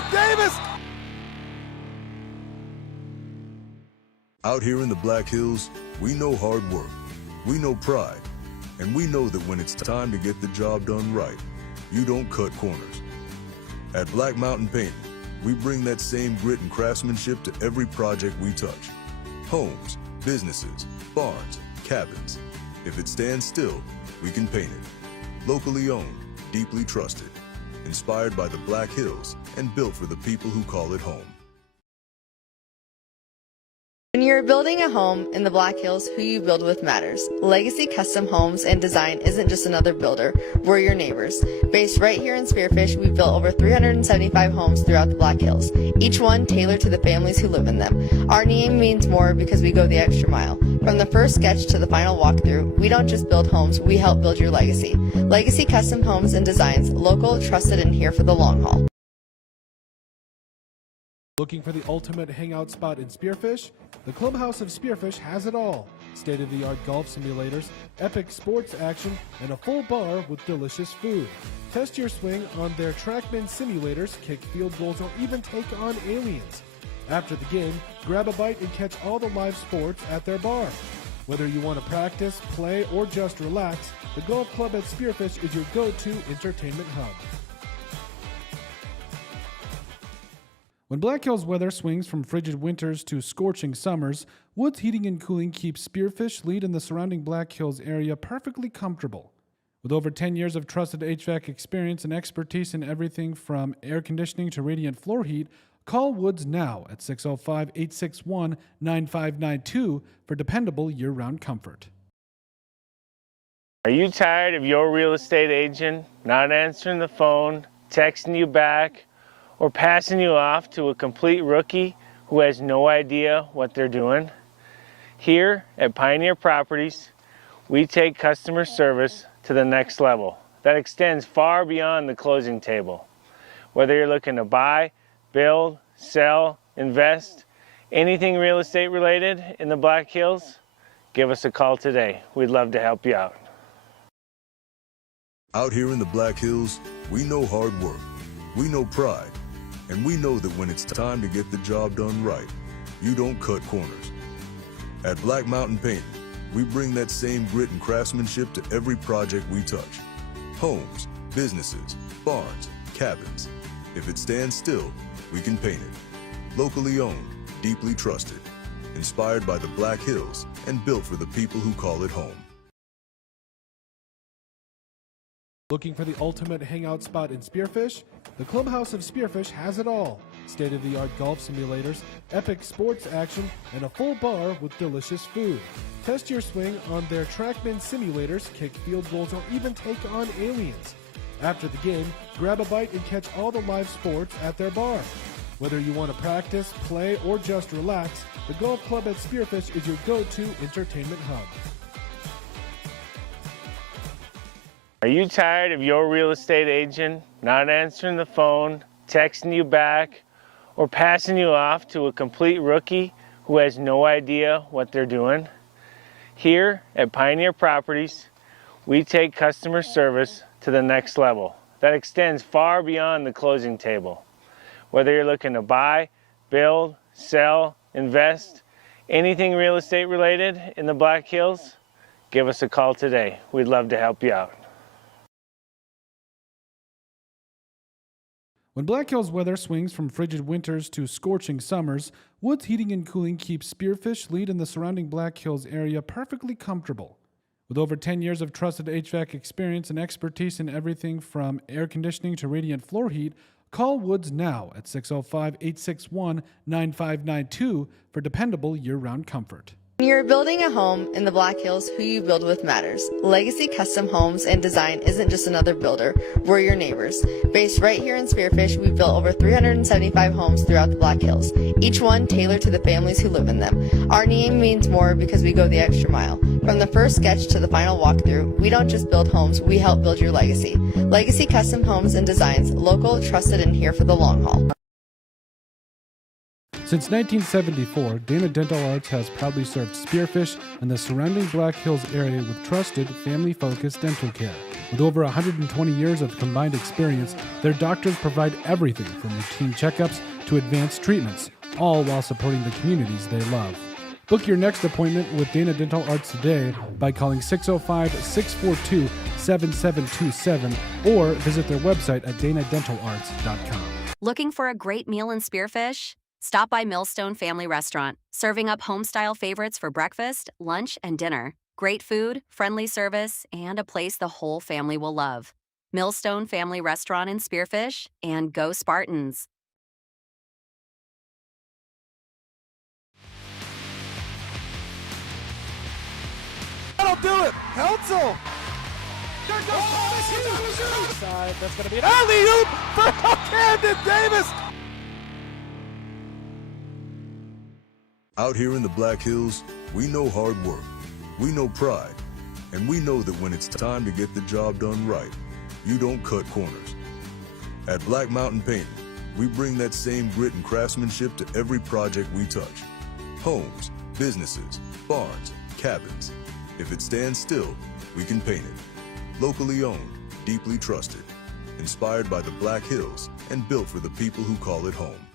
it, Davis! Out here in the Black Hills, we know hard work, we know pride, and we know that when it's time to get the job done right, you don't cut corners. At Black Mountain Painting, we bring that same grit and craftsmanship to every project we touch. Homes, businesses, barns, cabins. If it stands still, we can paint it. Locally owned, deeply trusted, inspired by the Black Hills and built for the people who call it home. When you're building a home in the Black Hills, who you build with matters. Legacy Custom Homes and Design isn't just another builder, we're your neighbors. Based right here in Spearfish, we've built over 375 homes throughout the Black Hills, each one tailored to the families who live in them. Our name means more because we go the extra mile. From the first sketch to the final walkthrough, we don't just build homes, we help build your legacy. Legacy Custom Homes and Designs, local, trusted, and here for the long haul. Looking for the ultimate hangout spot in Spearfish? The Clubhouse of Spearfish has it all. State-of-the-art golf simulators, epic sports action, and a full bar with delicious food. Test your swing on their TrackMan simulators, kick field goals, or even take on aliens. After the game, grab a bite and catch all the live sports at their bar. Whether you want to practice, play, or just relax, the Golf Club at Spearfish is your go-to entertainment hub. When Black Hills weather swings from frigid winters to scorching summers, Woods Heating and Cooling keeps Spearfish Lead in the surrounding Black Hills area perfectly comfortable. With over 10 years of trusted HVAC experience and expertise in everything from air conditioning to radiant floor heat, call Woods now at 605-861-9592 for dependable year-round comfort. Are you tired of your real estate agent not answering the phone, texting you back, or passing you off to a complete rookie who has no idea what they're doing? Here at Pioneer Properties, we take customer service to the next level that extends far beyond the closing table. Whether you're looking to buy, build, sell, invest, anything real estate related in the Black Hills, give us a call today. We'd love to help you out. Out here in the Black Hills, we know hard work, we know pride, and we know that when it's time to get the job done right, you don't cut corners. At Black Mountain Painting, we bring that same grit and craftsmanship to every project we touch. Homes, businesses, barns, cabins. If it stands still, we can paint it. Locally owned, deeply trusted, inspired by the Black Hills and built for the people who call it home. Looking for the ultimate hangout spot in Spearfish? The Clubhouse of Spearfish has it all. State-of-the-art golf simulators, epic sports action, and a full bar with delicious food. Test your swing on their TrackMan simulators, kick field goals, or even take on aliens. After the game, grab a bite and catch all the live sports at their bar. Whether you want to practice, play, or just relax, the Golf Club at Spearfish is your go-to entertainment hub. Are you tired of your real estate agent not answering the phone, texting you back, or passing you off to a complete rookie who has no idea what they're doing? Here at Pioneer Properties, we take customer service to the next level that extends far beyond the closing table. Whether you're looking to buy, build, sell, invest, anything real estate related in the Black Hills, give us a call today. We'd love to help you out. When Black Hills weather swings from frigid winters to scorching summers, Woods Heating and Cooling keeps Spearfish Lead in the surrounding Black Hills area perfectly comfortable. With over 10 years of trusted HVAC experience and expertise in everything from air conditioning to radiant floor heat, call Woods now at 605-861-9592 for dependable year-round comfort. When you're building a home in the Black Hills, who you build with matters. Legacy Custom Homes and Design isn't just another builder, we're your neighbors. Based right here in Spearfish, we've built over 375 homes throughout the Black Hills, each one tailored to the families who live in them. Our name means more because we go the extra mile. From the first sketch to the final walkthrough, we don't just build homes, we help build your legacy. Legacy Custom Homes and Designs, local, trusted, and here for the long haul. Since 1974, Dana Dental Arts has proudly served Spearfish and the surrounding Black Hills area with trusted, family-focused dental care. With over 120 years of combined experience, their doctors provide everything from routine checkups to advanced treatments, all while supporting the communities they love. Book your next appointment with Dana Dental Arts today by calling 605-642-7727 or visit their website at danadentalarts.com. Looking for a great meal in Spearfish? Stop by Millstone Family Restaurant, serving up home-style favorites for breakfast, lunch, and dinner. Great food, friendly service, and a place the whole family will love. Millstone Family Restaurant in Spearfish, and go Spartans! That'll do it! Council! There goes side. That's going to be an alley-oop for Camden Davis! Out here in the Black Hills, we know hard work, we know pride, and we know that when it's time to get the job done right, you don't cut corners. At Black Mountain Painting, we bring that same grit and craftsmanship to every project we touch. Homes, businesses, barns, cabins. If it stands still, we can paint it. Locally owned, deeply trusted, inspired by the Black Hills, and built for the people who call it home.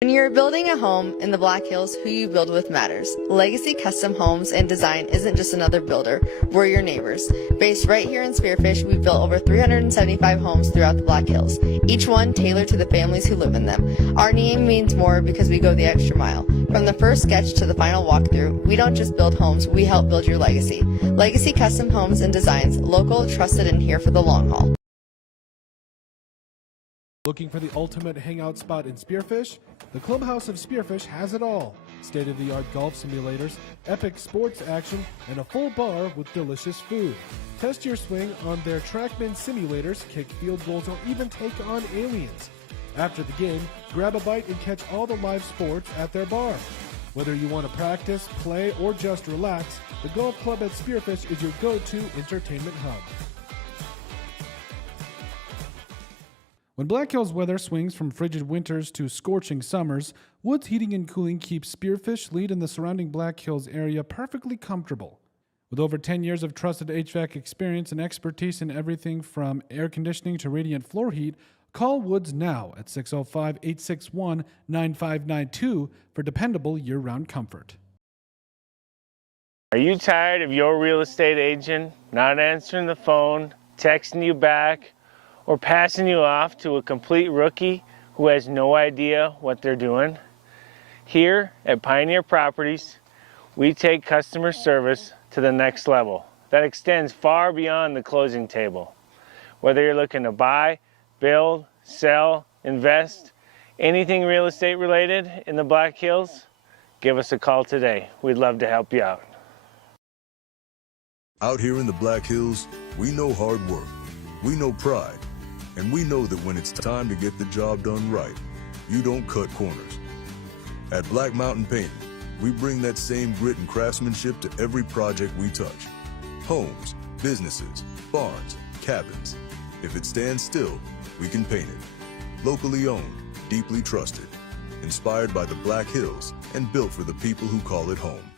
When you're building a home in the Black Hills, who you build with matters. Legacy Custom Homes and Design isn't just another builder, we're your neighbors. Based right here in Spearfish, we've built over 375 homes throughout the Black Hills, each one tailored to the families who live in them. Our name means more because we go the extra mile. From the first sketch to the final walkthrough, we don't just build homes, we help build your legacy. Legacy Custom Homes and Designs, local, trusted, and here for the long haul. Looking for the ultimate hangout spot in Spearfish? The Clubhouse of Spearfish has it all. State-of-the-art golf simulators, epic sports action, and a full bar with delicious food. Test your swing on their TrackMan simulators, kick field goals, or even take on aliens. After the game, grab a bite and catch all the live sports at their bar. Whether you want to practice, play, or just relax, the Golf Club at Spearfish is your go-to entertainment hub. When Black Hills weather swings from frigid winters to scorching summers, Woods Heating and Cooling keeps Spearfish Lead in the surrounding Black Hills area perfectly comfortable. With over 10 years of trusted HVAC experience and expertise in everything from air conditioning to radiant floor heat, call Woods now at 605-861-9592 for dependable year-round comfort. Are you tired of your real estate agent not answering the phone, texting you back, or passing you off to a complete rookie who has no idea what they're doing? Here at Pioneer Properties, we take customer service to the next level that extends far beyond the closing table. Whether you're looking to buy, build, sell, invest, anything real estate related in the Black Hills, give us a call today. We'd love to help you out. Out here in the Black Hills, we know hard work, we know pride, and we know that when it's time to get the job done right, you don't cut corners. At Black Mountain Painting, we bring that same grit and craftsmanship to every project we touch. Homes, businesses, barns, cabins. If it stands still, we can paint it. Locally owned, deeply trusted, inspired by the Black Hills, and built for the people who call it home.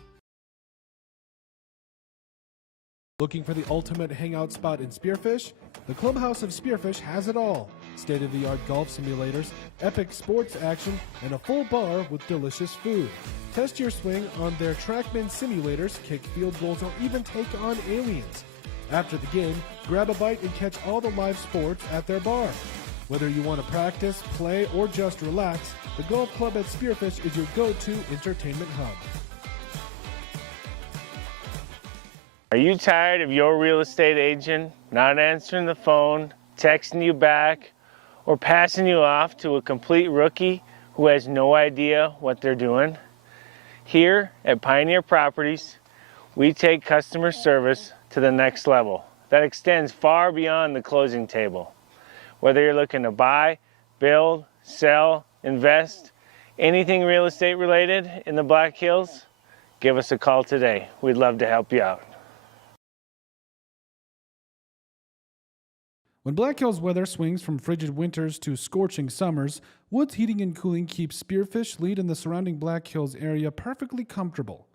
Looking for the ultimate hangout spot in Spearfish? The Clubhouse of Spearfish has it all. State-of-the-art golf simulators, epic sports action, and a full bar with delicious food. Test your swing on their TrackMan simulators, kick field goals, or even take on aliens. After the game, grab a bite and catch all the live sports at their bar. Whether you want to practice, play, or just relax, the Golf Club at Spearfish is your go-to entertainment hub. Are you tired of your real estate agent not answering the phone, texting you back, or passing you off to a complete rookie who has no idea what they're doing? Here at Pioneer Properties, we take customer service to the next level that extends far beyond the closing table. Whether you're looking to buy, build, sell, invest, anything real estate related in the Black Hills, give us a call today. We'd love to help you out. When Black Hills weather swings from frigid winters to scorching summers, Woods Heating and Cooling keeps Spearfish, Lead, and the surrounding Black Hills area perfectly comfortable.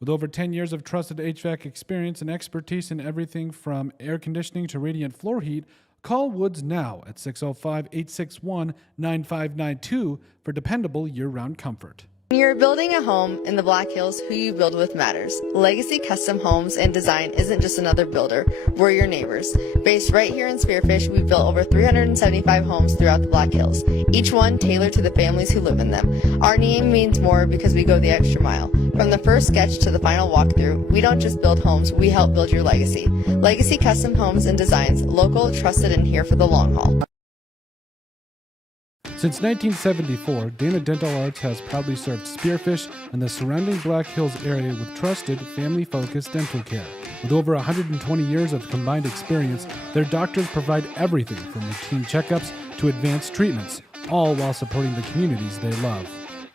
With over 10 years of trusted HVAC experience and expertise in everything from air conditioning to radiant floor heat, call Woods now at 605-861-9592 for dependable year-round comfort. When you're building a home in the Black Hills, who you build with matters. Legacy Custom Homes and Design isn't just another builder, we're your neighbors. Based right here in Spearfish, we've built over 375 homes throughout the Black Hills, each one tailored to the families who live in them. Our name means more because we go the extra mile. From the first sketch to the final walkthrough, we don't just build homes, we help build your legacy. Legacy Custom Homes and Designs, local, trusted, and here for the long haul. Since 1974, Dana Dental Arts has proudly served Spearfish and the surrounding Black Hills area with trusted, family-focused dental care. With over 120 years of combined experience, their doctors provide everything from routine checkups to advanced treatments, all while supporting the communities they love.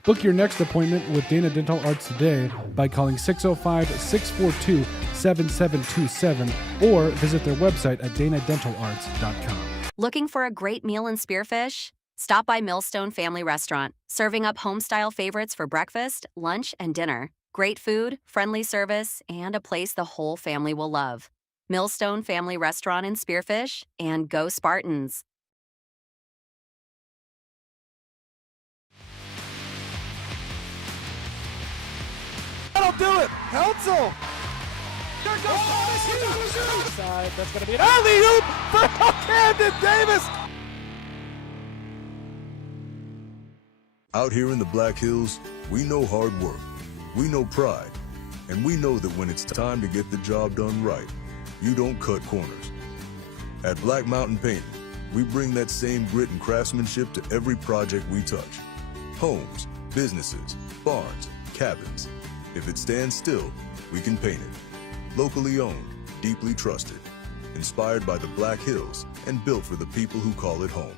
Book your next appointment with Dana Dental Arts today by calling 605-642-7727 or visit their website at danadentalarts.com. Looking for a great meal in Spearfish? Stop by Millstone Family Restaurant, serving up home-style favorites for breakfast, lunch, and dinner. Great food, friendly service, and a place the whole family will love. Millstone Family Restaurant in Spearfish, and go Spartans! That'll do it. Helsel. There goes Thomas. Side. That's going to be an alley-oop for Camden Davis. Out here in the Black Hills, we know hard work, we know pride, and we know that when it's time to get the job done right, you don't cut corners. At Black Mountain Painting, we bring that same grit and craftsmanship to every project we touch. Homes, businesses, barns, cabins. If it stands still, we can paint it. Locally owned, deeply trusted, inspired by the Black Hills, and built for the people who call it home.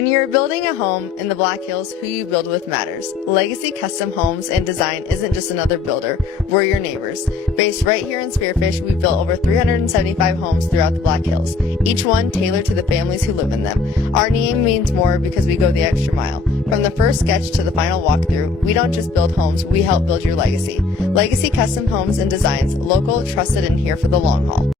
When you're building a home in the Black Hills, who you build with matters. Legacy Custom Homes and Design isn't just another builder, we're your neighbors. Based right here in Spearfish, we've built over 375 homes throughout the Black Hills, each one tailored to the families who live in them. Our name means more because we go the extra mile. From the first sketch to the final walkthrough, we don't just build homes, we help build your legacy. Legacy Custom Homes and Designs, local, trusted, and here for the long haul.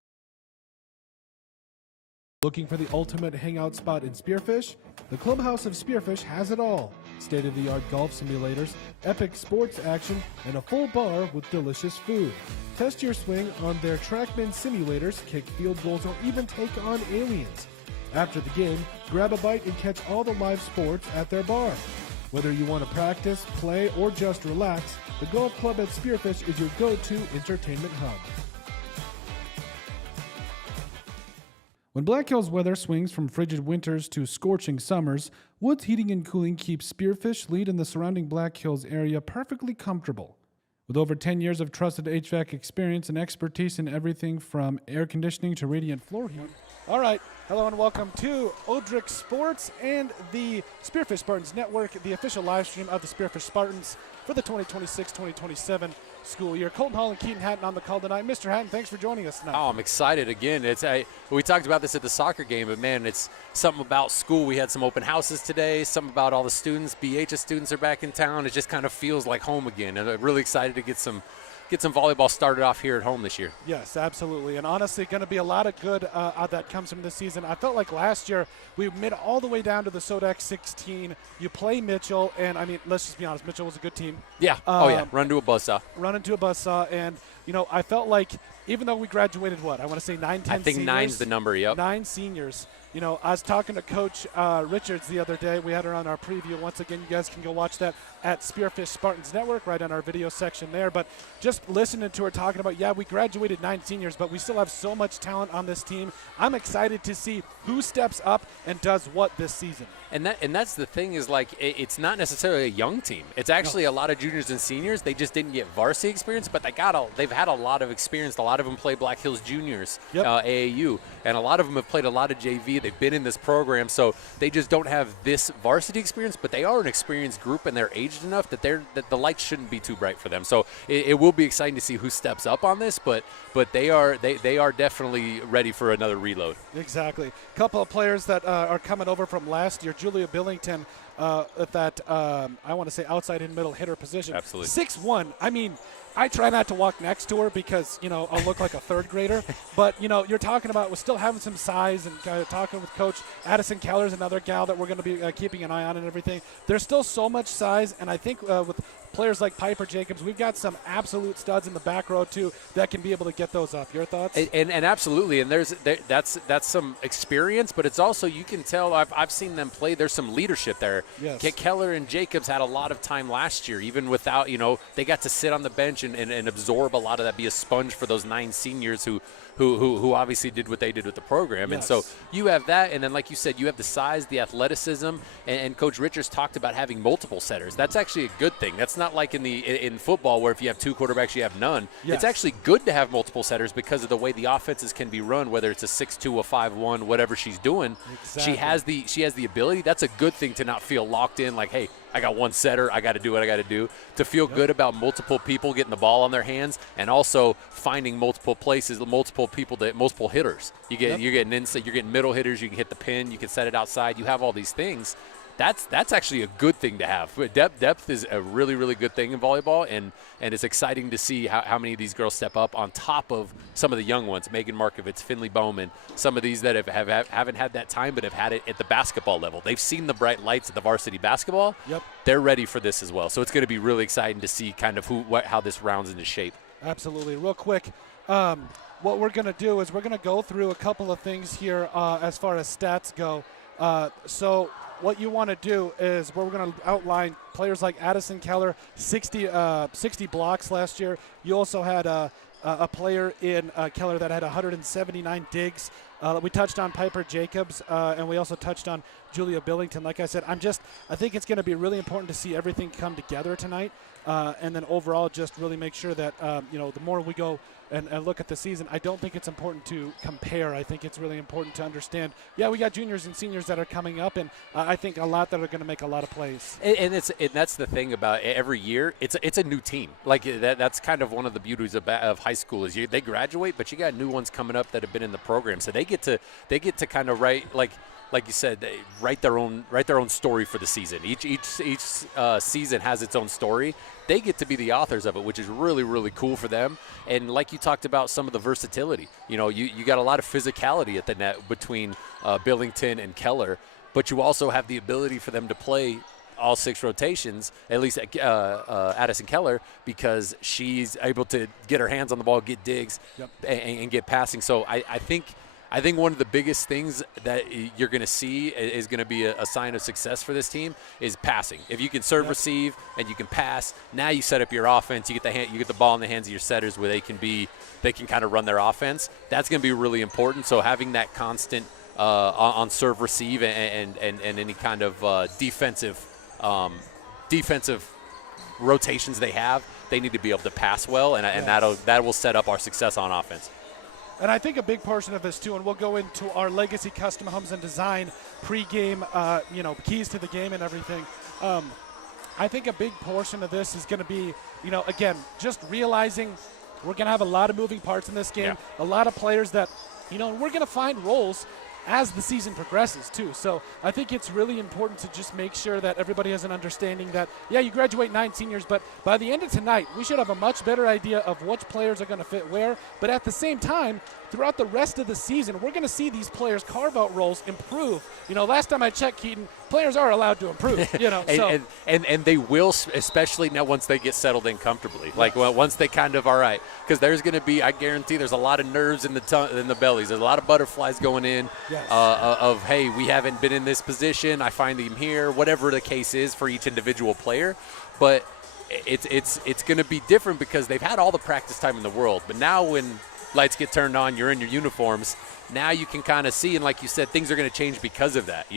Looking for the ultimate hangout spot in Spearfish? The Clubhouse of Spearfish has it all. State-of-the-art golf simulators, epic sports action, and a full bar with delicious food. Test your swing on their TrackMan simulators, kick field goals, or even take on aliens. After the game, grab a bite and catch all the live sports at their bar. Whether you want to practice, play, or just relax, the golf club at Spearfish is your go-to entertainment hub. When Black Hills weather swings from frigid winters to scorching summers, Woods Heating and Cooling keeps Spearfish, Lead, and the surrounding Black Hills area perfectly comfortable. With over 10 years of trusted HVAC experience and expertise in everything from air conditioning to radiant floor heat. All right. Hello and welcome to Odrick Sports and the Spearfish Spartans Network, the official live stream of the Spearfish Spartans for the 2026-2027 school year. Colton Hall and Keaton Hatton on the call tonight. Mr. Hatton, thanks for joining us tonight. Oh, I'm excited again. We talked about this at the soccer game, but man, it's something about school. We had some open houses today, something about all the students. BHS students are back in town. It just kind of feels like home again, and I'm really excited to get some volleyball started off here at home this year. Yes, absolutely. And honestly, going to be a lot of good that comes from this season. I felt like last year we made it all the way down to the Sodak 16. You play Mitchell, and I mean, let's just be honest, Mitchell was a good team. Yeah. Run into a buzzsaw. Run into a buzzsaw. And, you know, I felt like even though we graduated, I want to say 9, 10 I think seniors. 9's the number, yep. 9 seniors. You know, I was talking to Coach Richards the other day. We had her on our preview. Once again, you guys can go watch that at Spearfish Spartans Network right on our video section there. But just listening to her talking about, we graduated 9 seniors, but we still have so much talent on this team. I'm excited to see who steps up and does what this season. And that's the thing is, like, it's not necessarily a young team. It's actually a lot of juniors and seniors. They just didn't get varsity experience, but they've had a lot of experience. A lot of them play Black Hills Juniors, Yep. AAU, and a lot of them have played a lot of JV. They've been in this program, so they just don't have this varsity experience, but they are an experienced group, and they're aged enough that the lights shouldn't be too bright for them. So it will be exciting to see who steps up on this, but they are definitely ready for another reload. Exactly. A couple of players that are coming over from last year. Julia Billington at that, I want to say, outside in middle hitter position. Absolutely. 6'1". I mean, I try not to walk next to her because, I'll look like a third grader. But, you're talking about still having some size and talking with Coach Addison Keller's another gal that we're going to be keeping an eye on and everything. There's still so much size, and I think with players like Piper Jacobs, we've got some absolute studs in the back row, too, that can be able to get those up. Your thoughts? And absolutely, and that's some experience, but it's also, you can tell, I've seen them play, there's some leadership there. Yes. Keller and Jacobs had a lot of time last year, even without, they got to sit on the bench and absorb a lot of that, be a sponge for those 9 seniors who obviously did what they did with the program. Yes. And so you have that, and then like you said, you have the size, the athleticism, and Coach Richards talked about having multiple setters. That's actually a good thing. That's not like in football where if you have 2 quarterbacks, you have none. Yes. It's actually good to have multiple setters because of the way the offenses can be run, whether it's a 6'2", a 5'1", whatever she's doing. Exactly. She has the ability. That's a good thing to not feel locked in like, hey, I got one setter, I got to do what I got to do. To feel good about multiple people getting the ball on their hands, and also finding multiple places, multiple hitters. You're getting inside, you're getting middle hitters, you can hit the pin, you can set it outside, you have all these things. That's actually a good thing to have. Depth is a really, really good thing in volleyball, and it's exciting to see how many of these girls step up on top of some of the young ones, Megan Markovitz, Finley Bowman, some of these that haven't had that time but have had it at the basketball level. They've seen the bright lights at the varsity basketball. Yep. They're ready for this as well. So it's going to be really exciting to see kind of how this rounds into shape. Absolutely. Real quick, what we're going to do is we're going to go through a couple of things here as far as stats go. So what you want to do is we're going to outline players like Addison Keller, 60 blocks last year. You also had a player in Keller that had 179 digs. We touched on Piper Jacobs, and we also touched on Julia Billington. Like I said, I think it's going to be really important to see everything come together tonight, and then overall just really make sure that the more we go and look at the season, I don't think it's important to compare. I think it's really important to understand, we got juniors and seniors that are coming up, and I think a lot that are going to make a lot of plays. And that's the thing about every year. It's a new team. Like that's kind of one of the beauties of high school is they graduate, but you got new ones coming up that have been in the program, so they get to kind of write like you said, they write their own story for the season. Each season has its own story. They get to be the authors of it, which is really, really cool for them. And like you talked about, some of the versatility. You got a lot of physicality at the net between Billington and Keller, but you also have the ability for them to play all 6 rotations, at least Addison Keller, because she's able to get her hands on the ball, get digs, and get passing. So I think one of the biggest things that you're going to see is going to be a sign of success for this team is passing. If you can serve, receive, and you can pass, now you set up your offense. You get the ball in the hands of your setters where they can kind of run their offense. That's going to be really important. So having that constant on serve, receive, and any kind of defensive rotations they need to be able to pass well, and that will set up our success on offense. And I think a big portion of this, too, and we'll go into our Legacy Custom Homes and Design pregame, keys to the game and everything. I think a big portion of this is going to be, again, just realizing we're going to have a lot of moving parts in this game, a lot of players that, we're going to find roles as the season progresses, too. So I think it's really important to just make sure that everybody has an understanding that, you graduate 9 seniors, but by the end of tonight, we should have a much better idea of which players are going to fit where. But at the same time, throughout the rest of the season, we're going to see these players carve out roles, improve. Last time I checked, Keaton, players are allowed to improve. And they will, especially now once they get settled in comfortably. Like once they kind of, all right, because there's going to be, I guarantee, there's a lot of nerves in the bellies. There's a lot of butterflies going in. Yes. Of hey, we haven't been in this position. I find them here. Whatever the case is for each individual player, but it's going to be different because they've had all the practice time in the world. But now when lights get turned on, you're in your uniforms. Now you can kind of see, and like you said, things are going to change because of that.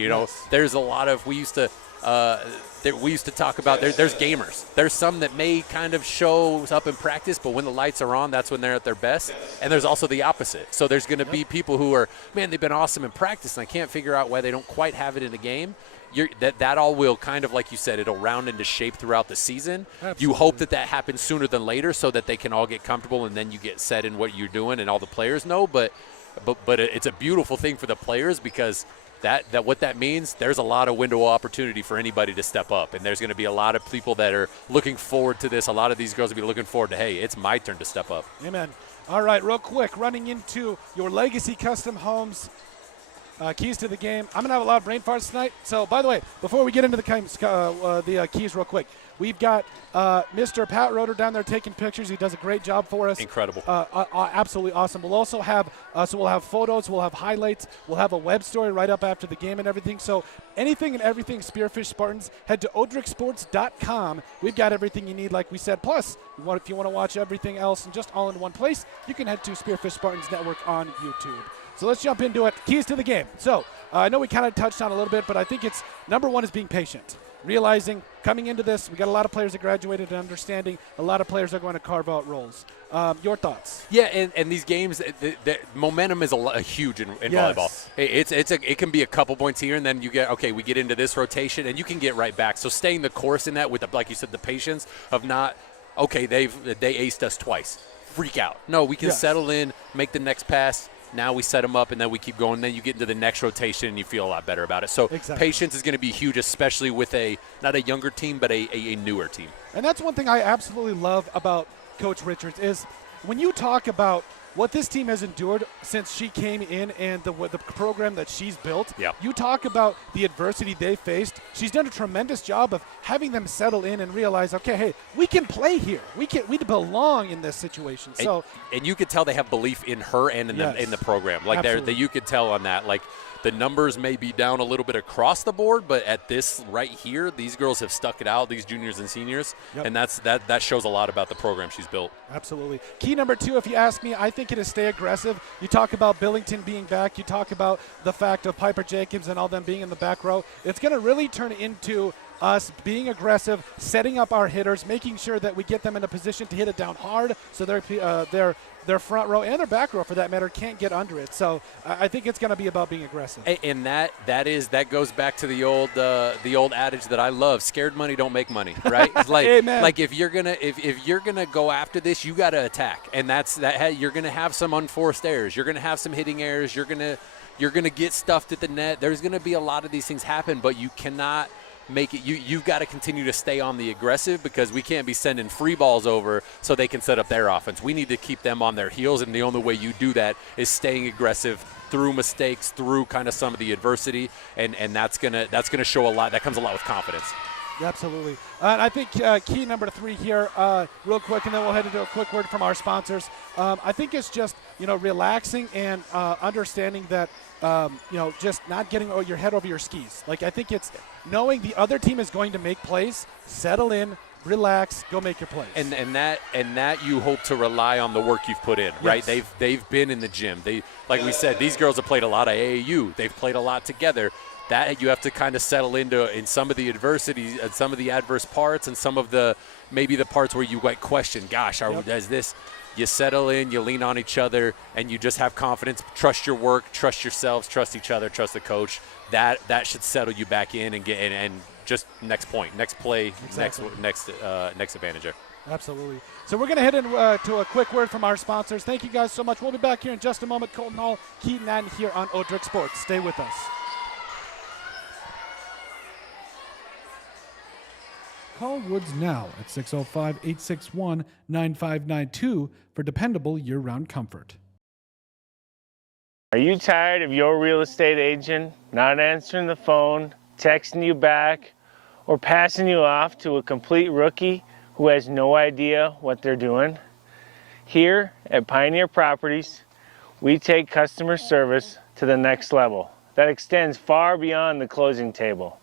There's a lot of, we used to that we used to talk about, there's gamers. There's some that may kind of show up in practice, but when the lights are on, that's when they're at their best. And there's also the opposite. So there's going to be people who are, man, they've been awesome in practice, and I can't figure out why they don't quite have it in the game. That all will kind of, like you said, it'll round into shape throughout the season. Absolutely. You hope that happens sooner than later so that they can all get comfortable and then you get set in what you're doing and all the players know. But it's a beautiful thing for the players because that what that means, there's a lot of window of opportunity for anybody to step up. And there's going to be a lot of people that are looking forward to this. A lot of these girls will be looking forward to, hey, it's my turn to step up. Amen. All right, real quick, running into your Legacy Custom Homes keys to the game. I'm going to have a lot of brain farts tonight. So, by the way, before we get into the keys real quick, we've got Mr. Pat Roeder down there taking pictures. He does a great job for us. Incredible. Absolutely awesome. We'll also have we'll have photos, we'll have highlights, we'll have a web story right up after the game and everything. So anything and everything Spearfish Spartans, head to odricksports.com. We've got everything you need, like we said. Plus, if you want to watch everything else and just all in one place, you can head to Spearfish Spartans Network on YouTube. So let's jump into it. Keys to the game. So I know we kind of touched on a little bit, but I think it's number one is being patient. Realizing coming into this, we got a lot of players that graduated and understanding a lot of players are going to carve out roles. Your thoughts? Yeah, and these games, the momentum is huge in volleyball. It can be a couple points here, and then we get into this rotation, and you can get right back. So staying the course in that with, like you said, the patience of not, okay, they aced us twice. Freak out. No, we can settle in, make the next pass. Now we set them up, and then we keep going. Then you get into the next rotation, and you feel a lot better about it. So patience is going to be huge, especially with not a younger team, but a newer team. And that's one thing I absolutely love about Coach Richards is when you talk about what this team has endured since she came in and the program that she's built. Yeah. You talk about the adversity they faced. She's done a tremendous job of having them settle in and realize, okay, hey, we can play here. We belong in this situation. So and you could tell they have belief in her and in the program. Like you could tell on that. Like the numbers may be down a little bit across the board, but at this right here, these girls have stuck it out, these juniors and seniors, and that shows a lot about the program she's built. Absolutely. Key number two, if you ask me, I think it is stay aggressive. You talk about Billington being back. You talk about the fact of Piper Jacobs and all them being in the back row. It's going to really turn into us being aggressive, setting up our hitters, making sure that we get them in a position to hit it down hard so their front row and their back row, for that matter, can't get under it. So I think it's going to be about being aggressive. And that goes back to the old adage that I love: scared money don't make money, right? It's like, Amen. Like if you're gonna go after this, you got to attack, and you're gonna have some unforced errors, you're gonna have some hitting errors, you're gonna get stuffed at the net. There's gonna be a lot of these things happen, but you cannot make it. You've got to continue to stay on the aggressive, because we can't be sending free balls over so they can set up their offense. We need to keep them on their heels, and the only way you do that is staying aggressive through mistakes, through kind of some of the adversity, and that's gonna show a lot. That comes a lot with confidence. Absolutely. And I think key number three here, real quick, and then we'll head into a quick word from our sponsors. I think it's just, relaxing and understanding that, just not getting your head over your skis. Like, I think it's knowing the other team is going to make plays, settle in, relax, go make your plays. And that you hope to rely on the work you've put in, right? Yes. They've been in the gym. Like we said, these girls have played a lot of AAU. They've played a lot together. That you have to kind of settle into in some of the adversities and some of the adverse parts, and some of the maybe the parts where you might question, gosh, is this? You settle in, you lean on each other, and you just have confidence. Trust your work, trust yourselves, trust each other, trust the coach. That should settle you back in and get and just next point, next play, next advantage there. Absolutely. So we're going to head into a quick word from our sponsors. Thank you guys so much. We'll be back here in just a moment. Colton Hall, Keaton Adden here on Odrick Sports. Stay with us. Call Woods now at 605-861-9592 for dependable year-round comfort. Are you tired of your real estate agent not answering the phone, texting you back, or passing you off to a complete rookie who has no idea what they're doing? Here at Pioneer Properties, we take customer service to the next level that extends far beyond the closing table.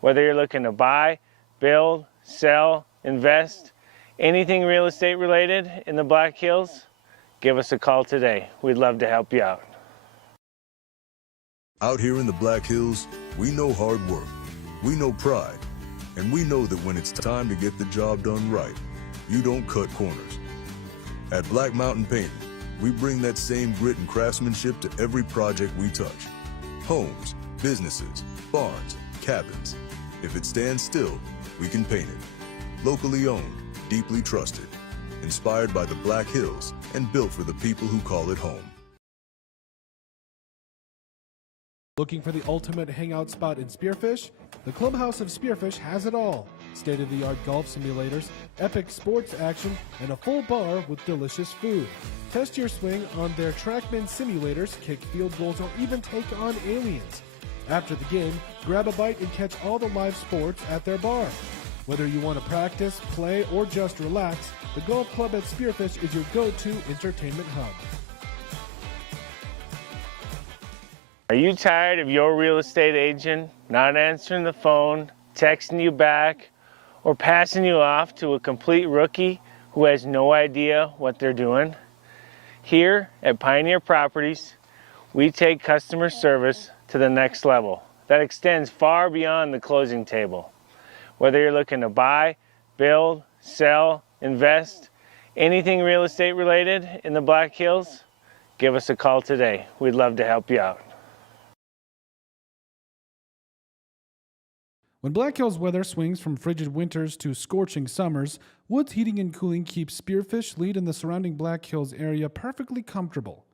Whether you're looking to buy, build, sell, invest, anything real estate related in the Black Hills, give us a call today. We'd love to help you out. Out here in the Black Hills, we know hard work. We know pride, and we know that when it's time to get the job done right, you don't cut corners. At Black Mountain Painting, we bring that same grit and craftsmanship to every project we touch. Homes, businesses, barns, cabins. If it stands still, we can paint it. Locally owned, deeply trusted, inspired by the Black Hills, and built for the people who call it home. Looking for the ultimate hangout spot in Spearfish? The Clubhouse of Spearfish has it all. State-of-the-art golf simulators, epic sports action, and a full bar with delicious food. Test your swing on their TrackMan simulators, kick field goals, or even take on aliens. After the game, grab a bite and catch all the live sports at their bar. Whether you want to practice, play, or just relax, the golf club at Spearfish is your go-to entertainment hub. Are you tired of your real estate agent not answering the phone, texting you back, or passing you off to a complete rookie who has no idea what they're doing? Here at Pioneer Properties, we take customer service to the next level that extends far beyond the closing table. Whether you're looking to buy, build, sell, invest, anything real estate related in the Black Hills, give us a call today. We'd love to help you out. When Black Hills weather swings from frigid winters to scorching summers, Woods Heating and Cooling keeps Spearfish Lead and the surrounding Black Hills area perfectly comfortable.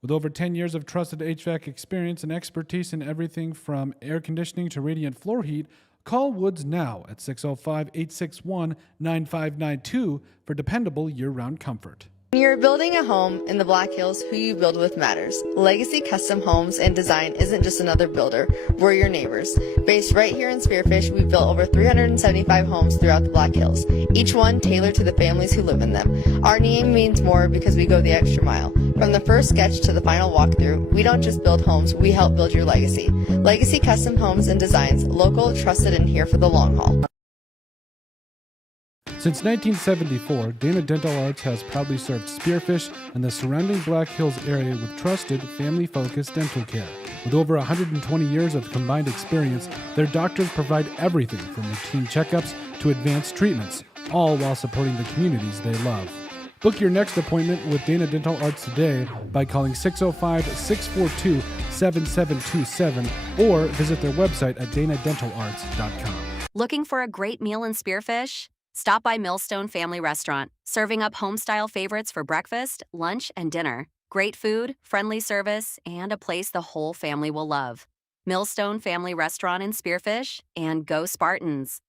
With over 10 years of trusted HVAC experience and expertise in everything from air conditioning to radiant floor heat, call Woods now at 605-861-9592 for dependable year-round comfort. When you're building a home in the Black Hills, who you build with matters. Legacy Custom Homes and Design isn't just another builder, we're your neighbors. Based right here in Spearfish, we've built over 375 homes throughout the Black Hills, each one tailored to the families who live in them. Our name means more because we go the extra mile. From the first sketch to the final walkthrough, we don't just build homes, we help build your legacy. Legacy Custom Homes and Designs, local, trusted, and here for the long haul. Since 1974, Dana Dental Arts has proudly served Spearfish and the surrounding Black Hills area with trusted, family-focused dental care. With over 120 years of combined experience, their doctors provide everything from routine checkups to advanced treatments, all while supporting the communities they love. Book your next appointment with Dana Dental Arts today by calling 605-642-7727 or visit their website at danadentalarts.com. Looking for a great meal in Spearfish? Stop by Millstone Family Restaurant, serving up home-style favorites for breakfast, lunch, and dinner. Great food, friendly service, and a place the whole family will love. Millstone Family Restaurant in Spearfish, and go Spartans!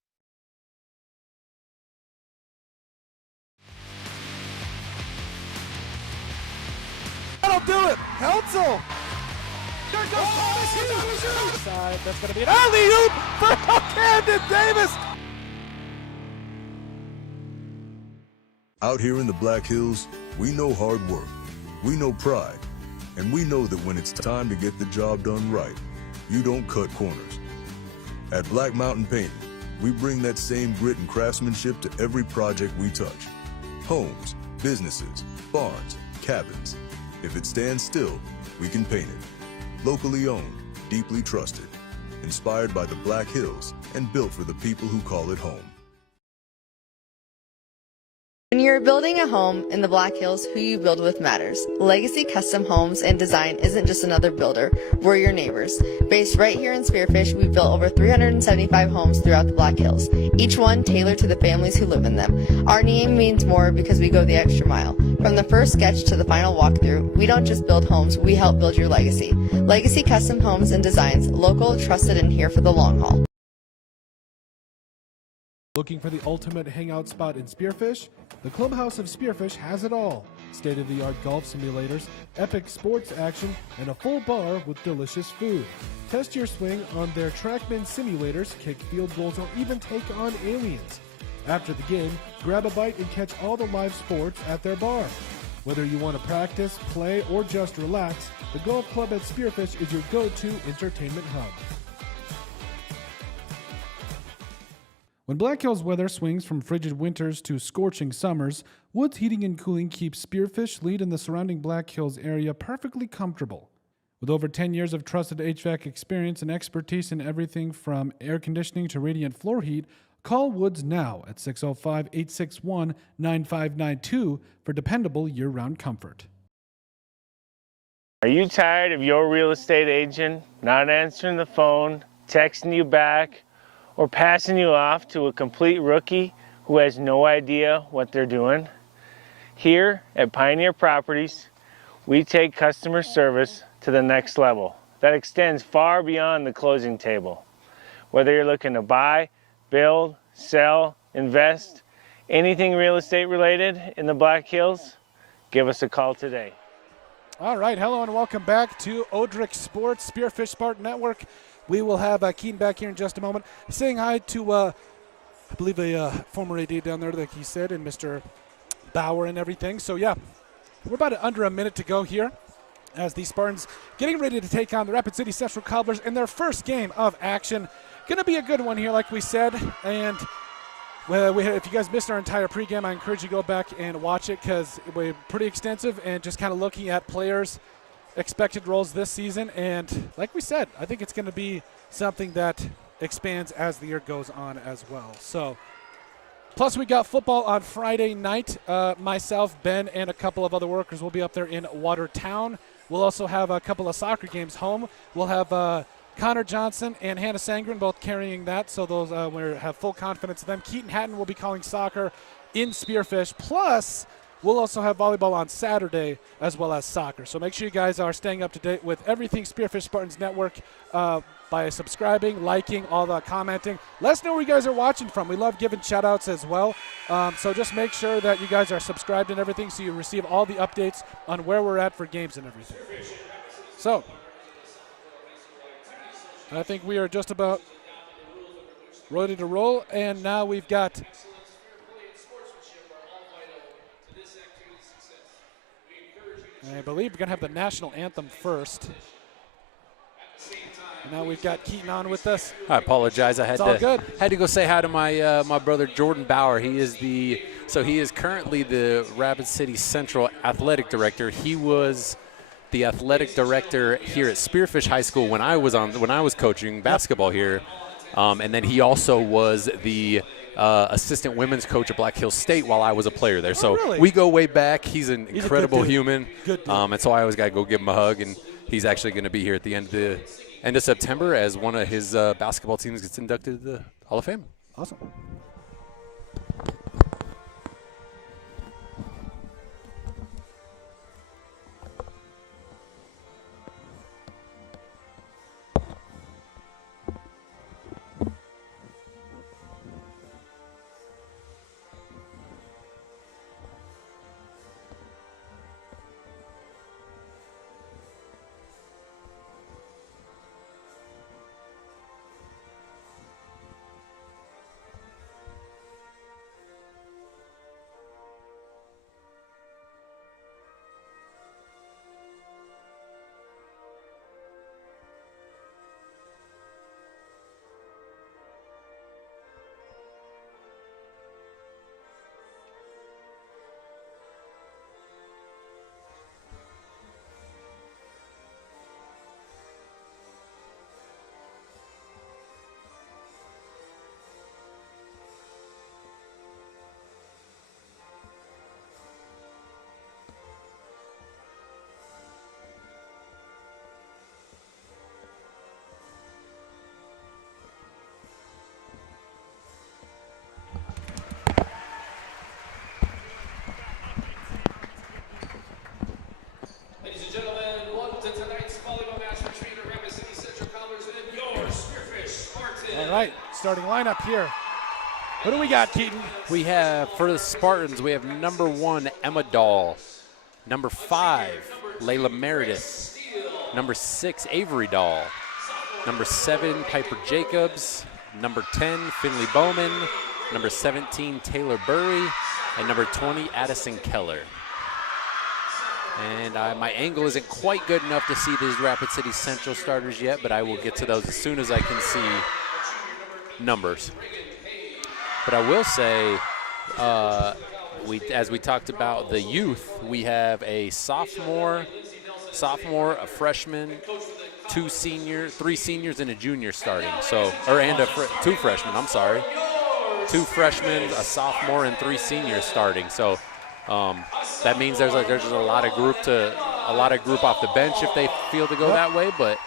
That'll do it. Heltzel. There goes side. That's going to be an alley-oop for Camden Davis. Out here in the Black Hills, we know hard work, we know pride, and we know that when it's time to get the job done right, you don't cut corners. At Black Mountain Painting, we bring that same grit and craftsmanship to every project we touch. Homes, businesses, barns, cabins. If it stands still, we can paint it. Locally owned, deeply trusted, inspired by the Black Hills, and built for the people who call it home. When you're building a home in the Black Hills, who you build with matters. Legacy Custom Homes and Design isn't just another builder, we're your neighbors. Based right here in Spearfish, we've built over 375 homes throughout the Black Hills, each one tailored to the families who live in them. Our name means more because we go the extra mile. From the first sketch to the final walkthrough, we don't just build homes, we help build your legacy. Legacy Custom Homes and Designs, local, trusted, and here for the long haul. Looking for the ultimate hangout spot in Spearfish? The Clubhouse of Spearfish has it all. State-of-the-art golf simulators, epic sports action, and a full bar with delicious food. Test your swing on their TrackMan simulators, kick field goals, or even take on aliens. After the game, grab a bite and catch all the live sports at their bar. Whether you want to practice, play, or just relax, the golf club at Spearfish is your go-to entertainment hub. When Black Hills weather swings from frigid winters to scorching summers, Woods Heating and Cooling keeps Spearfish Lead and the surrounding Black Hills area perfectly comfortable. With over 10 years of trusted HVAC experience and expertise in everything from air conditioning to radiant floor heat, call Woods now at 605-861-9592 for dependable year-round comfort. Are you tired of your real estate agent not answering the phone, texting you back, or passing you off to a complete rookie who has no idea what they're doing? Here at Pioneer Properties, we take customer service to the next level that extends far beyond the closing table. Whether you're looking to buy, build, sell, invest, anything real estate related in the Black Hills, give us a call today. All right, hello and welcome back to Odrick Sports, Spearfish Spartan Network. We will have Keaton back here in just a moment. Saying hi to, I believe, a former AD down there, like he said, and Mr. Bauer and everything. So, yeah, we're about under a minute to go here as the Spartans getting ready to take on the Rapid City Central Cobblers in their first game of action. Going to be a good one here, like we said. And well, if you guys missed our entire pregame, I encourage you to go back and watch it because we're pretty extensive and just kind of looking at players' expected roles this season. And like we said, I think it's going to be something that expands as the year goes on as well. So, plus we got football on Friday night. Myself, Ben, and a couple of other workers will be up there in Watertown. We'll also have a couple of soccer games home. We'll have Connor Johnson and Hannah Sangren both carrying that, so those we have full confidence in them. Keaton Hatton will be calling soccer in Spearfish. Plus, we'll also have volleyball on Saturday as well as soccer. So make sure you guys are staying up to date with everything Spearfish Spartans Network by subscribing, liking, all the commenting. Let us know where you guys are watching from. We love giving shout-outs as well. So just make sure that you guys are subscribed and everything so you receive all the updates on where we're at for games and everything. So I think we are just about ready to roll, and now we've got I believe we're going to have the national anthem first. And now we've got Keaton on with us. I apologize. I had to go say hi to my my brother Jordan Bauer. He is currently the Rapid City Central athletic director. He was the athletic director here at Spearfish High School when I was coaching basketball here, and then he also was the assistant women's coach at Black Hills State while I was a player there. So really? We go way back. He's an incredible human, good dude. And so I always got to go give him a hug. And he's actually going to be here at the end of September as one of his basketball teams gets inducted to the Hall of Fame. Awesome. Ladies and gentlemen, welcome to tonight's volleyball match between the Rapid City Central Cobblers and your Spearfish Spartans. All right, starting lineup here. What do we got, Keaton? We have, for the Spartans, we have number 1, Emma Dahl. Number 5, Layla Meredith. Number 6, Avery Dahl. Number 7, Piper Jacobs. Number 10, Finley Bowman. Number 17, Taylor Burry. And number 20, Addison Keller. And my angle isn't quite good enough to see these Rapid City Central starters yet, but I will get to those as soon as I can see numbers. But I will say, as we talked about the youth, we have a sophomore sophomore, a freshman, 3 seniors, and a junior starting. So, two freshmen. I'm sorry, 2 freshmen, a sophomore, and 3 seniors starting. So that means there's a lot of group off the bench if they feel to go that way, but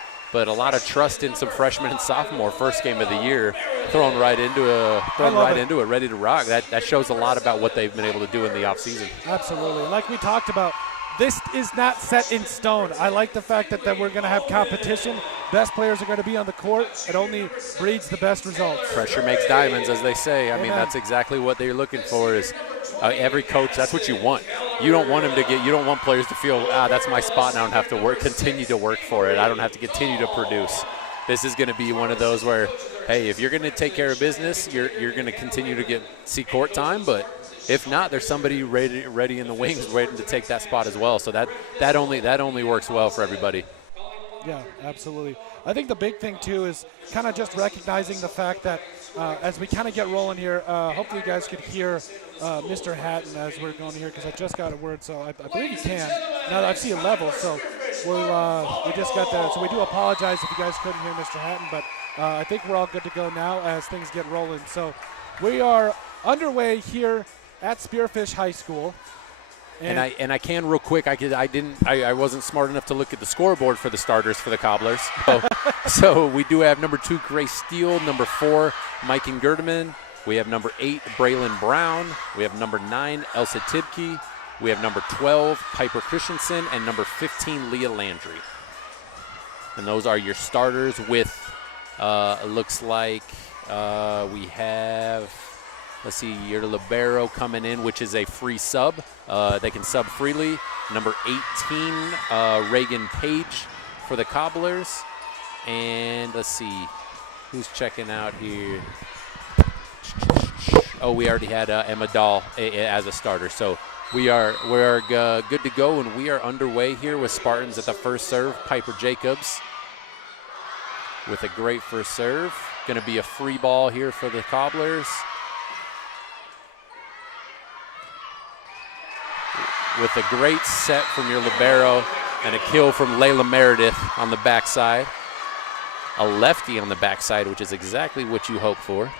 a lot of trust in some freshmen and sophomore first game of the year, thrown right into it, ready to rock. That shows a lot about what they've been able to do in the offseason. Absolutely. Like we talked about, this is not set in stone. I like the fact that we're going to have competition. Best players are going to be on the court. It only breeds the best results. Pressure makes diamonds, as they say. I mean, Amen. that's exactly what they're looking for. Is every coach, that's what you want. You don't want you don't want players to feel, that's my spot and I don't have to continue to work for it. I don't have to continue to produce. This is going to be one of those where, hey, if you're going to take care of business, you're going to continue to see court time, but if not, there's somebody ready in the wings waiting to take that spot as well. So that only works well for everybody. Yeah, absolutely. I think the big thing, too, is kind of just recognizing the fact that as we kind of get rolling here, hopefully you guys could hear Mr. Hatton as we're going here, because I just got a word, so I believe you can. Now that I see a level, so we just got that. So we do apologize if you guys couldn't hear Mr. Hatton, but I think we're all good to go now as things get rolling. So we are underway here at Spearfish High School. And I can real quick. I wasn't smart enough to look at the scoreboard for the starters for the Cobblers. So we do have number 2 Grace Steele, number 4 Mike Gerdeman. We have number 8 Braylon Brown. We have number 9 Elsa Tibke. We have number 12 Piper Christensen and number 15 Leah Landry. And those are your starters. With it looks like we have. Let's see, your libero coming in, which is a free sub. They can sub freely. Number 18, Reagan Page for the Cobblers. And let's see, who's checking out here? Oh, we already had Emma Dahl as a starter. So we're good to go, and we are underway here with Spartans at the first serve. Piper Jacobs with a great first serve. Going to be a free ball here for the Cobblers. With a great set from your libero and a kill from Layla Meredith on the backside. A lefty on the backside, which is exactly what you hope for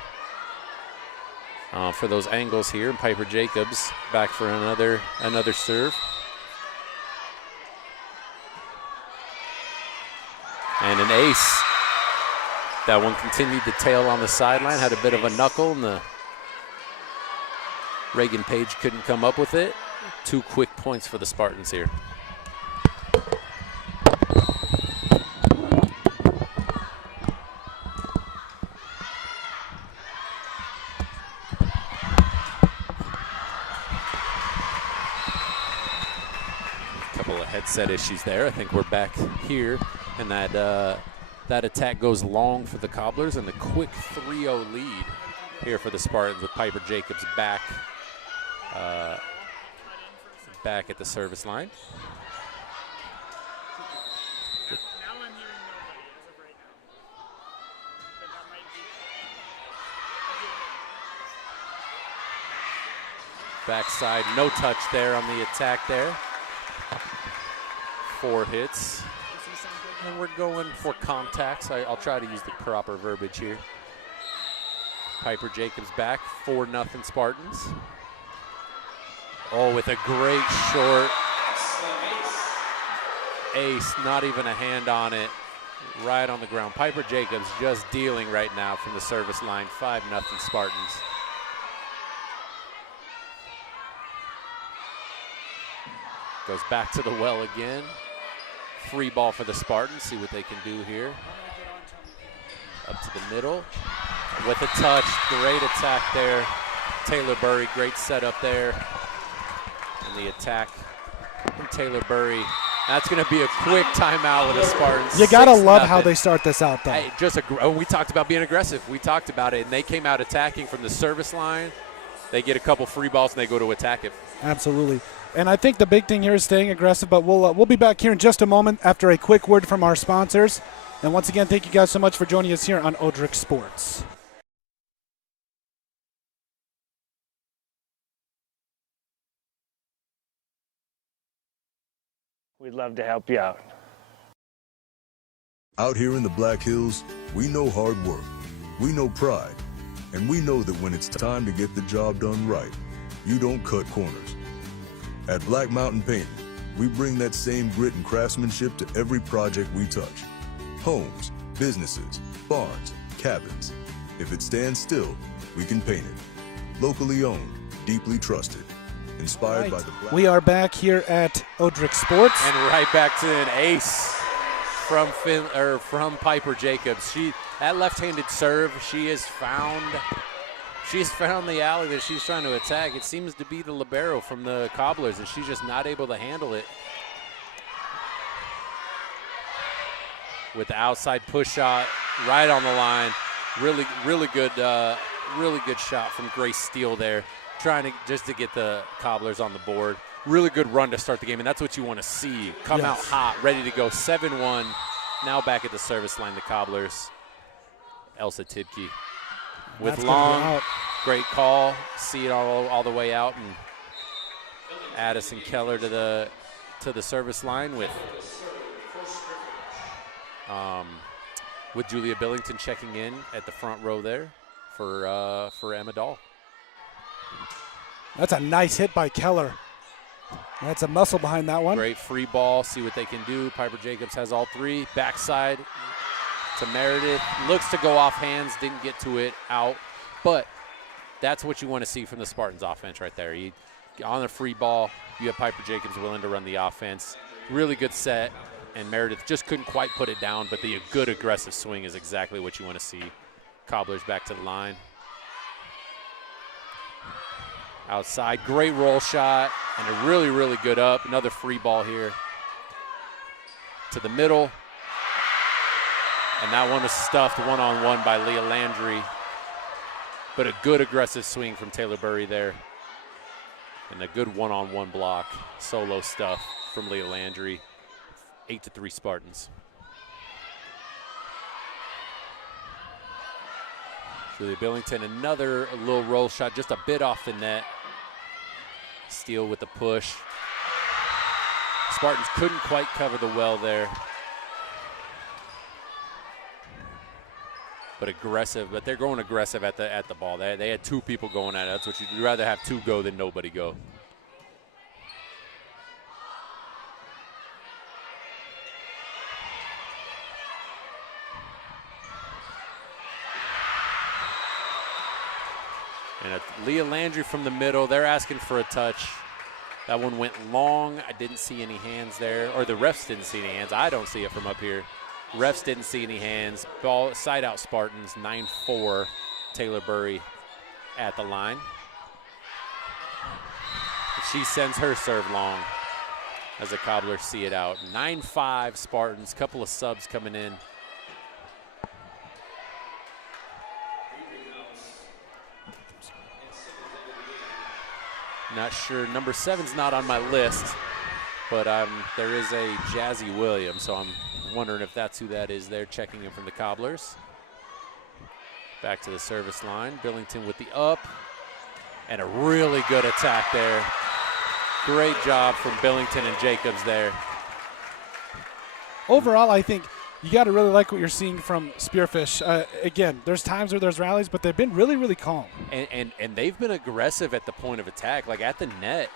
those angles here. And Piper Jacobs back for another serve. And an ace. That one continued to tail on the sideline, had a bit of a knuckle, and the Reagan Page couldn't come up with it. 2 quick points for the Spartans here. A couple of headset issues there. I think we're back here, and that attack goes long for the Cobblers, and the quick 3-0 lead here for the Spartans with Piper Jacobs back at the service line. Backside, no touch there on the attack there. 4 hits. And we're going for contacts. I'll try to use the proper verbiage here. Piper Jacobs back, 4-0 Spartans. Oh, with a great short ace, not even a hand on it, right on the ground. Piper Jacobs just dealing right now from the service line, 5-0 Spartans. Goes back to the well again. Free ball for the Spartans, see what they can do here. Up to the middle, with a touch, great attack there. Taylor Burry, great setup there. And the attack from Taylor Burry. That's going to be a quick timeout with the Spartans. You got to love how they start this out, though. Hey, we talked about being aggressive. We talked about it, and they came out attacking from the service line. They get a couple free balls, and they go to attack it. Absolutely. And I think the big thing here is staying aggressive, but we'll be back here in just a moment after a quick word from our sponsors. And once again, thank you guys so much for joining us here on Odrick Sports. We'd love to help you out. Out here in the Black Hills, we know hard work, we know pride, and we know that when it's time to get the job done right, you don't cut corners. At Black Mountain Painting, we bring that same grit and craftsmanship to every project we touch. Homes, businesses, barns, cabins. If it stands still, we can paint it. Locally owned, deeply trusted, inspired by the Black. We are back here at Odrick Sports. And right back to an ace from Piper Jacobs. That left-handed serve, she has found the alley that she's trying to attack. It seems to be the libero from the Cobblers, and she's just not able to handle it. With the outside push shot right on the line. Really good shot from Grace Steele there, trying to get the Cobblers on the board. Really good run to start the game, and that's what you want to see. Come out hot, ready to go. 7-1. Now back at the service line, the Cobblers. Elsa Tidke with long, great call. See it all the way out, and Addison Keller to the service line with Julia Billington checking in at the front row there for Emma Dahl. That's a nice hit by Keller. That's a muscle behind that one. Great free ball. See what they can do. Piper Jacobs has all three. Backside to Meredith. Looks to go off hands. Didn't get to it. Out. But that's what you want to see from the Spartans offense right there. On the free ball, you have Piper Jacobs willing to run the offense. Really good set. And Meredith just couldn't quite put it down, but the good aggressive swing is exactly what you want to see. Cobblers back to the line. Outside, great roll shot, and a really good up. Another free ball here to the middle. And that one was stuffed one-on-one by Leah Landry. But a good aggressive swing from Taylor Burry there. And a good one-on-one block, solo stuff from Leah Landry. 8-3 Spartans. Julia Billington, another little roll shot, just a bit off the net. Steele with the push. Spartans couldn't quite cover the well there. But aggressive, but they're going aggressive at the ball. They had two people going at it. That's what you'd rather have two go than nobody go. And Leah Landry from the middle. They're asking for a touch. That one went long. I didn't see any hands there. Or the refs didn't see any hands. I don't see it from up here. Refs didn't see any hands. Ball side out Spartans. 9-4. Taylor Burry at the line. She sends her serve long as the Cobblers see it out. 9-5 Spartans. Couple of subs coming in. Not sure. Number 7's not on my list, but there is a Jazzy Williams, so I'm wondering if that's who that is there checking in from the Cobblers. Back to the service line. Billington with the up, and a really good attack there. Great job from Billington and Jacobs there. Overall, I think you got to really like what you're seeing from Spearfish. Again, there's times where there's rallies, but they've been really calm. And they've been aggressive at the point of attack. Like at the net,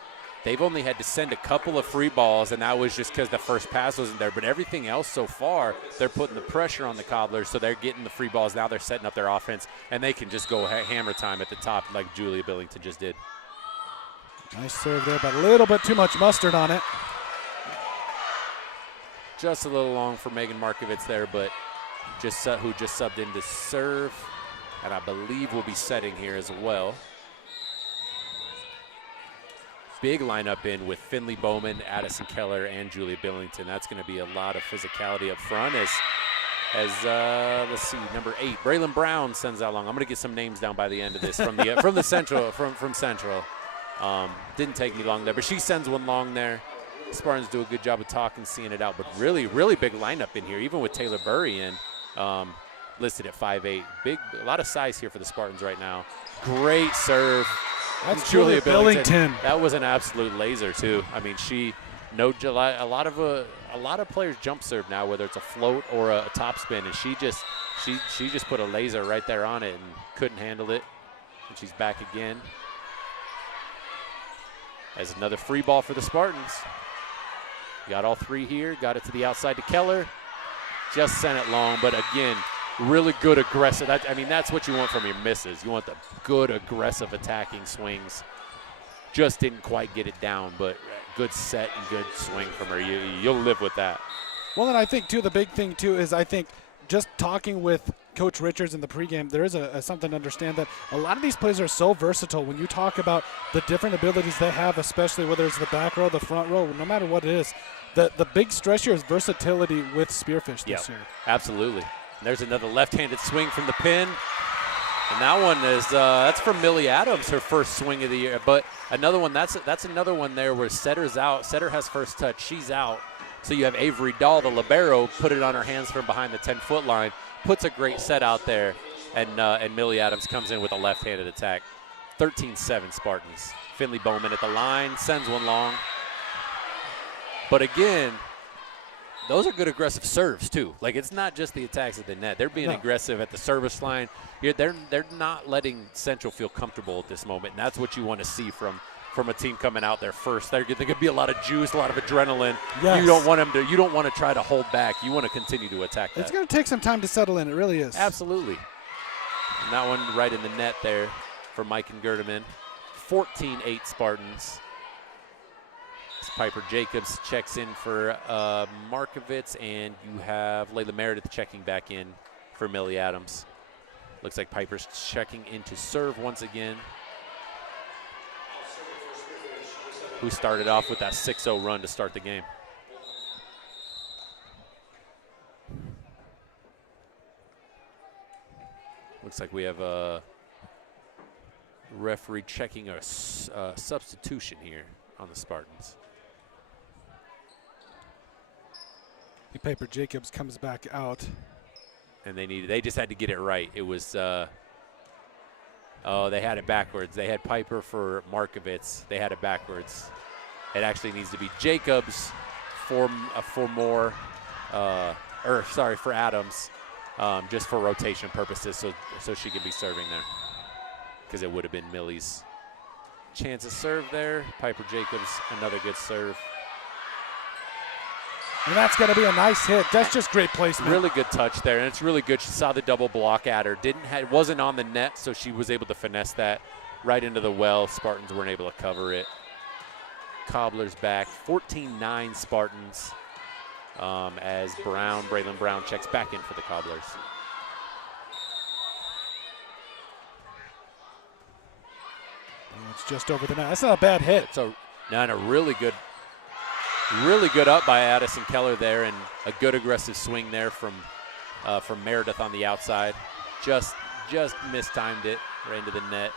they've only had to send a couple of free balls, and that was just because the first pass wasn't there. But everything else so far, they're putting the pressure on the Cobblers, so they're getting the free balls. Now they're setting up their offense, and they can just go hammer time at the top like Julia Billington just did. Nice serve there, but a little bit too much mustard on it. Just a little long for Megan Markovitz there, but who just subbed in to serve, and I believe will be setting here as well. Big lineup in with Finley Bowman, Addison Keller, and Julia Billington. That's going to be a lot of physicality up front as let's see, number 8, Braylon Brown sends out long. I'm going to get some names down by the end of this from the Central. Didn't take me long there, but she sends one long there. Spartans do a good job of talking, seeing it out, but really big lineup in here, even with Taylor Burry in, listed at 5'8". A lot of size here for the Spartans right now. Great serve. That's Julia Billington. That was an absolute laser, too. I mean, A lot of players jump serve now, whether it's a float or a top spin, and she just put a laser right there on it and couldn't handle it. And she's back again. As another free ball for the Spartans. Got all three here. Got it to the outside to Keller. Just sent it long, but again, really good aggressive. That's what you want from your misses. You want the good aggressive attacking swings. Just didn't quite get it down, but good set and good swing from her. You'll live with that. Well, and I think, too, the big thing, too, is I think just talking with Coach Richards in the pregame, there is something to understand that a lot of these players are so versatile. When you talk about the different abilities they have, especially whether it's the back row, the front row, no matter what it is, the big stress here is versatility with Spearfish this year. Absolutely. And there's another left-handed swing from the pin. And that one is that's from Millie Adams, her first swing of the year. But another one, that's another one there where Setter's out. Setter has first touch. She's out. So you have Avery Dahl, the libero, put it on her hands from behind the 10-foot line, puts a great set out there, and Millie Adams comes in with a left-handed attack. 13-7 Spartans. Finley Bowman at the line, sends one long. But again, those are good aggressive serves too. Like, it's not just the attacks at the net. They're being aggressive at the service line. They're not letting Central feel comfortable at this moment, and that's what you want to see from a team coming out there first. There could be a lot of juice, a lot of adrenaline. Yes. You don't want to try to hold back. You want to continue to attack that. It's going to take some time to settle in. It really is. Absolutely. And that one right in the net there for Mike and Gerdeman. 14-8 Spartans. Piper Jacobs checks in for Markovitz, and you have Layla Meredith checking back in for Millie Adams. Looks like Piper's checking in to serve once again. Who started off with that 6-0 run to start the game. Looks like we have a referee checking a substitution here on the Spartans. Piper Jacobs comes back out. And they just had to get it right. It was, they had it backwards. They had Piper for Markovitz. They had it backwards. It actually needs to be Jacobs for Adams, just for rotation purposes, so she can be serving there. Because it would have been Millie's chance to serve there. Piper Jacobs, another good serve. And that's going to be a nice hit. That's just great placement. Really good touch there, and it's really good. She saw the double block at her. It wasn't on the net, so she was able to finesse that right into the well. Spartans weren't able to cover it. Cobblers back, 14-9 Spartans, as Braylon Brown checks back in for the Cobblers. It's just over the net. That's not a bad hit. And a really good up by Addison Keller there, and a good aggressive swing there from Meredith on the outside. Just mistimed it right into the net.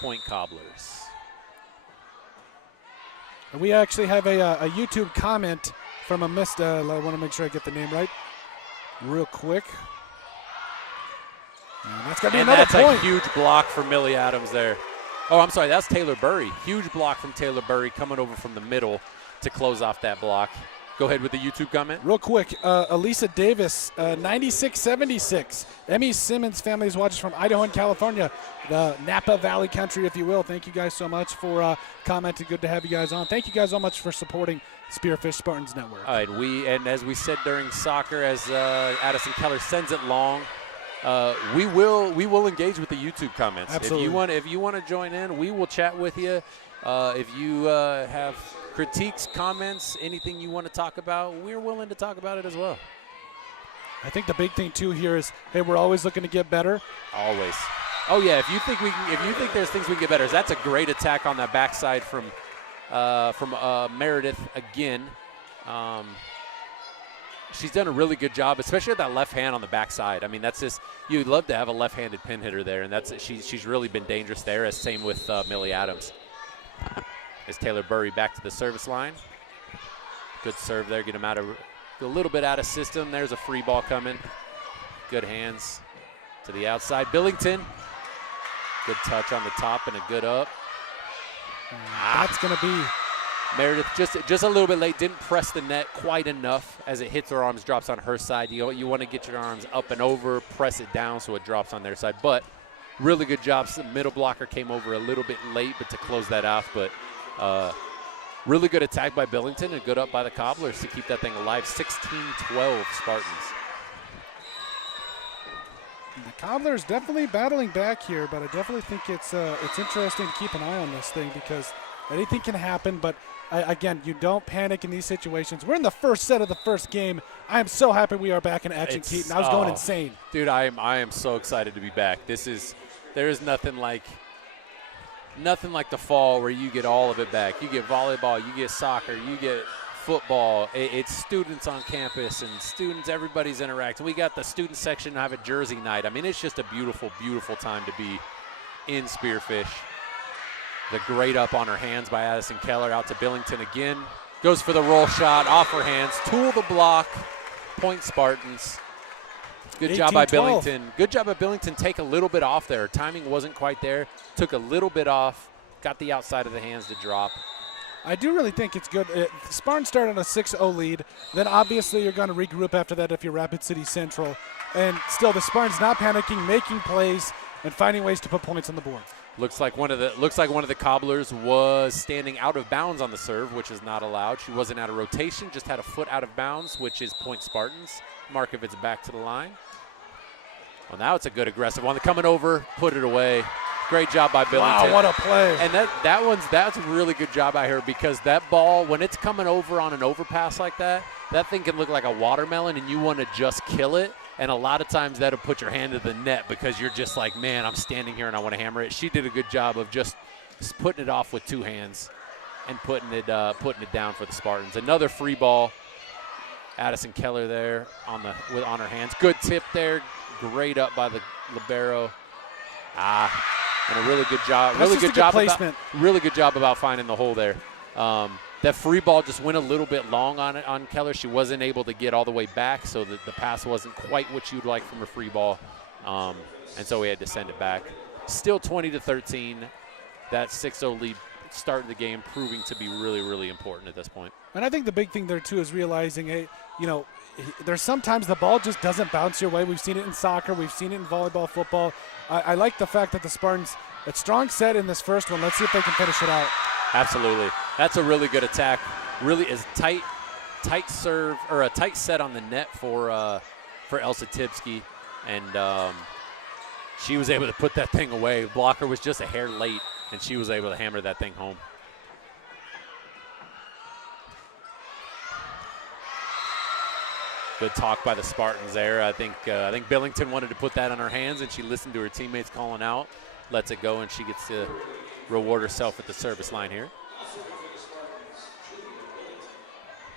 Point Cobblers. And we actually have a YouTube comment from a missed. I want to make sure I get the name right real quick. And that's going to be another point. That's a huge block for Millie Adams there. Oh, I'm sorry, that's Taylor Burry. Huge block from Taylor Burry coming over from the middle to close off that block. Go ahead with the YouTube comment. Real quick, Elisa Davis, 9676. Emmy Simmons family is watching from Idaho and California, the Napa Valley country, if you will. Thank you guys so much for commenting. Good to have you guys on. Thank you guys so much for supporting Spearfish Spartans Network. All right, and as we said during soccer, as Addison Keller sends it long, we will engage with the YouTube comments. Absolutely. If you want to join in, we will chat with you. If you have critiques, comments, anything you want to talk about, we're willing to talk about it as well. I think the big thing too here is, hey, we're always looking to get better. Always. Oh yeah, if you think there's things we can get better, that's a great attack on that backside from Meredith again. She's done a really good job, especially with that left hand on the backside. I mean, that's just, you'd love to have a left-handed pin hitter there, and she's really been dangerous there. As same with Millie Adams. As Taylor Burry back to the service line. Good serve there, get him a little bit out of system. There's a free ball coming. Good hands to the outside. Billington, good touch on the top and a good up. That's going to be Meredith just a little bit late, didn't press the net quite enough as it hits her arms, drops on her side. You want to get your arms up and over, press it down so it drops on their side. But really good job. The middle blocker came over a little bit late, but to close that off. But really good attack by Billington and good up by the Cobblers to keep that thing alive. 16-12 Spartans. The Cobblers definitely battling back here, but I definitely think it's interesting to keep an eye on this thing because anything can happen. But again, you don't panic in these situations. We're in the first set of the first game. I am so happy we are back in action, Keaton. I was going insane. Dude, I am so excited to be back. There is nothing like the fall where you get all of it back. You get volleyball, you get soccer, you get football. It's students on campus and students, everybody's interacting. We got the student section have a jersey night. I mean, it's just a beautiful, beautiful time to be in Spearfish. The great up on her hands by Addison Keller out to Billington again. Goes for the roll shot off her hands. Tool the block. Point Spartans. Good job by Billington. Good job by Billington. Take a little bit off there. Timing wasn't quite there. Took a little bit off. Got the outside of the hands to drop. I do really think it's good. Spartans started on a 6-0 lead. Then obviously you're going to regroup after that if you're Rapid City Central. And still the Spartans not panicking, making plays, and finding ways to put points on the board. Looks like one of the Cobblers was standing out of bounds on the serve, which is not allowed. She wasn't out of rotation, just had a foot out of bounds, which is Point Spartans. Markovitz back to the line. Well, now it's a good aggressive one. Coming over, put it away. Great job by Billington. Wow, what a play. And that's a really good job by her because that ball, when it's coming over on an overpass like that, that thing can look like a watermelon and you want to just kill it. And a lot of times that'll put your hand to the net because you're just like, man, I'm standing here and I want to hammer it. She did a good job of just putting it off with two hands and putting it down for the Spartans. Another free ball. Addison Keller there on her hands. Good tip there. Great up by the libero. And a really good job. Really good job about finding the hole there. That free ball just went a little bit long on Keller. She wasn't able to get all the way back, so the pass wasn't quite what you'd like from a free ball. And so we had to send it back. Still 20-13. That 6-0 lead starting the game proving to be really, really important at this point. And I think the big thing there, too, is realizing, hey, there's sometimes the ball just doesn't bounce your way. We've seen it in soccer. We've seen it in volleyball, football. I like the fact that the Spartans, a strong set in this first one. Let's see if they can finish it out. Absolutely. That's a really good attack. Really is tight serve or a tight set on the net for Elsa Tipsky. And she was able to put that thing away. Blocker was just a hair late, and she was able to hammer that thing home. Good talk by the Spartans there. I think Billington wanted to put that on her hands, and she listened to her teammates calling out, lets it go, and she gets to reward herself at the service line here.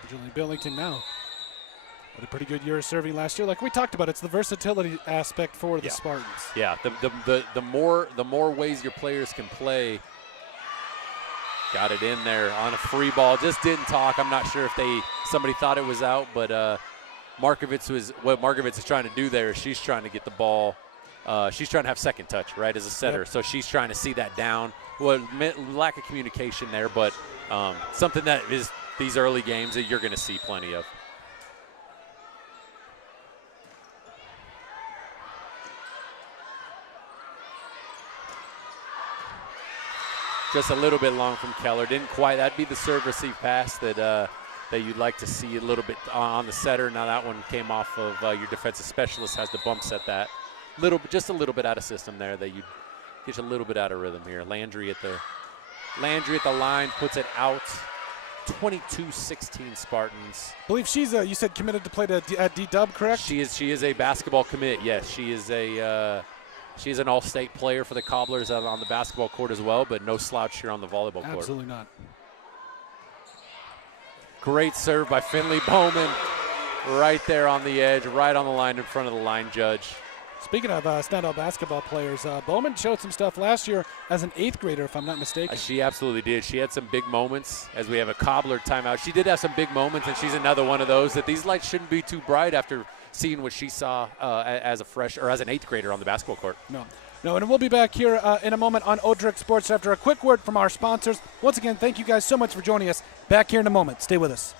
Julie Billington now. Had a pretty good year serving last year. Like we talked about, it's the versatility aspect for the Spartans. Yeah, the more ways your players can play. Got it in there on a free ball. Just didn't talk. I'm not sure if somebody thought it was out, but what Markovitz is trying to do there is she's trying to get the ball. She's trying to have second touch, right, as a setter. Yep. So she's trying to see that down. Well, lack of communication there, but something that is these early games that you're going to see plenty of. Just a little bit long from Keller. Didn't quite. That'd be the serve receive pass that you'd like to see a little bit on the setter. Now that one came off of your defensive specialist has to bump set that. Just a little bit out of system there that you get a little bit out of rhythm here. Landry at the line puts it out. 22-16 Spartans. I believe she's you said committed to play at D-Dub, correct? She is a basketball commit. Yes, she is she's an all-state player for the Cobblers on the basketball court as well, but no slouch here on the volleyball court. Absolutely not. Great serve by Finley Bowman. Right there on the edge, right on the line in front of the line judge. Speaking of standout basketball players, Bowman showed some stuff last year as an 8th grader, if I'm not mistaken. She absolutely did. She had some big moments as we have a Cobbler timeout. She did have some big moments, and she's another one of those that these lights shouldn't be too bright after seeing what she saw as an 8th grader on the basketball court. No. No, and we'll be back here in a moment on Odrick Sports after a quick word from our sponsors. Once again, thank you guys so much for joining us. Back here in a moment. Stay with us.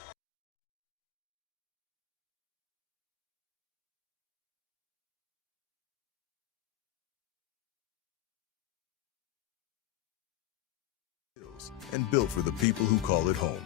And built for the people who call it home.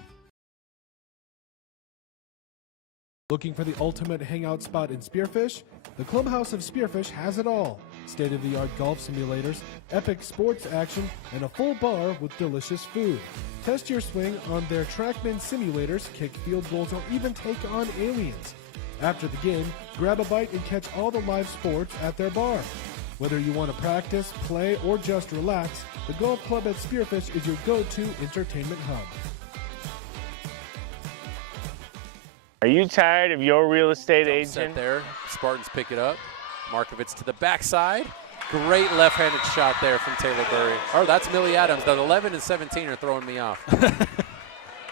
Looking for the ultimate hangout spot in Spearfish? The Clubhouse of Spearfish has it all. State-of-the-art golf simulators, epic sports action, and a full bar with delicious food. Test your swing on their TrackMan simulators, kick field goals, or even take on aliens. After the game, grab a bite and catch all the live sports at their bar. Whether you want to practice, play, or just relax, the golf club at Spearfish is your go-to entertainment hub. Are you tired of your real estate Set agent? there. Spartans pick it up. Markovitz to the backside. Great left-handed shot there from Taylor Burry. Oh, that's Millie Adams. The 11 and 17 are throwing me off.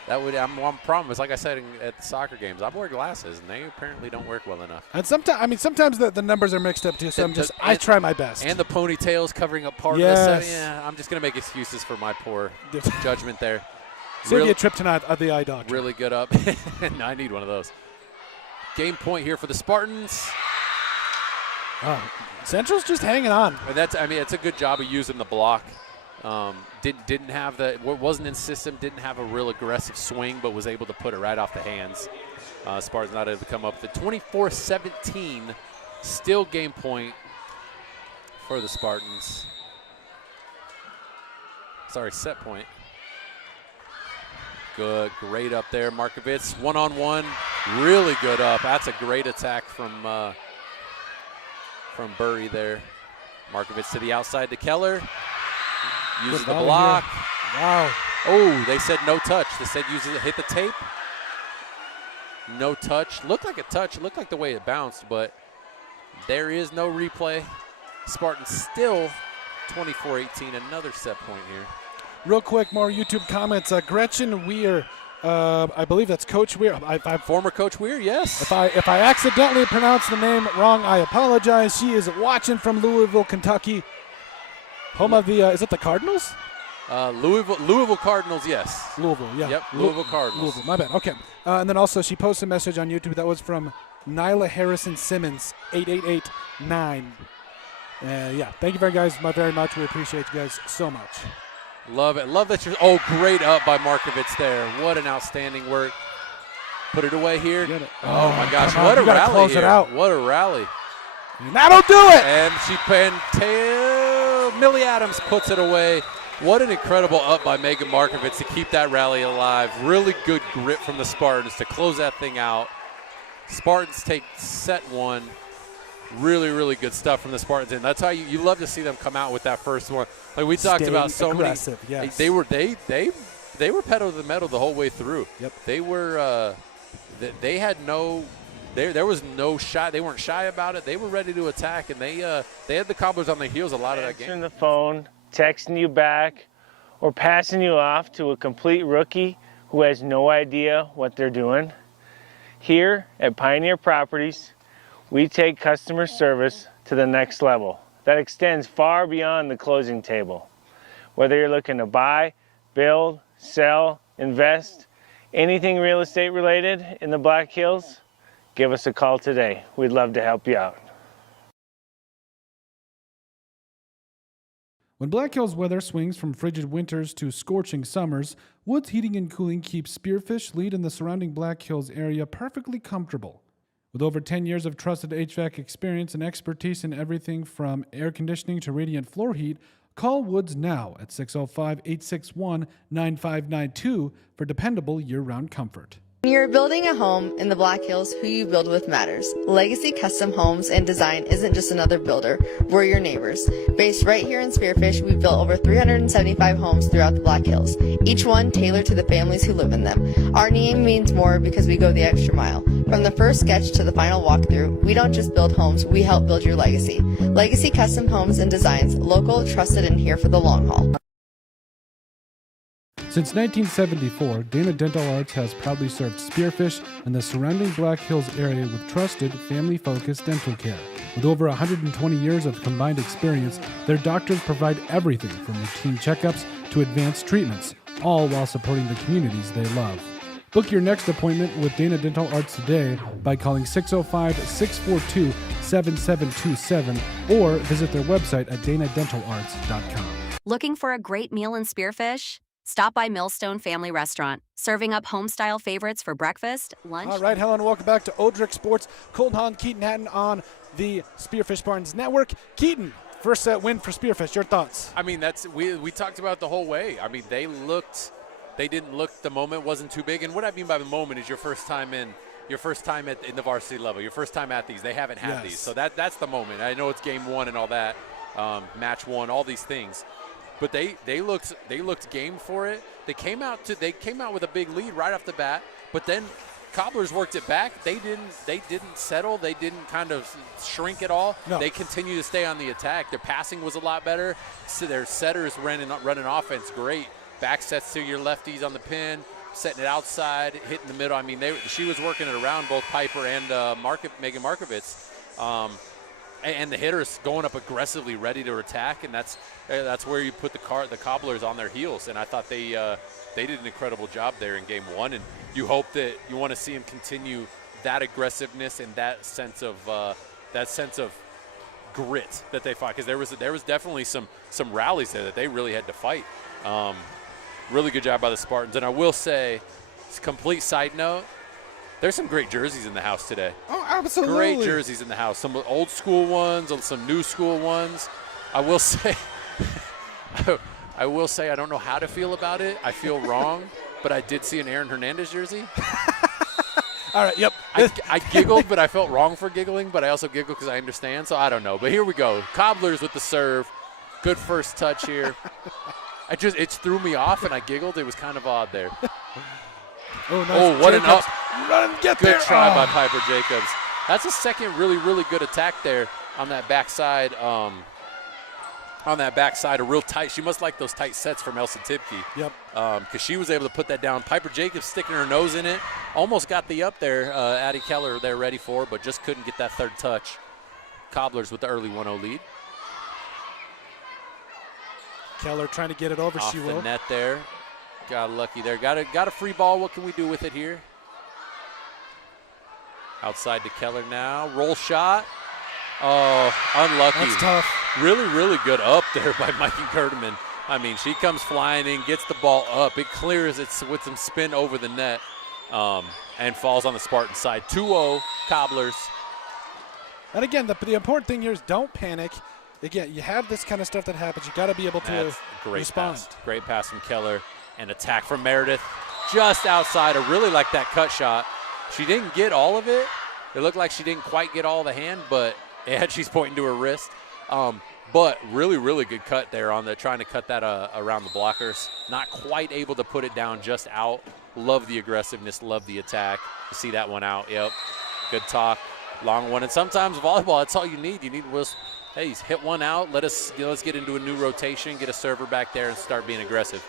I'm promise, like I said at the soccer games, I wear glasses, and they apparently don't work well enough. And sometimes the numbers are mixed up too, so I try my best. And the ponytails covering up part Yes. of this. Yeah, I'm just going to make excuses for my poor judgment there. Save you a trip tonight at the eye doctor. Really good up. No, I need one of those. Game point here for the Spartans. Oh, Central's just hanging on. And it's a good job of using the block. Didn't have wasn't in system, didn't have a real aggressive swing, but was able to put it right off the hands. Spartans not able to come up with it. 24-17, still game point for the Spartans. Sorry, set point. Good, great up there, Markovitz. One-on-one, really good up. That's a great attack from Burry there. Markovitz to the outside to Keller. Uses the block. Wow. Oh, they said no touch. They said hit the tape. No touch. Looked like a touch. Looked like the way it bounced, but there is no replay. Spartans still 24-18. Another set point here. Real quick, more YouTube comments. Gretchen Weir, I believe that's Coach Weir. Former Coach Weir, yes. If I accidentally pronounce the name wrong, I apologize. She is watching from Louisville, Kentucky. Home of the, is it the Cardinals? Louisville Cardinals, yes. Louisville, yeah. Yep, Louisville Cardinals. Louisville, my bad. Okay. And then also she posted a message on YouTube that was from Nyla Harrison Simmons, 8889. Yeah, thank you very much. We appreciate you guys so much. Love it. Love that you're. Oh, great up by Markovitz there. What an outstanding work. Put it away here. Oh my gosh, what a rally close here. It out. What a rally. And that'll do it. And Millie Adams puts it away. What an incredible up by Megan Markovitz to keep that rally alive. Really good grip from the Spartans to close that thing out. Spartans take set one. Really, really good stuff from the Spartans, and that's how you love to see them come out with that first one. Like we talked about, so aggressive, many. Yes. They were pedal to the metal the whole way through. Yep. They were. They had no. There was no shy. They weren't shy about it. They were ready to attack, and they had the Cobblers on their heels a lot of that game. Answering the phone, texting you back, or passing you off to a complete rookie who has no idea what they're doing. Here at Pioneer Properties, we take customer service to the next level. That extends far beyond the closing table. Whether you're looking to buy, build, sell, invest, anything real estate related in the Black Hills, give us a call today. We'd love to help you out. When Black Hills weather swings from frigid winters to scorching summers, Woods Heating and Cooling keeps Spearfish, Lead, and the surrounding Black Hills area perfectly comfortable. With over 10 years of trusted HVAC experience and expertise in everything from air conditioning to radiant floor heat, call Woods now at 605-861-9592 for dependable year-round comfort. When you're building a home in the Black Hills, who you build with matters. Legacy Custom Homes and Design isn't just another builder, we're your neighbors. Based right here in Spearfish, we've built over 375 homes throughout the Black Hills, each one tailored to the families who live in them. Our name means more because we go the extra mile. From the first sketch to the final walkthrough, we don't just build homes, we help build your legacy. Legacy Custom Homes and Designs, local, trusted, and here for the long haul. Since 1974, Dana Dental Arts has proudly served Spearfish and the surrounding Black Hills area with trusted, family-focused dental care. With over 120 years of combined experience, their doctors provide everything from routine checkups to advanced treatments, all while supporting the communities they love. Book your next appointment with Dana Dental Arts today by calling 605-642-7727 or visit their website at danadentalarts.com. Looking for a great meal in Spearfish? Stop by Millstone Family Restaurant, serving up home-style favorites for breakfast, lunch. All right, hello and welcome back to Odrick Sports. Colton Hahn, Keaton Hatton on the Spearfish Spartans Network. Keaton, first set win for Spearfish. Your thoughts? I mean, that's we talked about the whole way. I mean, they didn't look, the moment wasn't too big. And what I mean by the moment is your first time in the varsity level, your first time at these. They haven't had these, so that's the moment. I know it's game one and all that, match one, all these things. But they looked game for it. They came out with a big lead right off the bat. But then Cobblers worked it back. They didn't settle. They didn't kind of shrink at all. No. They continued to stay on the attack. Their passing was a lot better. So their setters running offense great. Back sets to your lefties on the pin, setting it outside, hitting the middle. I mean, she was working it around both Piper and Megan Markovitz. And the hitters going up aggressively, ready to attack, and that's where you put the Cobblers on their heels. And I thought they did an incredible job there in game one. And you hope that you want to see them continue that aggressiveness and that sense of grit that they fought, because there was definitely some rallies there that they really had to fight. Really good job by the Spartans. And I will say, complete side note, there's some great jerseys in the house today. Oh, absolutely. Great jerseys in the house. Some old school ones, some new school ones. I will say, I don't know how to feel about it. I feel wrong, but I did see an Aaron Hernandez jersey. All right, yep. I giggled, but I felt wrong for giggling, but I also giggled because I understand, so I don't know. But here we go. Cobblers with the serve. Good first touch here. It threw me off, and I giggled. It was kind of odd there. Oh, nice. Oh, what Jacobs. an up. Run and get Good there. try by Piper Jacobs. That's a second really, really good attack there on that backside. A real tight. She must like those tight sets from Elsa Tipke. Yep. Because she was able to put that down. Piper Jacobs sticking her nose in it. Almost got the up there. Addie Keller there ready for, but just couldn't get that third touch. Cobblers with the early 1-0 lead. Keller trying to get it over. Off She the will. net there. Got lucky there. Got a free ball. What can we do with it here? Outside to Keller now. Roll shot. Oh, unlucky. That's tough. Really, really good up there by Mikey Kurtman. I mean, she comes flying in, gets the ball up. It clears it with some spin over the net and falls on the Spartan side. 2-0 Cobblers. And again, the important thing here is don't panic. Again, you have this kind of stuff that happens. You got to be able to respond. Great pass from Keller. And attack from Meredith. Just outside. I really like that cut shot. She didn't get all of it. It looked like she didn't quite get all the hand, but she's pointing to her wrist. But really, really good cut there on trying to cut that around the blockers. Not quite able to put it down, just out. Love the aggressiveness, love the attack. You see that one out. Yep. Good talk. Long one. And sometimes volleyball, that's all you need. You need hey, hit one out. Let's get into a new rotation, get a server back there, and start being aggressive.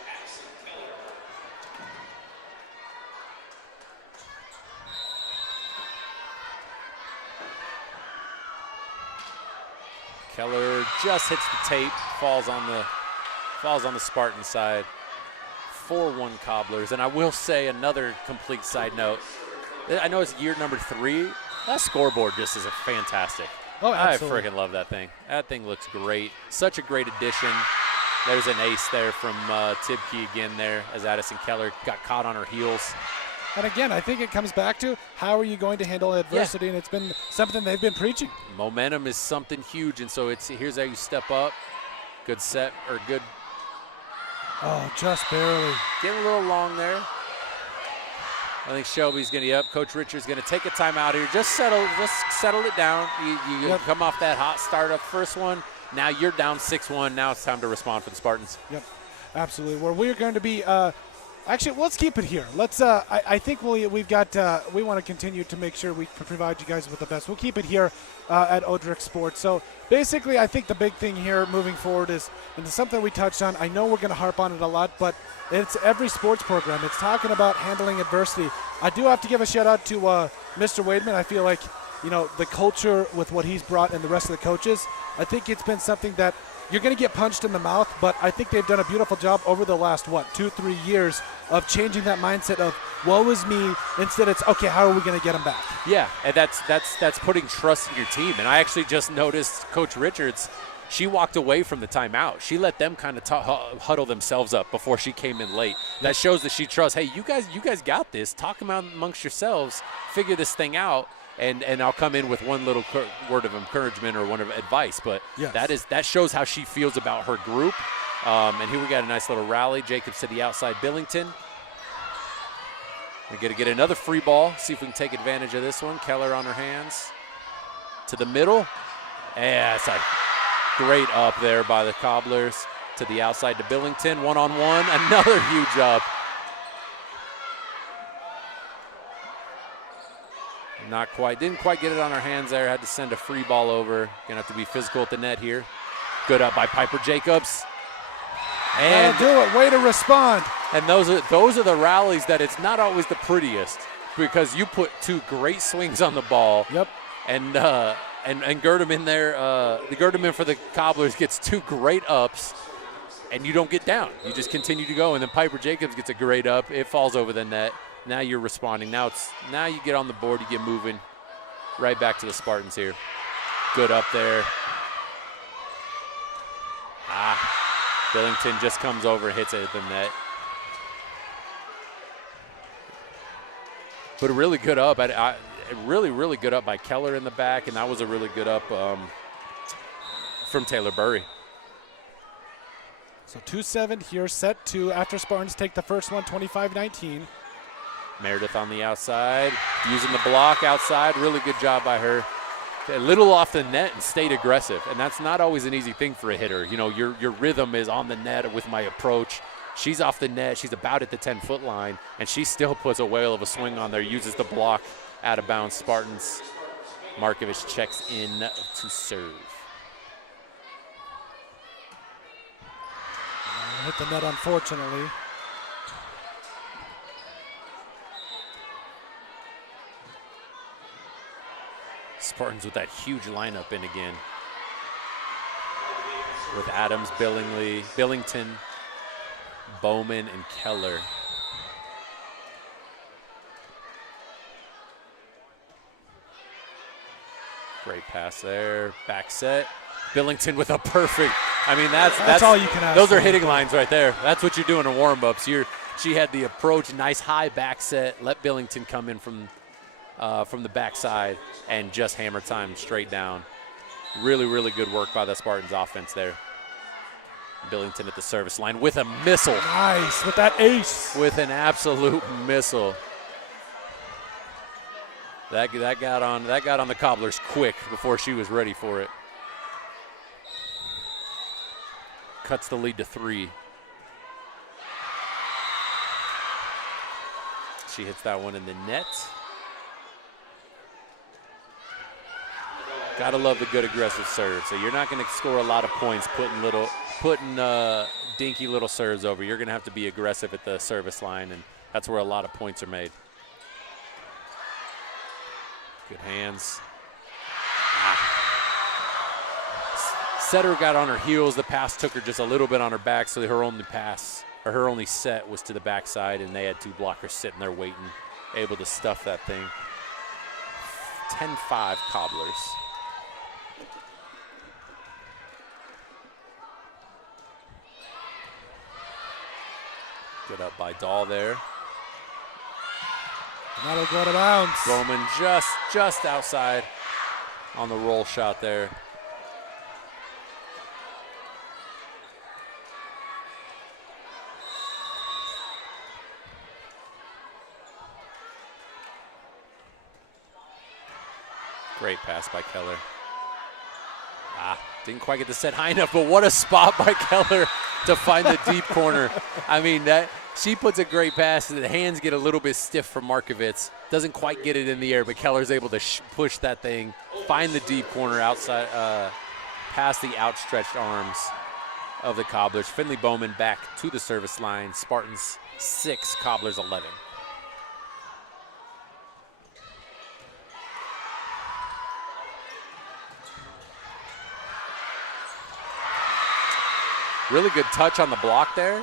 Keller just hits the tape, falls on the Spartan side. 4-1 Cobblers. And I will say another complete side note. I know it's year number 3. That scoreboard just is fantastic. Oh, absolutely. I freaking love that thing. That thing looks great. Such a great addition. There's an ace there from Tibke again there as Addison Keller got caught on her heels. And again, I think it comes back to how are you going to handle adversity, and it's been something they've been preaching. Momentum is something huge, and so here's how you step up. Good set, or good. Oh, just barely. Getting a little long there. I think Shelby's going to Coach Richards going to take a timeout here. Just settle it down. You come off that hot start up first one. Now you're down 6-1. Now it's time to respond for the Spartans. Yep, absolutely. Well, we're going to be Actually, let's keep it here. Let's. I think we've got. We want to continue to make sure we provide you guys with the best. We'll keep it here at Odrick Sports. So basically, I think the big thing here moving forward is, and it's something we touched on. I know we're going to harp on it a lot, but it's every sports program. It's talking about handling adversity. I do have to give a shout out to Mr. Wademan. I feel like, you know, the culture with what he's brought and the rest of the coaches. I think it's been something that. You're going to get punched in the mouth, but I think they've done a beautiful job over the last, 2-3 years of changing that mindset of woe is me. Instead, it's, okay, how are we going to get them back? Yeah, and that's putting trust in your team. And I actually just noticed Coach Richards, she walked away from the timeout. She let them kind of huddle themselves up before she came in late. That shows that she trusts, hey, you guys got this. Talk amongst yourselves. Figure this thing out. And I'll come in with one little word of encouragement or one of advice, but yes. that shows how she feels about her group. And here we got a nice little rally. Jacobs to the outside, Billington. We're going to get another free ball. See if we can take advantage of this one. Keller on her hands to the middle. Yeah, it's a great up there by the Cobblers to the outside to Billington. One-on-one, another huge up. Not quite, didn't quite get it on her hands there. Had to send a free ball over. Gonna have to be physical at the net here. Good up by Piper Jacobs. And that'll do it. Way to respond. And those are the rallies that it's not always the prettiest because you put two great swings on the ball. Yep. And Gerdem in there. The Gerdem in for the Cobblers gets two great ups, and you don't get down. You just continue to go. And then Piper Jacobs gets a great up. It falls over the net. Now you're responding. Now you get on the board, you get moving. Right back to the Spartans here. Good up there. Billington just comes over and hits it at the net. But a really good up. Really good up by Keller in the back, and that was a really good up from Taylor Burry. So 2-7 here, set 2 after Spartans take the first one, 25-19. Meredith on the outside, using the block outside. Really good job by her. A little off the net and stayed aggressive, and that's not always an easy thing for a hitter. You know, your rhythm is on the net with my approach. She's off the net. She's about at the 10-foot line, and she still puts a whale of a swing on there, uses the block out of bounds. Spartans. Markovich checks in to serve. Hit the net, unfortunately. Spartans with that huge lineup in again. With Adams, Billington, Bowman, and Keller. Great pass there. Back set. Billington with a perfect. I mean, that's all you can ask. Those are hitting lines right there. That's what you're doing in warm-ups. She had the approach, nice high back set. Let Billington come in from the backside and just hammer time straight down. Really, really good work by the Spartans offense there. Billington at the service line with a missile. Nice, with that ace. With an absolute missile. That got on the Cobblers quick before she was ready for it. Cuts the lead to 3. She hits that one in the net. Gotta love the good aggressive serve. So you're not going to score a lot of points putting dinky little serves over. You're going to have to be aggressive at the service line, and that's where a lot of points are made. Good hands. Setter got on her heels. The pass took her just a little bit on her back, so her only set was to the backside, and they had 2 blockers sitting there waiting, able to stuff that thing. 10-5 Cobblers. Good up by Dahl there. And that'll go to bounds. Bowman just outside on the roll shot there. Great pass by Keller. Didn't quite get the set high enough, but what a spot by Keller to find the deep corner. I mean, She puts a great pass, and the hands get a little bit stiff for Markovitz. Doesn't quite get it in the air, but Keller's able to push that thing, find the deep corner outside, past the outstretched arms of the Cobblers. Finley Bowman back to the service line. Spartans 6, Cobblers 11. Really good touch on the block there.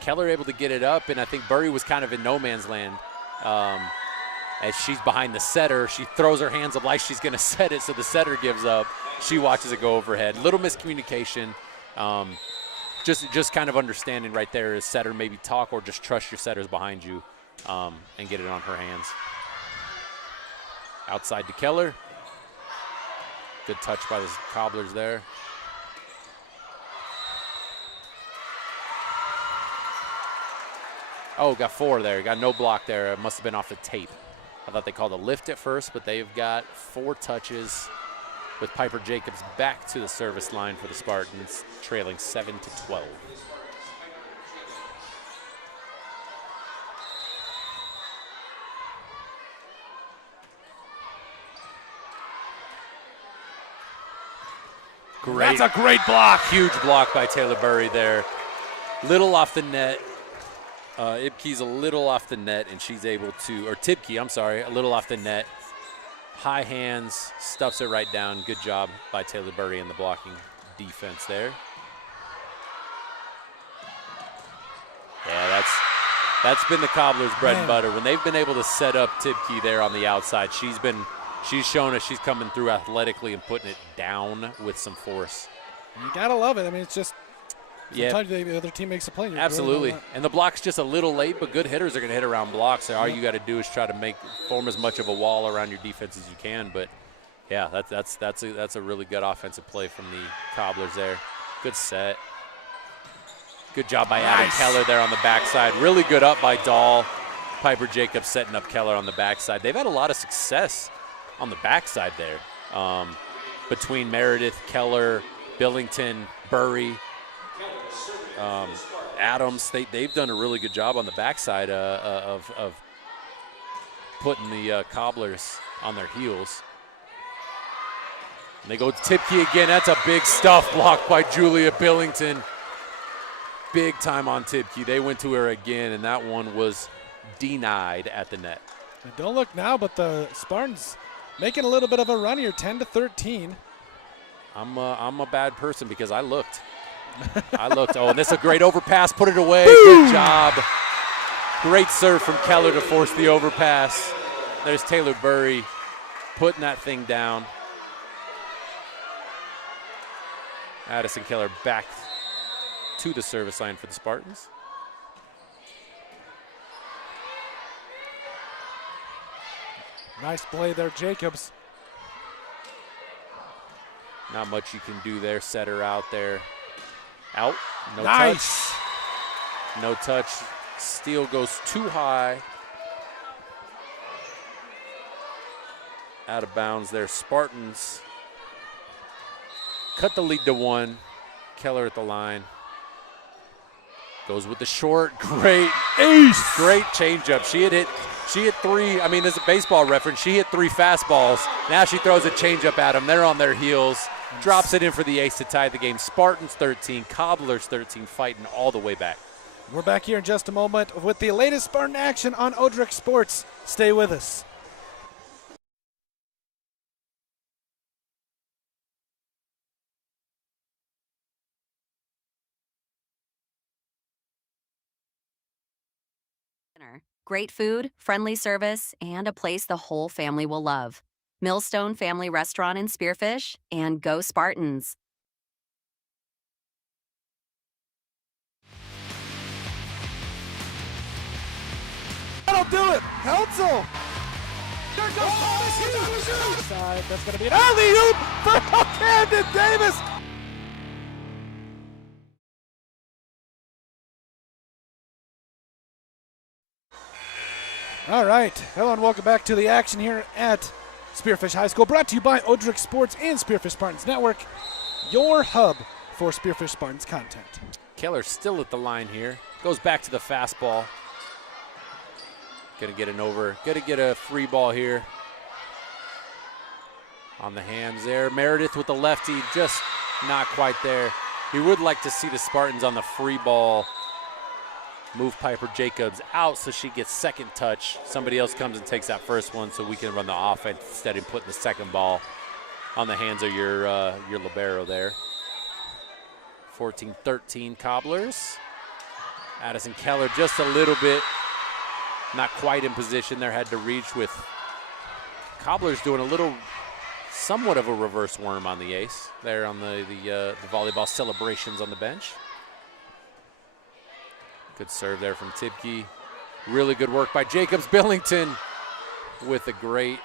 Keller able to get it up, and I think Burry was kind of in no man's land. As she's behind the setter, she throws her hands up like she's going to set it, so the setter gives up. She watches it go overhead. Little miscommunication. Just kind of understanding right there is setter maybe talk or just trust your setters behind you and get it on her hands. Outside to Keller. Good touch by the Cobblers there. Oh, got 4 there. Got no block there. It must have been off the tape. I thought they called a lift at first, but they've got 4 touches with Piper Jacobs back to the service line for the Spartans, trailing 7-12. Great. That's a great block. Huge block by Taylor Burry there. Little off the net. Ipke's a little off the net, and she's able to, or Tipke, I'm sorry, a little off the net. High hands, stuffs it right down. Good job by Taylor Burry in the blocking defense there. Yeah, that's been the Cobblers' bread and butter. When they've been able to set up Tipke there on the outside, she's shown us she's coming through athletically and putting it down with some force. You gotta love it. I mean, it's just sometimes yeah, the other team makes a play. Absolutely. And the block's just a little late, but good hitters are going to hit around blocks. So all you got to do is try to form as much of a wall around your defense as you can. But yeah, that's a really good offensive play from the Cobblers there. Good set. Good job by Adam Keller there on the backside. Really good up by Dahl. Piper Jacobs setting up Keller on the backside. They've had a lot of success on the backside there between Meredith, Keller, Billington, Burry. Adams, they've done a really good job on the backside of putting the Cobblers on their heels. And they go to Tipke again. That's a big stuff block by Julia Billington. Big time on Tipke. They went to her again, and that one was denied at the net. And don't look now, but the Spartans making a little bit of a run here, 10-13. I'm a bad person because I looked. Oh, and this is a great overpass. Put it away. Good job. Great serve from Keller to force the overpass. There's Taylor Burry putting that thing down. Addison Keller back to the service line for the Spartans. Nice play there, Jacobs. Not much you can do there. Set her out there. Out. No nice. Touch. No touch. Steal goes too high. Out of bounds there. Spartans cut the lead to 1. Keller at the line. Goes with the short. Great ace. Great changeup. She hit 3. I mean, there's a baseball reference. She hit 3 fastballs. Now she throws a changeup at them. They're on their heels. Drops it in for the ace to tie the game. Spartans 13, Cobblers 13, fighting all the way back. We're back here in just a moment with the latest Spartan action on Odrick Sports. Stay with us. Great food, friendly service, and a place the whole family will love. Millstone Family Restaurant in Spearfish, and go Spartans. That'll do it. Council. There goes side. That's going to be an alley-oop for Camden Davis. All right. Hello and welcome back to the action here at Spearfish High School, brought to you by Odrick Sports and Spearfish Spartans Network, your hub for Spearfish Spartans content. Keller still at the line here. Goes back to the fastball. Gonna get an over. Gonna get a free ball here. On the hands there. Meredith with the lefty, just not quite there. He would like to see the Spartans on the free ball move Piper Jacobs out so she gets second touch. Somebody else comes and takes that first one so we can run the offense instead of putting the second ball on the hands of your libero there. 14-13 Cobblers. Addison Keller just a little bit not quite in position there, had to reach with Cobblers doing a little somewhat of a reverse worm on the ace there on the volleyball celebrations on the bench. Good serve there from Tibke. Really good work by Jacobs. Billington with a great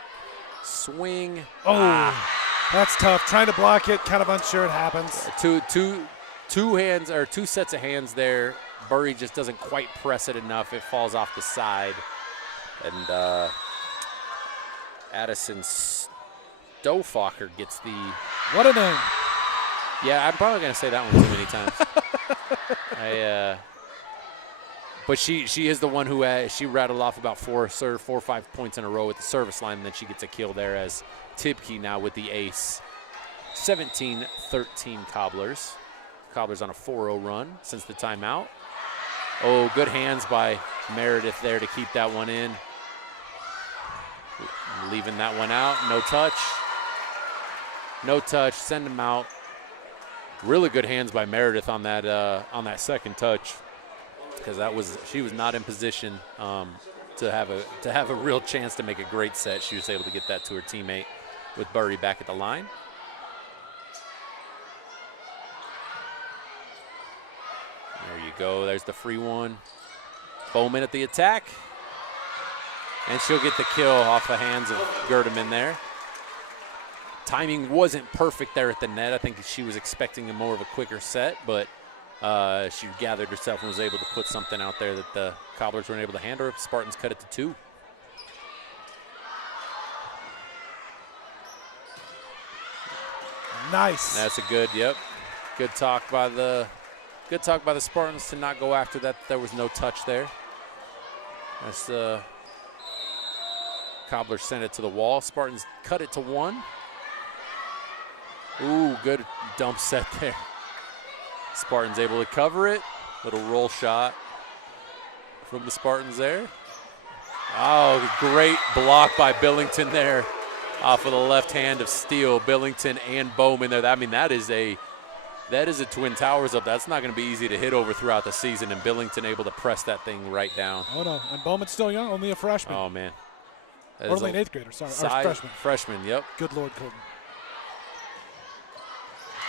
swing. That's tough. Trying to block it, kind of unsure it happens. Two sets of hands there. Burry just doesn't quite press it enough. It falls off the side. And Addison Stofacher gets the... What a name. Yeah, I'm probably going to say that one too many times. But she is the one who she rattled off about 4 or 5 points in a row at the service line, and then she gets a kill there as Tibke now with the ace. 17-13 Cobblers. Cobblers on a 4-0 run since the timeout. Oh, good hands by Meredith there to keep that one in. Leaving that one out. No touch. No touch. Send him out. Really good hands by Meredith on that second touch, because she was not in position to have a real chance to make a great set. She was able to get that to her teammate with Burry back at the line. There you go. There's the free one. Bowman at the attack. And she'll get the kill off the hands of Gerdeman there. Timing wasn't perfect there at the net. I think she was expecting more of a quicker set, but she gathered herself and was able to put something out there that the Cobblers weren't able to handle. Spartans cut it to 2. Nice. That's a good talk by the Spartans to not go after that. There was no touch there. That's Cobblers sent it to the wall. Spartans cut it to 1. Ooh, good dump set there. Spartans able to cover it. Little roll shot from the Spartans there. Oh, great block by Billington there off of the left hand of Steele. Billington and Bowman there. I mean, that is a Twin Towers up. That's not going to be easy to hit over throughout the season, and Billington able to press that thing right down. Oh, no. And Bowman's still young, only a freshman. Oh, man. Or only an 8th grader, sorry. Or freshman. Freshman, yep. Good Lord, Colton.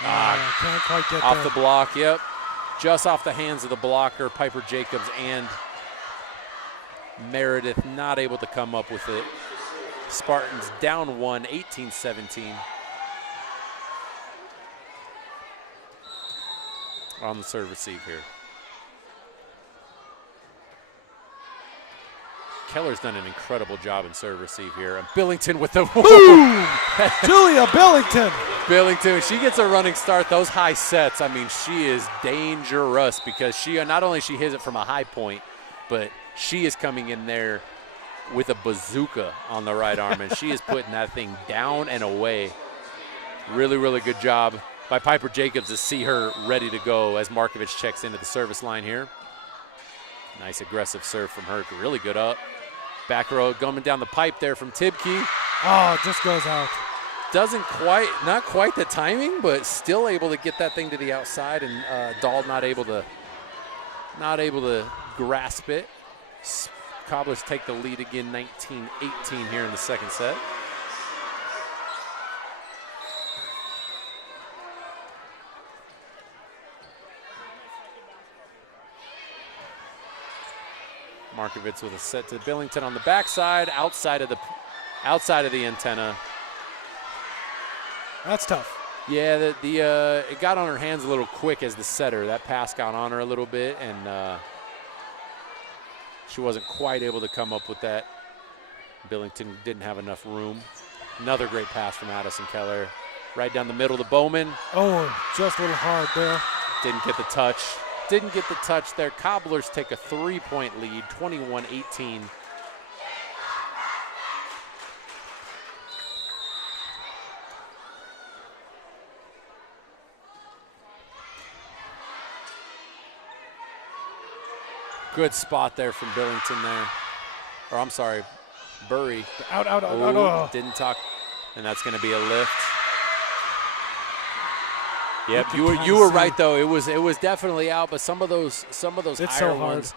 Can't quite get off there. The block, yep. Just off the hands of the blocker, Piper Jacobs and Meredith not able to come up with it. Spartans down 1, 18-17. On the serve receive here. Keller's done an incredible job in serve receive here. And Billington with the Julia Billington. Billington, she gets a running start. Those high sets, I mean, she is dangerous because she not only she hits it from a high point, but she is coming in there with a bazooka on the right arm, and she is putting that thing down and away. Really, really good job by Piper Jacobs to see her ready to go as Markovich checks into the service line here. Nice aggressive serve from her. Really good up. Back row coming down the pipe there from Tibke. Oh, it just goes out. Not quite the timing, but still able to get that thing to the outside, and Dahl not able to grasp it. Cobblers take the lead again, 19-18 here in the second set. Markovitz with a set to Billington on the backside, outside of the antenna. That's tough. Yeah, it got on her hands a little quick as the setter. That pass got on her a little bit, and she wasn't quite able to come up with that. Billington didn't have enough room. Another great pass from Addison Keller. Right down the middle to Bowman. Oh, just a little hard there. Didn't get the touch. didn't get the touch there. Cobblers take a 3-point lead, 21-18. Good spot there from Billington there. Or I'm sorry, Burry. Out. Didn't talk, and that's going to be a lift. Yep, You you were right though. It was definitely out, but some of those It's higher so hard. ones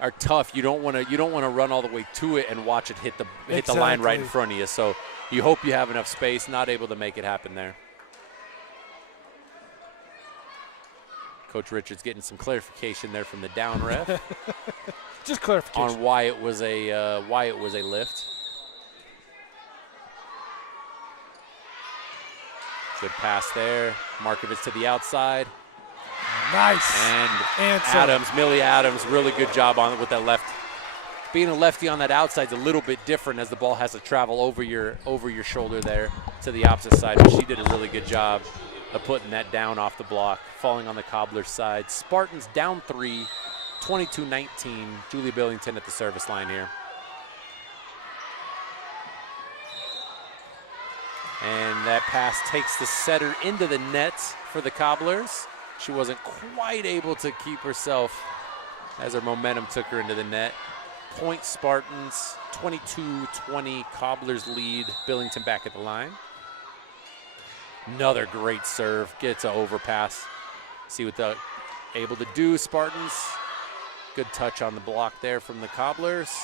are tough. You don't want to run all the way to it and watch it hit the line right in front of you. So you hope you have enough space. Not able to make it happen there. Coach Richards getting some clarification there from the down ref. Just clarification on why it was a lift. Good pass there. Markovitz to the outside. Nice. And Answer. Millie Adams, really good job on it with that left. Being a lefty on that outside is a little bit different as the ball has to travel over your shoulder there to the opposite side. But she did a really good job of putting that down off the block, falling on the Cobblers side. Spartans down 3, 22-19. Julie Billington at the service line here. And that pass takes the setter into the net for the Cobblers. She wasn't quite able to keep herself as her momentum took her into the net. Point Spartans, 22-20, Cobblers lead. Billington back at the line. Another great serve, gets an overpass. See what they're able to do, Spartans. Good touch on the block there from the Cobblers.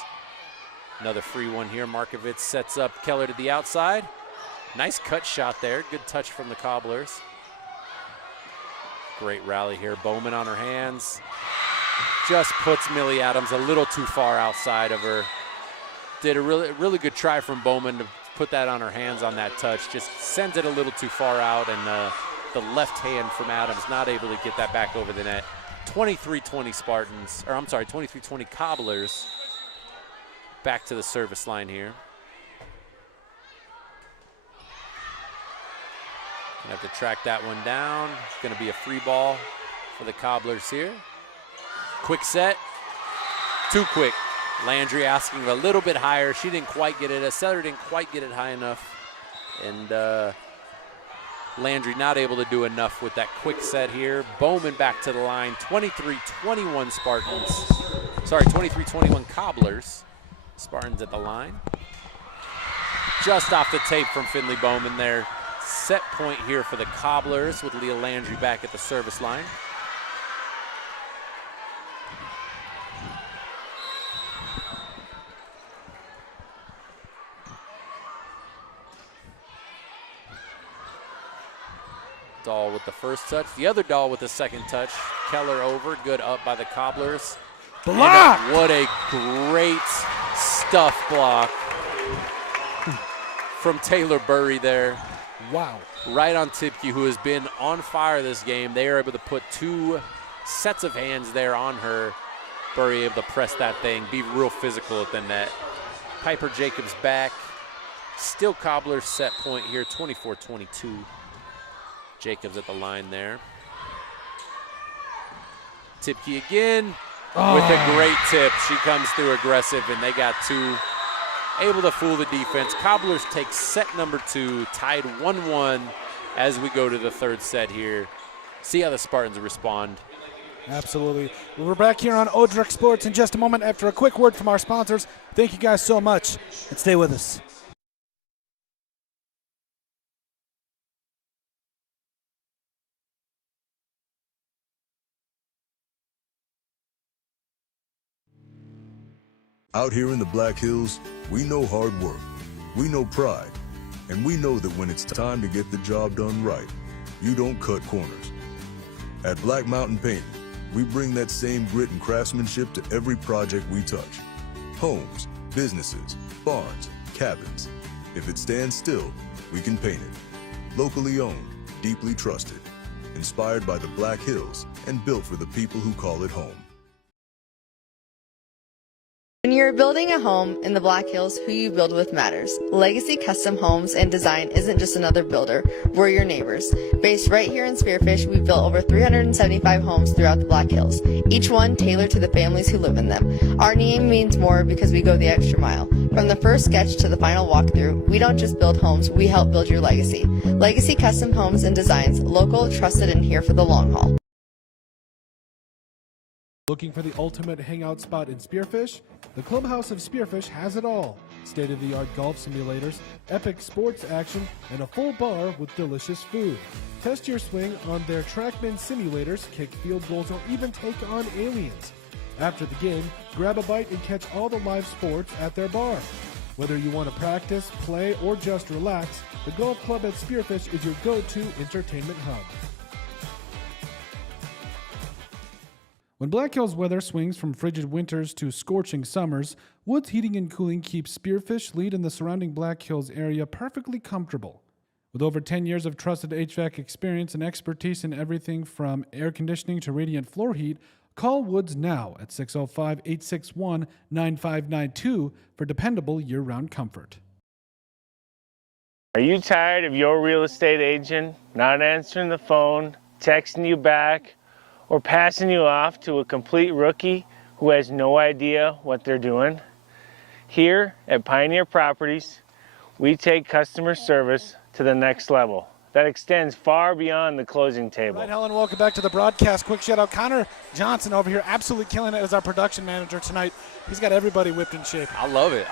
Another free one here. Markovitz sets up Keller to the outside. Nice cut shot there. Good touch from the Cobblers. Great rally here. Bowman on her hands. Just puts Millie Adams a little too far outside of her. Did a really good try from Bowman to put that on her hands on that touch. Just sends it a little too far out, and the left hand from Adams not able to get that back over the net. 23-20 Spartans, or I'm sorry, 23-20 Cobblers. Back to the service line here. Gonna have to track that one down. It's gonna be a free ball for the Cobblers here. Quick set, too quick. Landry asking a little bit higher. She didn't quite get it. Setter didn't quite get it high enough. And Landry not able to do enough with that quick set here. Bowman back to the line. 23-21 Spartans. Sorry, 23-21 Cobblers. Spartans at the line. Just off the tape from Finley Bowman there. Set point here for the Cobblers with Leah Landry back at the service line. Dahl with the first touch. The other Dahl with the second touch. Keller over. Good up by the Cobblers. Block! And what a great stuff block from Taylor Burry there. Wow. Right on Tipke, who has been on fire this game. They are able to put 2 sets of hands there on her. Burry able to press that thing, be real physical at the net. Piper Jacobs back. Still Cobblers set point here, 24-22. Jacobs at the line there. Tipke again with a great tip. She comes through aggressive, and they got 2. Able to fool the defense. Cobblers take set number 2, tied 1-1 as we go to the third set here. See how the Spartans respond. Absolutely. We're back here on Odrick Sports in just a moment after a quick word from our sponsors. Thank you guys so much, and stay with us. Out here in the Black Hills, we know hard work, we know pride, and we know that when it's time to get the job done right, you don't cut corners. At Black Mountain Painting, we bring that same grit and craftsmanship to every project we touch. Homes, businesses, barns, cabins. If it stands still, we can paint it. Locally owned, deeply trusted, inspired by the Black Hills, and built for the people who call it home. When you're building a home in the Black Hills, who you build with matters. Legacy Custom Homes and Design isn't just another builder, we're your neighbors. Based right here in Spearfish, we've built over 375 homes throughout the Black Hills, each one tailored to the families who live in them. Our name means more because we go the extra mile. From the first sketch to the final walkthrough, we don't just build homes, we help build your legacy. Legacy Custom Homes and Designs, local, trusted, and here for the long haul. Looking for the ultimate hangout spot in Spearfish? The Clubhouse of Spearfish has it all. State-of-the-art golf simulators, epic sports action, and a full bar with delicious food. Test your swing on their TrackMan simulators, kick field goals, or even take on aliens. After the game, grab a bite and catch all the live sports at their bar. Whether you want to practice, play, or just relax, the Golf Club at Spearfish is your go-to entertainment hub. When Black Hills weather swings from frigid winters to scorching summers, Woods Heating and Cooling keeps Spearfish, Lead, and the surrounding Black Hills area perfectly comfortable. With over 10 years of trusted HVAC experience and expertise in everything from air conditioning to radiant floor heat, call Woods now at 605-861-9592 for dependable year-round comfort. Are you tired of your real estate agent not answering the phone, texting you back, or passing you off to a complete rookie who has no idea what they're doing? Here at Pioneer Properties, we take customer service to the next level that extends far beyond the closing table. Right, Helen, welcome back to the broadcast. Quick shout out, Connor Johnson over here, absolutely killing it as our production manager tonight. He's got everybody whipped in shape. I love it.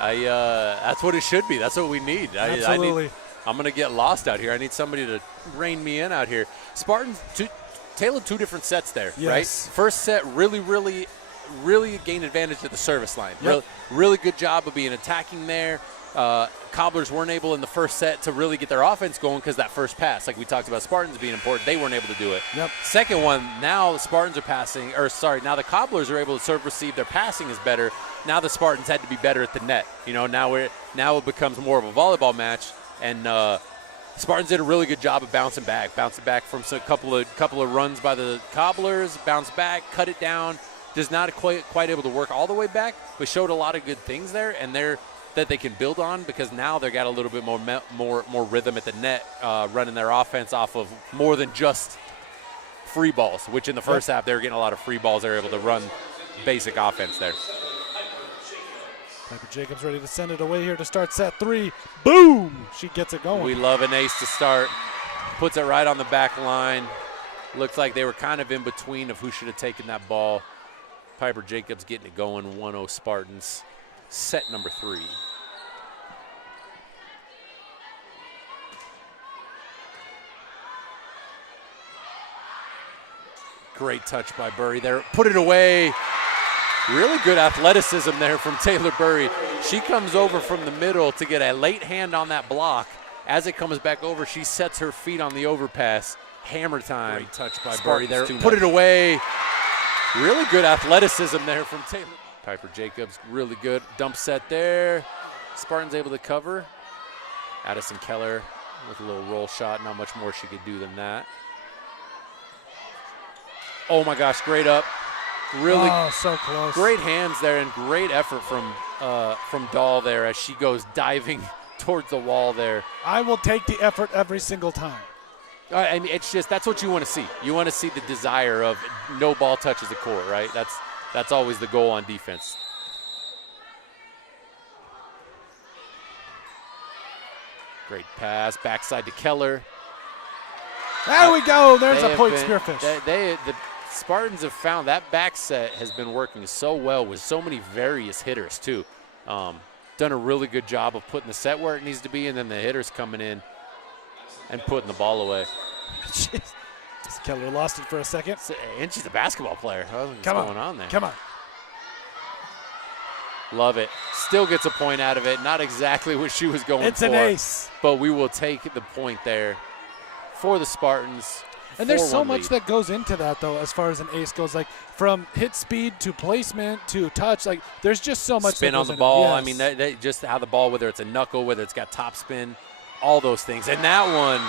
That's what it should be. That's what we need. Absolutely. I'm going to get lost out here. I need somebody to rein me in out here. Spartans tailored two different sets there, yes. Right? First set really gained advantage at the service line. Yep. Really good job of being attacking there. Cobblers weren't able in the first set to really get their offense going because that first pass, like we talked about Spartans being important, they weren't able to do it. Yep. Second one, now the Spartans are passing, now the Cobblers are able to serve receive. Their passing is better. Now the Spartans had to be better at the net. Now it becomes more of a volleyball match, and Spartans did a really good job of bouncing back from a couple of runs by the Cobblers, bounced back, cut it down. Just not quite able to work all the way back, but showed a lot of good things there, and that they can build on, because now they got a little bit more rhythm at the net, running their offense off of more than just free balls, which in the first half they were getting a lot of free balls. They were able to run basic offense there. Piper Jacobs ready to send it away here to start set 3. Boom! She gets it going. We love an ace to start. Puts it right on the back line. Looks like they were kind of in between of who should have taken that ball. Piper Jacobs getting it going, 1-0 Spartans. Set number 3. Great touch by Burry there. Put it away. Really good athleticism there from Taylor Burry. She comes over from the middle to get a late hand on that block. As it comes back over, she sets her feet on the overpass. Hammer time. Great touch by Burry there. Put it away. Really good athleticism there from Taylor. Piper Jacobs, really good. Dump set there. Spartans able to cover. Addison Keller with a little roll shot. Not much more she could do than that. Oh my gosh, great up. Really so close. Great hands there and great effort from Dahl there as she goes diving towards the wall there. I will take the effort every single time. I mean, it's just, that's what you want to see. You want to see the desire of no ball touches the court, right? That's always the goal on defense. Great pass, backside to Keller. There we go. There's a point, Spearfish. The Spartans have found that back set has been working so well with so many various hitters too. Done a really good job of putting the set where it needs to be, and then the hitters coming in and putting the ball away. Keller lost it for a second. And she's a basketball player. What's going on there? Come on. Love it. Still gets a point out of it. Not exactly what she was going for. It's an ace. But we will take the point there for the Spartans. And there's so much that goes into that, though, as far as an ace goes, like from hit speed to placement to touch. Like, there's just so much spin that on goes the into ball. Yes. I mean, that just how the ball, whether it's a knuckle, whether it's got top spin, all those things. And that one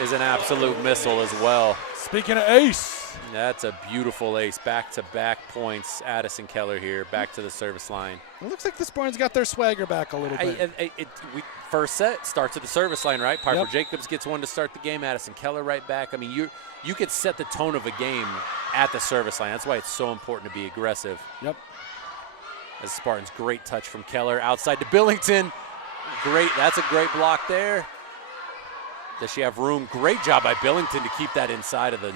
is an absolute missile as well. Speaking of ace. That's a beautiful ace. Back-to-back points. Addison Keller here, back to the service line. It looks like the Spartans got their swagger back a little bit. First set starts at the service line, right? Piper Yep. Jacobs gets one to start the game. Addison Keller right back. I mean, you could set the tone of a game at the service line. That's why it's so important to be aggressive. Yep. As Spartans, great touch from Keller. Outside to Billington. Great. That's a great block there. Does she have room? Great job by Billington to keep that inside of the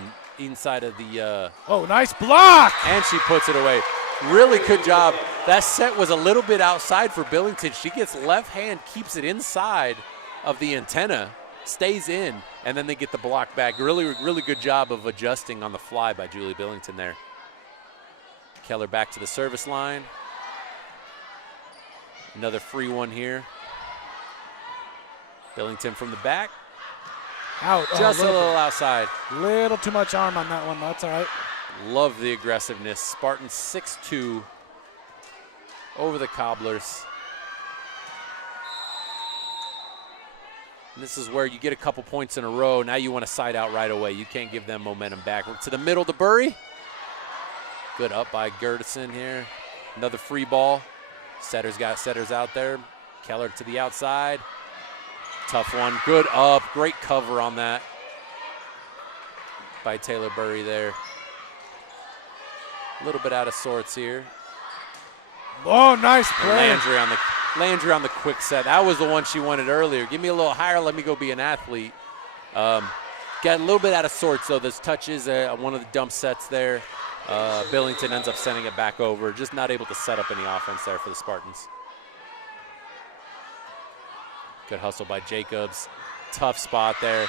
oh, nice block. and she puts it away. Really good job. That set was a little bit outside for Billington. She gets left hand, keeps it inside of the antenna, stays in, and then they get the block back. Really, really good job of adjusting on the fly by Julie Billington there. Keller back to the service line. Another free one here. Billington from the back. Out. Just a little outside. Little too much arm on that one. That's all right. Love the aggressiveness. Spartans 6-2 over the Cobblers. And this is where you get a couple points in a row. Now you want to side out right away. You can't give them momentum back. To the middle to Burry. Good up by Gertison here. Another free ball. Setters out there. Keller to the outside. Tough one. Good up. Great cover on that by Taylor Burry there. A little bit out of sorts here. Oh, nice play. Landry on the quick set. That was the one she wanted earlier. Give me a little higher. Let me go be an athlete. Got a little bit out of sorts, though. This touches one of the dump sets there. Billington ends up sending it back over. Just not able to set up any offense there for the Spartans. Good hustle by Jacobs. Tough spot there.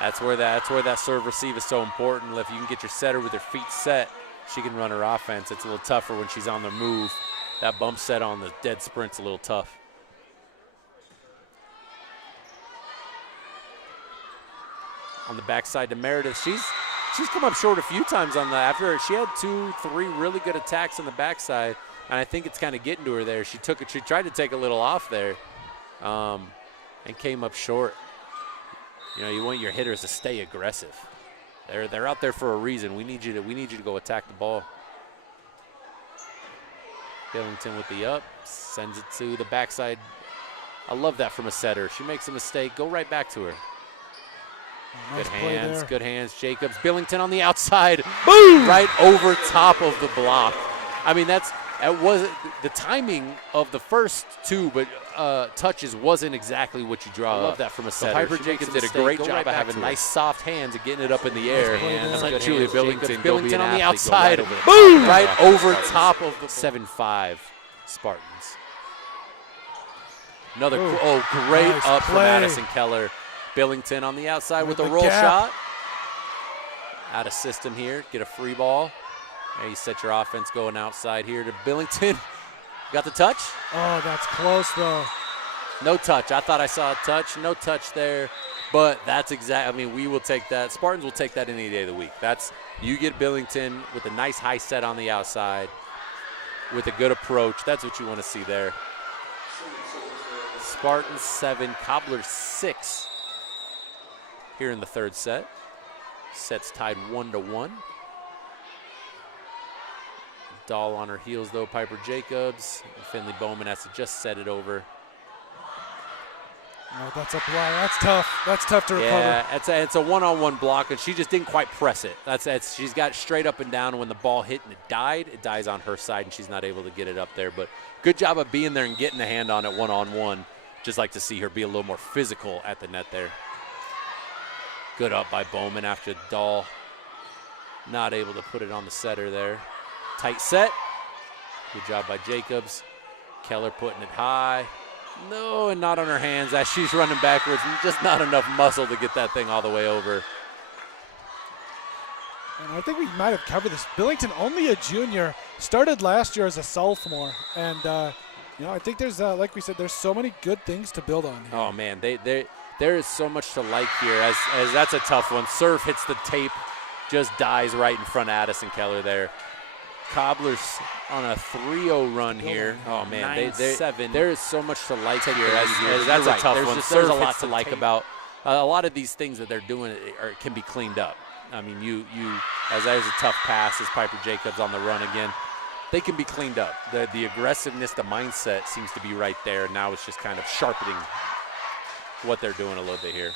That's where that serve receive is so important. If you can get your setter with her feet set, she can run her offense. It's a little tougher when she's on the move. That bump set on the dead sprint's a little tough. On the backside to Meredith, she's come up short a few times on that. After she had 2-3 really good attacks on the backside. And I think it's kind of getting to her there. She tried to take a little off there, and came up short. You know, you want your hitters to stay aggressive. They're out there for a reason. We need you to go attack the ball. Billington with the up, sends it to the backside. I love that from a setter. She makes a mistake, go right back to her. Nice Good hands. Jacobs, Billington on the outside. Boom! Right over top of the block. I mean, it wasn't the timing of the first two, but touches wasn't exactly what you draw. I love that from a setter. Piper Jacobs did a great job of having nice soft hands and getting it up in the air. And let Julia Billington on the outside. Boom! Right over top of the 7-5 Spartans. Another great nice up from play. Addison Keller. Billington on the outside with a roll gap. shot. Out of system here. Get a free ball. And you set your offense going outside here to Billington. Got the touch? Oh, that's close, though. No touch. I thought I saw a touch. No touch there. But that's I mean, we will take that. Spartans will take that any day of the week. You get Billington with a nice high set on the outside with a good approach. That's what you want to see there. Spartans 7, Cobblers 6 here in the third set. Set's tied 1-1. Dahl on her heels, though. Piper Jacobs. Finley Bowman has to just set it over. Oh, that's a block. That's tough. That's tough to recover. Yeah, it's a one-on-one block, and she just didn't quite press it. She's got straight up and down, and when the ball hit and it dies on her side, and she's not able to get it up there. But good job of being there and getting a hand on it one-on-one. Just like to see her be a little more physical at the net there. Good up by Bowman after Dahl. Not able to put it on the setter there. Tight set. Good job by Jacobs. Keller putting it high. No, and not on her hands as she's running backwards. Just not enough muscle to get that thing all the way over. And I think we might have covered this. Billington, only a junior, started last year as a sophomore. And, I think there's, like we said, there's so many good things to build on here. Oh, man, there is so much to like here. As that's a tough one. Serve hits the tape, just dies right in front of Addison Keller there. Cobblers on a 3-0 run here. Oh man, there is so much to like here. That's a tough one. There's a lot to like about a lot of these things that they're doing can be cleaned up. I mean, as there's a tough pass as Piper Jacobs on the run again. They can be cleaned up. The aggressiveness, the mindset seems to be right there. Now it's just kind of sharpening what they're doing a little bit here.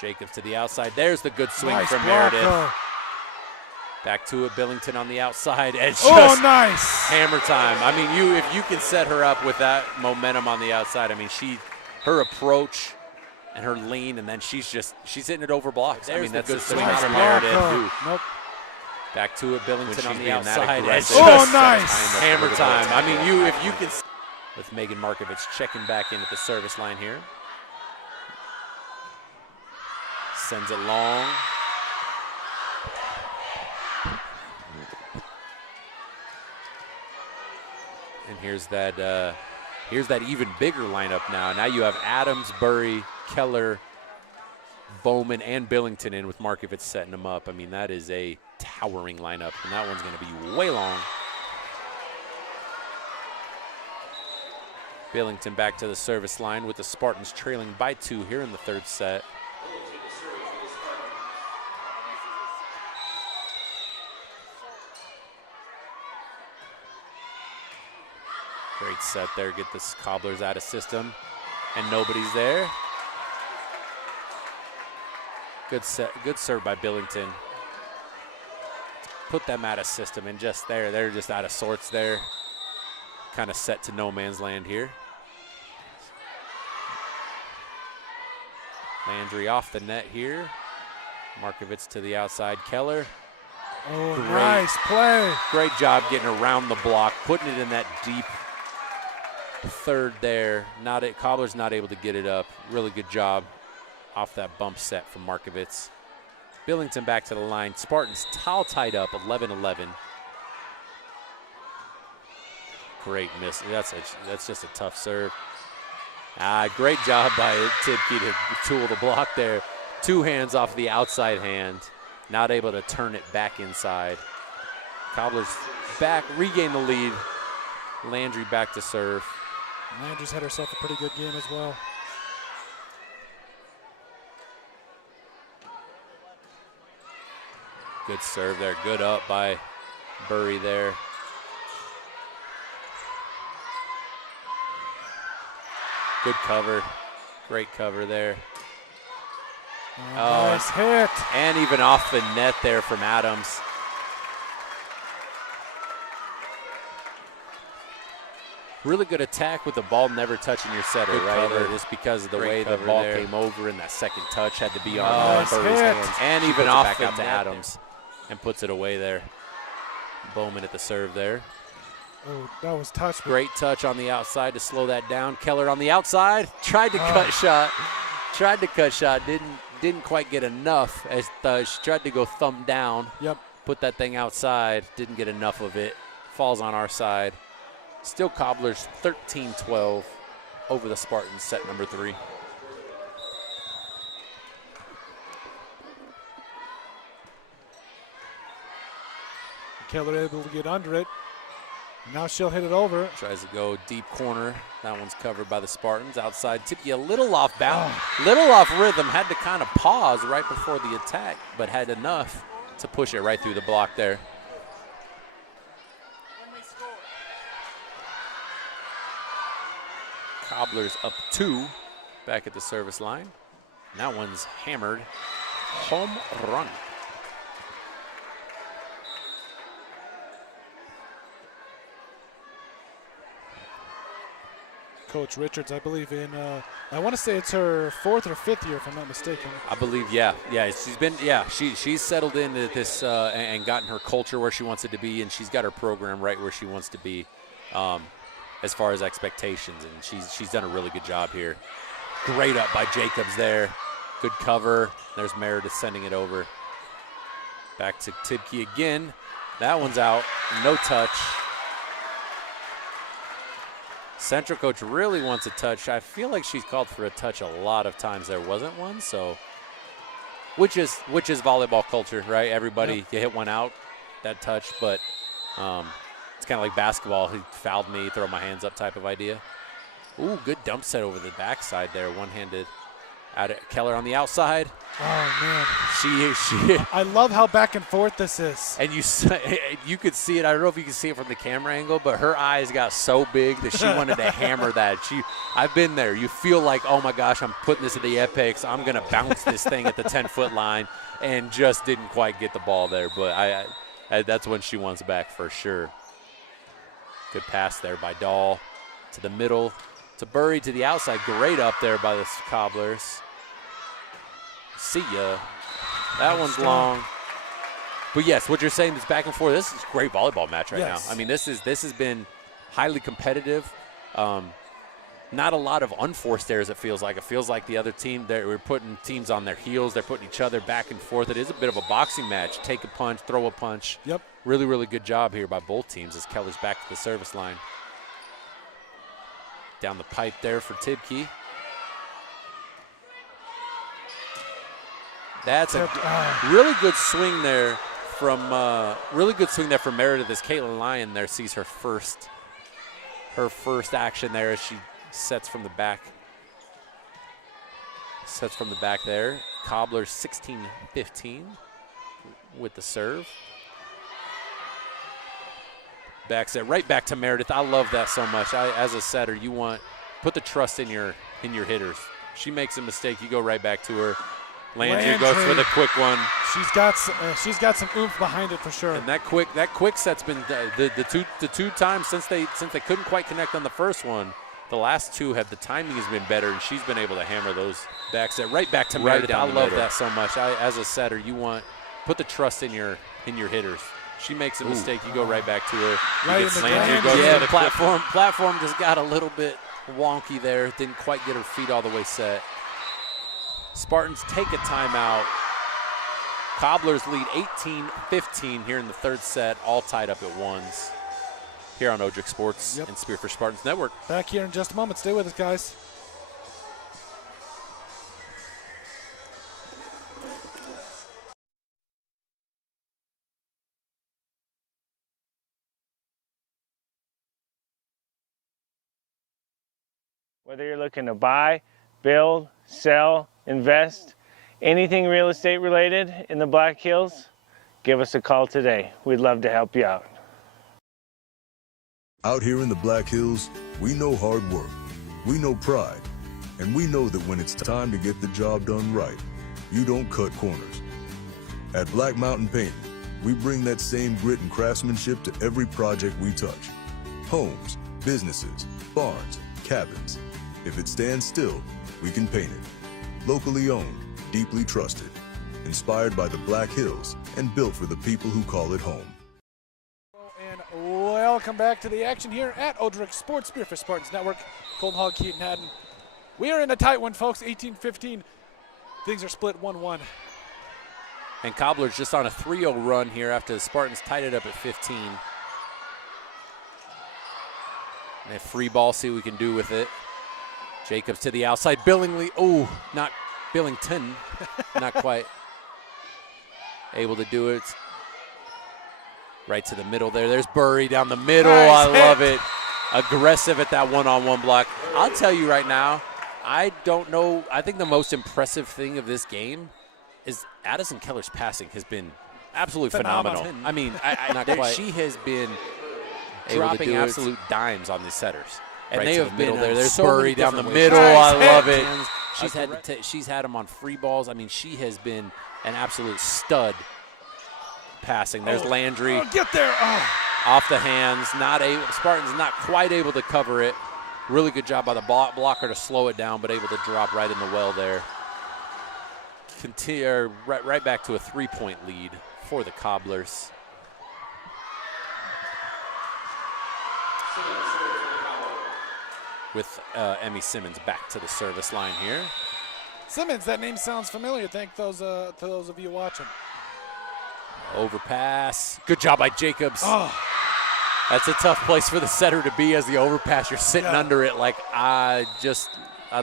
Jacobs to the outside. There's the good swing from Meredith. Back to it, Billington on the outside. And just nice hammer time. I mean, if you can set her up with that momentum on the outside, I mean, her approach and her lean, and then she's hitting it over blocks. I mean, that's the good swing from Meredith. Nope. Back to it, Billington on the outside. Nice Hammer time. I mean, if you can. With Megan Markovich checking back in at the service line here. Sends it long. And here's that even bigger lineup now. Now you have Adams, Burry, Keller, Bowman, and Billington in with Markovich setting them up. I mean, that is a towering lineup, and that one's going to be way long. Billington back to the service line with the Spartans trailing by 2 here in the third set. Great set there, get this Cobblers out of system, and nobody's there. Good set, good serve by Billington. Put them out of system, and just there, they're just out of sorts there. Kind of set to no man's land here. Landry off the net here. Markovich to the outside, Keller. Oh, nice play. Great job getting around the block, putting it in that deep third there. Cobbler's not able to get it up. Really good job off that bump set from Markovich. Billington back to the line. Spartans towel tied up, 11-11. Great miss. That's just a tough serve. Great job by Tidkey to tool the block there. 2 hands off the outside hand. Not able to turn it back inside. Cobblers back, regain the lead. Landry back to serve. Landry's had herself a pretty good game as well. Good serve there. Good up by Burry there. Good cover. Great cover there. Nice hit. And even off the net there from Adams. Really good attack with the ball never touching your setter, Good right? cover. Just because of the way Great the cover ball there. came over, and that second touch had to be on Nice Burry's hit. hands. And She even puts it off back the out to net Adams. there. And puts it away there. Bowman at the serve there. Oh, that was touch. Great touch on the outside to slow that down. Keller on the outside. Tried to cut shot. Tried to cut shot. Didn't quite get enough. As she tried to go thumb down. Yep. Put that thing outside. Didn't get enough of it. Falls on our side. Still Cobblers 13-12 over the Spartans, set number 3. Keller able to get under it. Now she'll hit it over. Tries to go deep corner. That one's covered by the Spartans. Outside, Tippy a little off balance, little off rhythm. Had to kind of pause right before the attack, but had enough to push it right through the block there. Cobblers up 2 back at the service line. And that one's hammered. Home run. Coach Richards, I believe I want to say it's her 4th or 5th year, if I'm not mistaken. I believe, yeah. She's settled into this and gotten her culture where she wants it to be, and she's got her program right where she wants to be as far as expectations, and she's done a really good job here. Great up by Jacobs there. Good cover. There's Meredith sending it over. Back to Tidkey again. That one's out. No touch. Central coach really wants a touch. I feel like she's called for a touch a lot of times. There wasn't one, so which is volleyball culture, right? Everybody, you hit one out, that touch, but it's kind of like basketball. He fouled me, throw my hands up type of idea. Ooh, good dump set over the backside there, one-handed. Keller on the outside. Oh, man. She. I love how back and forth this is. And you could see it. I don't know if you can see it from the camera angle, but her eyes got so big that she wanted to hammer that. I've been there. You feel like, oh, my gosh, I'm putting this at the epics. I'm going to bounce this thing at the 10-foot line, and just didn't quite get the ball there. But I that's when she wants back for sure. Good pass there by Dahl to the middle. To Burry to the outside. Great up there by the Cobblers. See ya. That one's long. But yes, what you're saying is back and forth. This is a great volleyball match right now. I mean, this has been highly competitive. Not a lot of unforced errors, it feels like. It feels like the other team, we're putting teams on their heels. They're putting each other back and forth. It is a bit of a boxing match. Take a punch, throw a punch. Yep. Really, really good job here by both teams as Keller's back to the service line. Down the pipe there for Tibke. That's a really good swing there from Meredith as Caitlin Lyon there sees her first action there as she sets from the back. Sets from the back there. Cobblers 16-15 with the serve. Back set right back to Meredith. I love that so much. As a setter, put the trust in your hitters. She makes a mistake, you go right back to her. Landry goes for the quick one. She's got some oomph behind it for sure. And that quick set's been the two times since they couldn't quite connect on the first one. The last two the timing has been better, and she's been able to hammer those back set right back to Meredith. I love that so much. As a setter, put the trust in your hitters. She makes a mistake, you go right back to her. Right in the platform just got a little bit wonky there. Didn't quite get her feet all the way set. Spartans take a timeout. Cobblers lead 18-15 here in the third set, all tied up at ones. Here on Odrick Sports and Spearfish Spartans Network. Back here in just a moment. Stay with us, guys. Whether you're looking to buy, build, sell, invest, anything real estate related in the Black Hills, give us a call today. We'd love to help you out. Out here in the Black Hills, we know hard work, we know pride, and we know that when it's time to get the job done right, you don't cut corners. At Black Mountain Painting, we bring that same grit and craftsmanship to every project we touch. Homes, businesses, barns, cabins. If it stands still, we can paint it. Locally owned, deeply trusted, inspired by the Black Hills, and built for the people who call it home. And welcome back to the action here at Odrick Sports, Spearfish Spartans Network. Colton Hall, Keaton Haddon. We are in a tight one, folks, 18-15. Things are split 1-1. And Cobblers just on a 3-0 run here after the Spartans tied it up at 15. And a free ball, see what we can do with it. Jacobs to the outside. Billingsley, not Billington, not quite able to do it. Right to the middle there. There's Burry down the middle. Nice I love it. Aggressive at that one-on-one block. I'll tell you right now, I don't know. I think the most impressive thing of this game is Addison Keller's passing has been absolutely phenomenal. I mean, she has been dropping absolute dimes on these setters. And right they have been there. There's Burry down the middle. I love it. She's had them on free balls. I mean, she has been an absolute stud passing. There's Landry. Get there. Off the hands. Spartans not quite able to cover it. Really good job by the blocker to slow it down, but able to drop right in the well there. Right back to a 3-point lead for the Cobblers. With Emmy Simmons back to the service line here. Simmons, that name sounds familiar. Thank those to those of you watching. Overpass. Good job by Jacobs. That's a tough place for the setter to be as the overpass. You're sitting under it like, I'd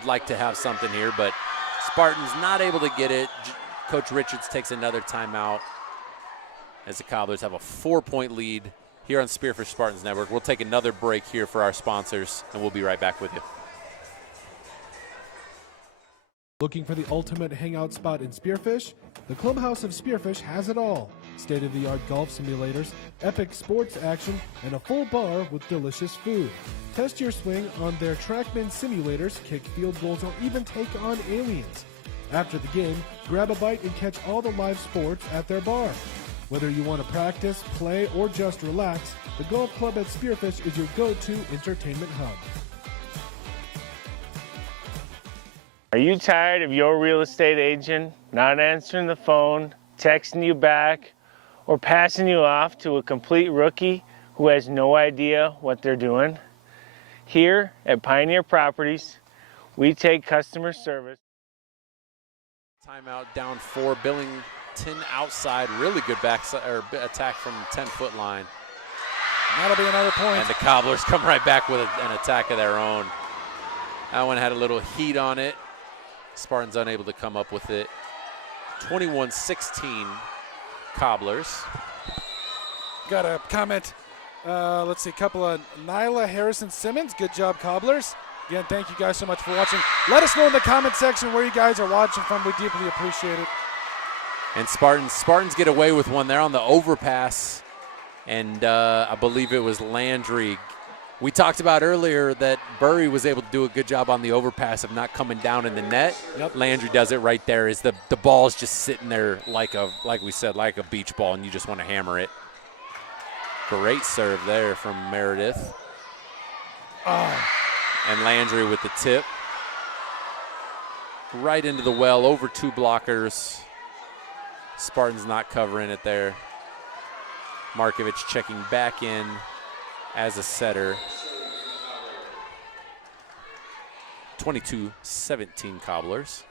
like to have something here, but Spartans not able to get it. Coach Richards takes another timeout as the Cobblers have a 4-point lead here on Spearfish Spartans Network. We'll take another break here for our sponsors, and we'll be right back with you. Looking for the ultimate hangout spot in Spearfish? The Clubhouse of Spearfish has it all. State-of-the-art golf simulators, epic sports action, and a full bar with delicious food. Test your swing on their TrackMan simulators, kick field goals, or even take on aliens. After the game, grab a bite and catch all the live sports at their bar. Whether you want to practice, play, or just relax, the golf club at Spearfish is your go-to entertainment hub. Are you tired of your real estate agent not answering the phone, texting you back, or passing you off to a complete rookie who has no idea what they're doing? Here at Pioneer Properties, we take customer service. Timeout, down 4, Billington outside. Really good backside or attack from 10-foot line. That'll be another point. And the Cobblers come right back with an attack of their own. That one had a little heat on it. Spartans unable to come up with it. 21-16 Cobblers. Got a comment. Let's see, a couple of Nyla Harrison Simmons. Good job, Cobblers. Again, thank you guys so much for watching. Let us know in the comment section where you guys are watching from. We deeply appreciate it. And Spartans get away with one there on the overpass. And I believe it was Landry. We talked about earlier that Burry was able to do a good job on the overpass of not coming down in the net. Yep. Landry does it right there. Is the ball's just sitting there like we said, like a beach ball, and you just want to hammer it. Great serve there from Meredith. Oh. And Landry with the tip. Right into the well, over 2 blockers. Spartans not covering it there. Markovich checking back in as a setter. 22-17 Cobblers.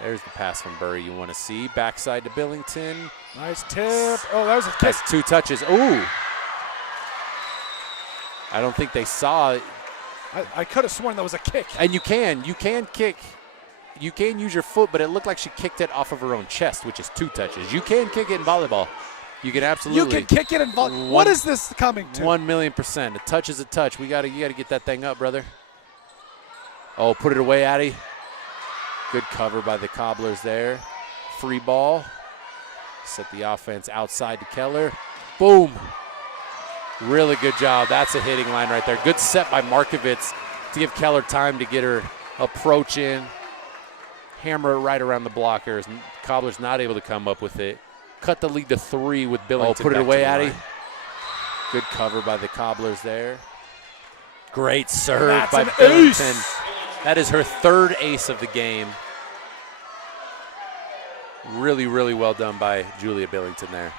There's the pass from Burry you want to see. Backside to Billington. Nice tip. Oh, that was a kick. That's 2 touches. Ooh. I don't think they saw it. I could have sworn that was a kick. And you can kick. You can use your foot, but it looked like she kicked it off of her own chest, which is 2 touches. You can kick it in volleyball. You can absolutely. You can kick it in volleyball. What is this coming to? 1,000,000%. A touch is a touch. You gotta get that thing up, brother. Oh, put it away, Addy. Good cover by the Cobblers there. Free ball. Set the offense outside to Keller. Boom. Really good job. That's a hitting line right there. Good set by Markovitz to give Keller time to get her approach in. Hammer it right around the blockers. Cobblers not able to come up with it. Cut the lead to 3 with Billington. Oh, put it away, Addy. Good cover by the Cobblers there. Great serve by Billington. Ace. That is her 3rd ace of the game. Really, really well done by Julia Billington there.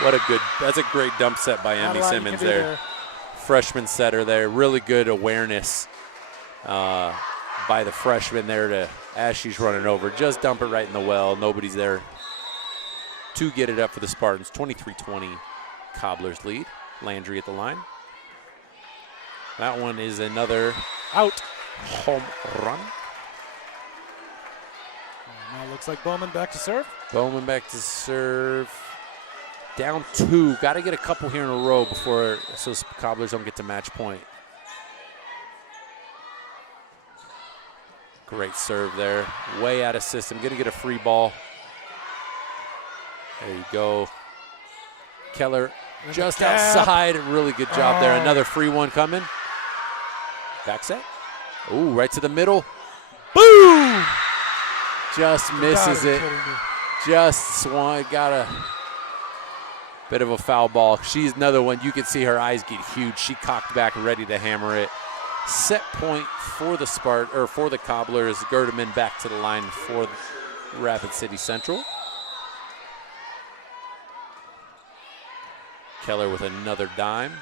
What a good, that's a great dump set by Emmy Simmons there. Freshman setter there. Really good awareness by the freshman there to, as she's running over, just dump it right in the well. Nobody's there to get it up for the Spartans. 23-20 Cobblers lead. Landry at the line. That one is another out home run. Now looks like Bowman back to serve. Bowman back to serve. Down 2. Got to get a couple here in a row before so Cobblers don't get to match point. Great serve there. Way out of system. Going to get a free ball. There you go. Keller just outside. Really good job there. Another free one coming. Back set. Ooh, right to the middle. Boom! Just misses it. Just swung. Got a bit of a foul ball. She's another one. You can see her eyes get huge. She cocked back, ready to hammer it. Set point for the for the Cobblers. Gerdeman back to the line for Rapid City Central. Keller with another dime.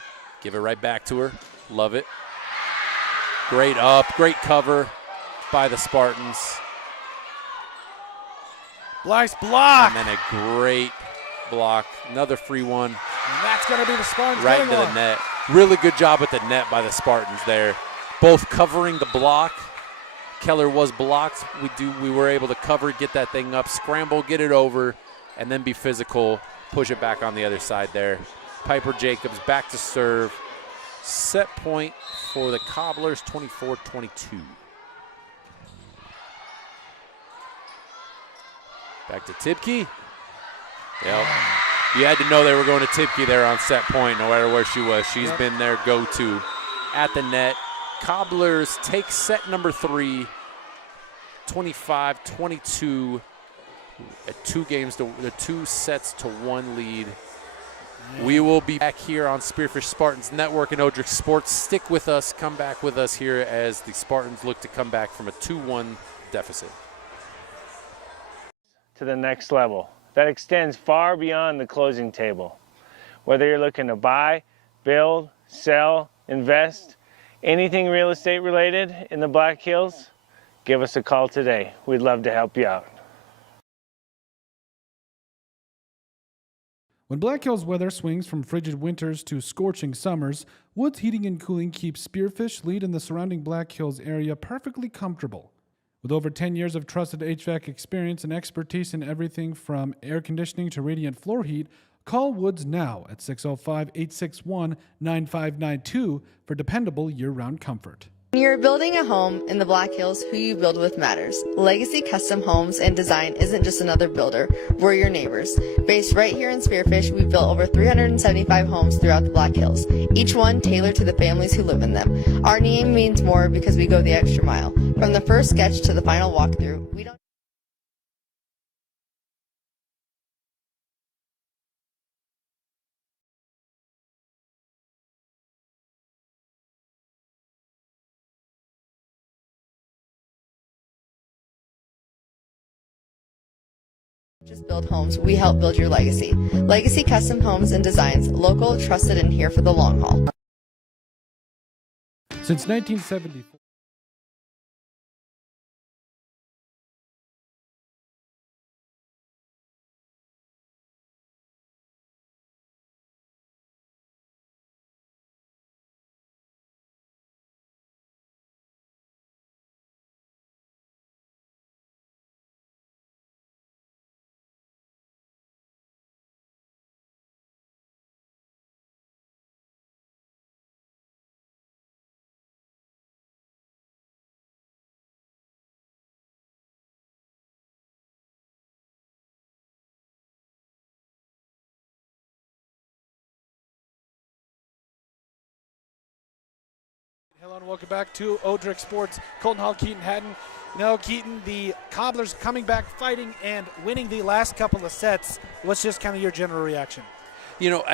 Give it right back to her. Love it. Great up, great cover by the Spartans. Nice block. And then a great block, another free one. And that's going to be the Spartans right getting into one. the net. Really good job at the net by the Spartans there. Both covering the block. Keller was blocked. We were able to cover, get that thing up, scramble, get it over, and then be physical, push it back on the other side there. Piper Jacobs back to serve. Set point for the Cobblers, 24-22. Back to Tipke. Yep. You had to know they were going to Tipke there on set point, no matter where she was. She's been their go-to at the net. Cobblers take set number 3, 25-22. At 2 sets to 1 lead. We will be back here on Spearfish Spartans Network and Odrick Sports. Stick with us, come back with us here as the Spartans look to come back from a 2-1 deficit. To the next level that extends far beyond the closing table. Whether you're looking to buy, build, sell, invest, anything real estate related in the Black Hills, give us a call today. We'd love to help you out. When Black Hills weather swings from frigid winters to scorching summers, Woods Heating and Cooling keeps Spearfish, Lead, and the surrounding Black Hills area perfectly comfortable. With over 10 years of trusted HVAC experience and expertise in everything from air conditioning to radiant floor heat, call Woods now at 605-861-9592 for dependable year-round comfort. When you're building a home in the Black Hills, who you build with matters. Legacy Custom Homes and Design isn't just another builder, we're your neighbors. Based right here in Spearfish, we've built over 375 homes throughout the Black Hills, each one tailored to the families who live in them. Our name means more because we go the extra mile. From the first sketch to the final walkthrough, we don't just build homes, we help build your legacy. Legacy Custom Homes and Designs, local, trusted, and here for the long haul. Since 1974. Hello and welcome back to Odrick Sports. Colton Hall, Keaton Hatton. You know, Keaton, the Cobblers coming back, fighting, and winning the last couple of sets. What's just kind of your general reaction? You know,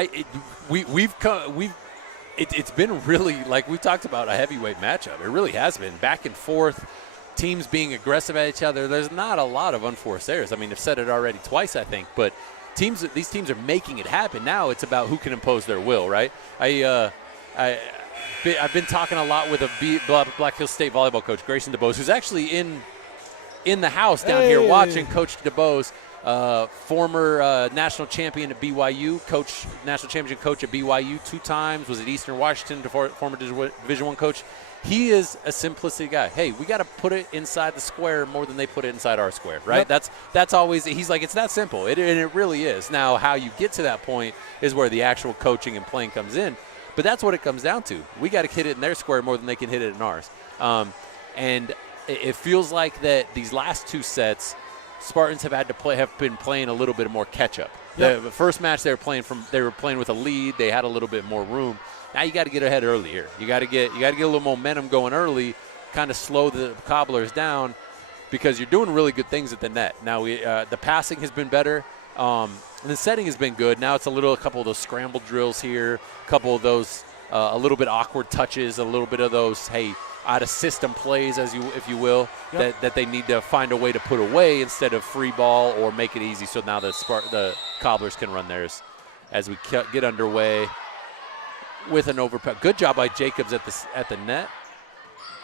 it's been really, like we talked about, a heavyweight matchup. It really has been back and forth. Teams being aggressive at each other. There's not a lot of unforced errors. I mean, I've said it already twice, I think, but these teams are making it happen. Now it's about who can impose their will, right? I've been talking a lot with a Black Hills State volleyball coach, Grayson DeBose, who's actually in the house down here watching Coach DeBose, former national champion at BYU, national championship coach at BYU 2 times, was at Eastern Washington, former Division I coach. He is a simplicity guy. Hey, we got to put it inside the square more than they put it inside our square, right? Yep. That's always, he's like, it's that simple, and it really is. Now, how you get to that point is where the actual coaching and playing comes in. But that's what it comes down to. We got to hit it in their square more than they can hit it in ours. And it feels like that these last 2 sets, Spartans have been playing a little bit more catch up. Yep. The first match they were playing with a lead. They had a little bit more room. Now you got to get ahead early here. You got to get a little momentum going early, kind of slow the Cobblers down, because you're doing really good things at the net. Now the passing has been better. The setting has been good. Now it's a couple of those scramble drills here, a couple of those a little bit awkward touches, a little bit of those, hey, out of system plays, if you will, yep, that they need to find a way to put away instead of free ball or make it easy. So now the Cobblers can run theirs as we get underway with an overpass. Good job by Jacobs at the net.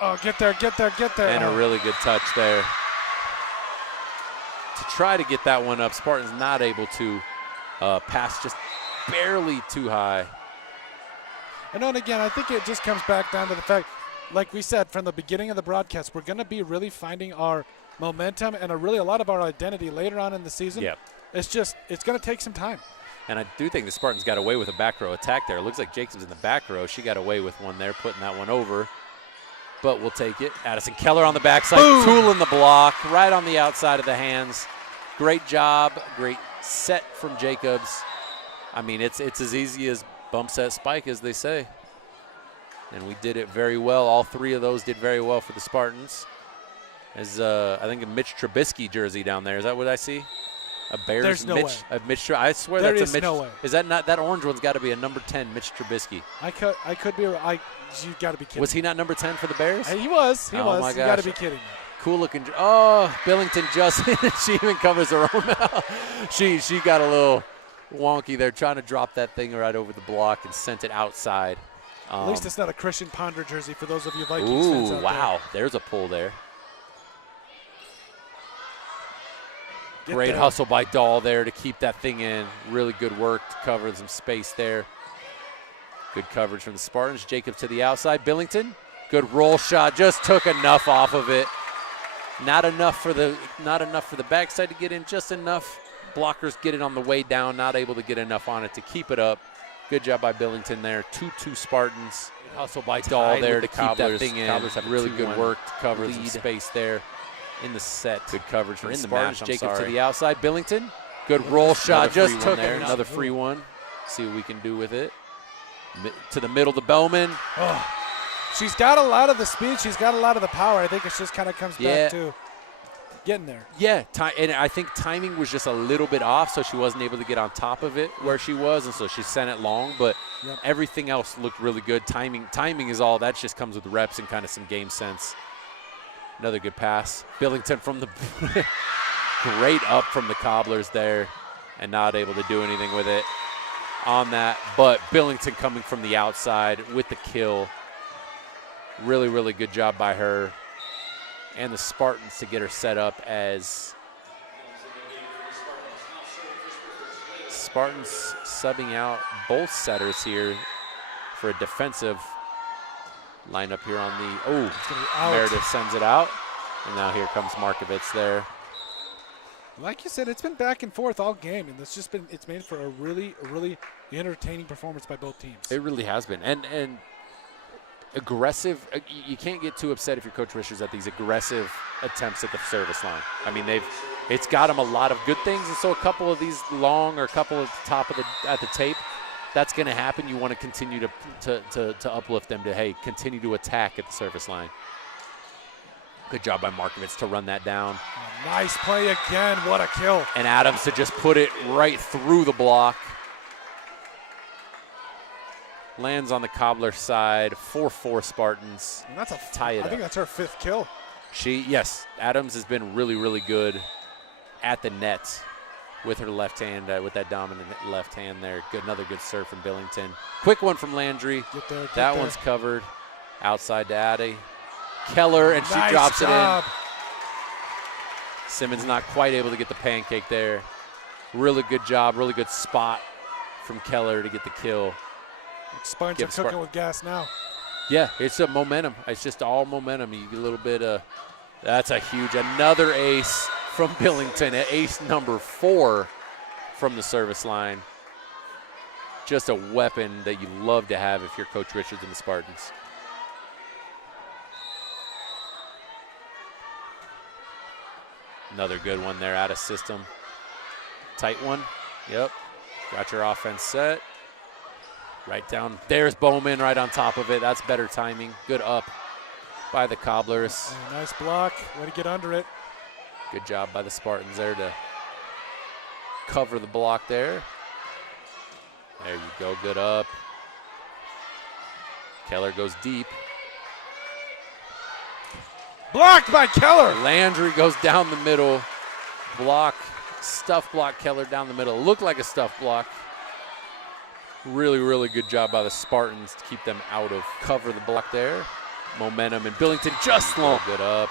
Oh, get there. And a really good touch there to try to get that one up. Spartans not able to. Pass just barely too high. And then again, I think it just comes back down to the fact, like we said from the beginning of the broadcast, we're going to be really finding our momentum and a lot of our identity later on in the season. Yep. It's going to take some time. And I do think the Spartans got away with a back row attack there. It looks like Jacobs in the back row. She got away with one there, putting that one over. But we'll take it. Addison Keller on the backside, tooling the block right on the outside of the hands. Great job, great set from Jacobs. I mean, it's as easy as bump set spike, as they say. And we did it very well. All three of those did very well for the Spartans. As I think a Mitch Trubisky jersey down there. Is that what I see? A Bears There's no way. I swear There that's is a Mitch. no way. Is that not that orange one's got to be a number 10 Mitch Trubisky? I could be. You got to be kidding. Was he not number 10 for the Bears? He was. Oh was. my You got to gosh. be kidding me. Cool looking. Oh, Billington just she even covers her own mouth. She got a little wonky there, trying to drop that thing right over the block and sent it outside. At least it's not a Christian Ponder jersey for those of you Vikings fans out wow. There's a pull there. Get Great there. hustle by Dahl there to keep that thing in. Really good work to cover some space there. Good coverage from the Spartans. Jacobs to the outside. Billington, good roll shot. Just took enough off of it. Not enough for the backside to get in. Just enough. Blockers get it on the way down. Not able to get enough on it to keep it up. Good job by Billington there. 2-2 Spartans. Hustle by Dahl there to keep that thing in. Cobblers have really good work to cover some space there in the set. Good coverage from the Spartans. Jacobs to the outside. Billington, good roll shot. Just took there. Another free one. See what we can do with it. To the middle to Bowman. Oh, she's got a lot of the speed. She's got a lot of the power. I think it just kind of comes back to getting there. Yeah, and I think timing was just a little bit off, so she wasn't able to get on top of it where she was, and so she sent it long. But everything else looked really good. Timing is all. That just comes with reps and kind of some game sense. Another good pass. Billington from the great up from the Cobblers there, and not able to do anything with it on that. But Billington coming from the outside with the kill. Really, really good job by her. And the Spartans to get her set up as Spartans subbing out both setters here for a defensive lineup here on the, Meredith sends it out. And now here comes Markovitz there. Like you said, it's been back and forth all game, and it's made for a really entertaining performance by both teams. It really has been. And aggressive, you can't get too upset if you're Coach Richards at these aggressive attempts at the service line. I mean, it's got them a lot of good things, and so a couple of these long or a couple at the top of the tape, that's going to happen. You want to continue to uplift them to, hey, continue to attack at the service line. Good job by Markovitz to run that down. Oh, nice play again. What a kill. And Adams to just put it right through the block. Lands on the Cobbler side, 4-4 Spartans. And that's tie it I think that's her 5th kill. Yes, Adams has been really, really good at the net with her left hand, with that dominant left hand there. Another good serve from Billington. Quick one from Landry. Get there. That one's covered. Outside to Addy. Keller, and she drops it in. Simmons not quite able to get the pancake there. Really good job, really good spot from Keller to get the kill. Spartans are cooking with gas now. Yeah, it's a momentum. It's just all momentum. You get a little bit of, that's a huge, another ace from Billington, ace number 4 from the service line. Just a weapon that you love to have if you're Coach Richards and the Spartans. Another good one there out of system. Tight one. Yep. Got your offense set. Right down. There's Bowman right on top of it. That's better timing. Good up by the Cobblers. Oh, nice block. Way to get under it. Good job by the Spartans there to cover the block there. There you go. Good up. Keller goes deep. Blocked by Keller. Landry goes down the middle. Block. Stuff block Keller down the middle. Looked like a stuff block. Really, really good job by the Spartans to keep them out of cover the block there. Momentum, and Billington just long. Good up.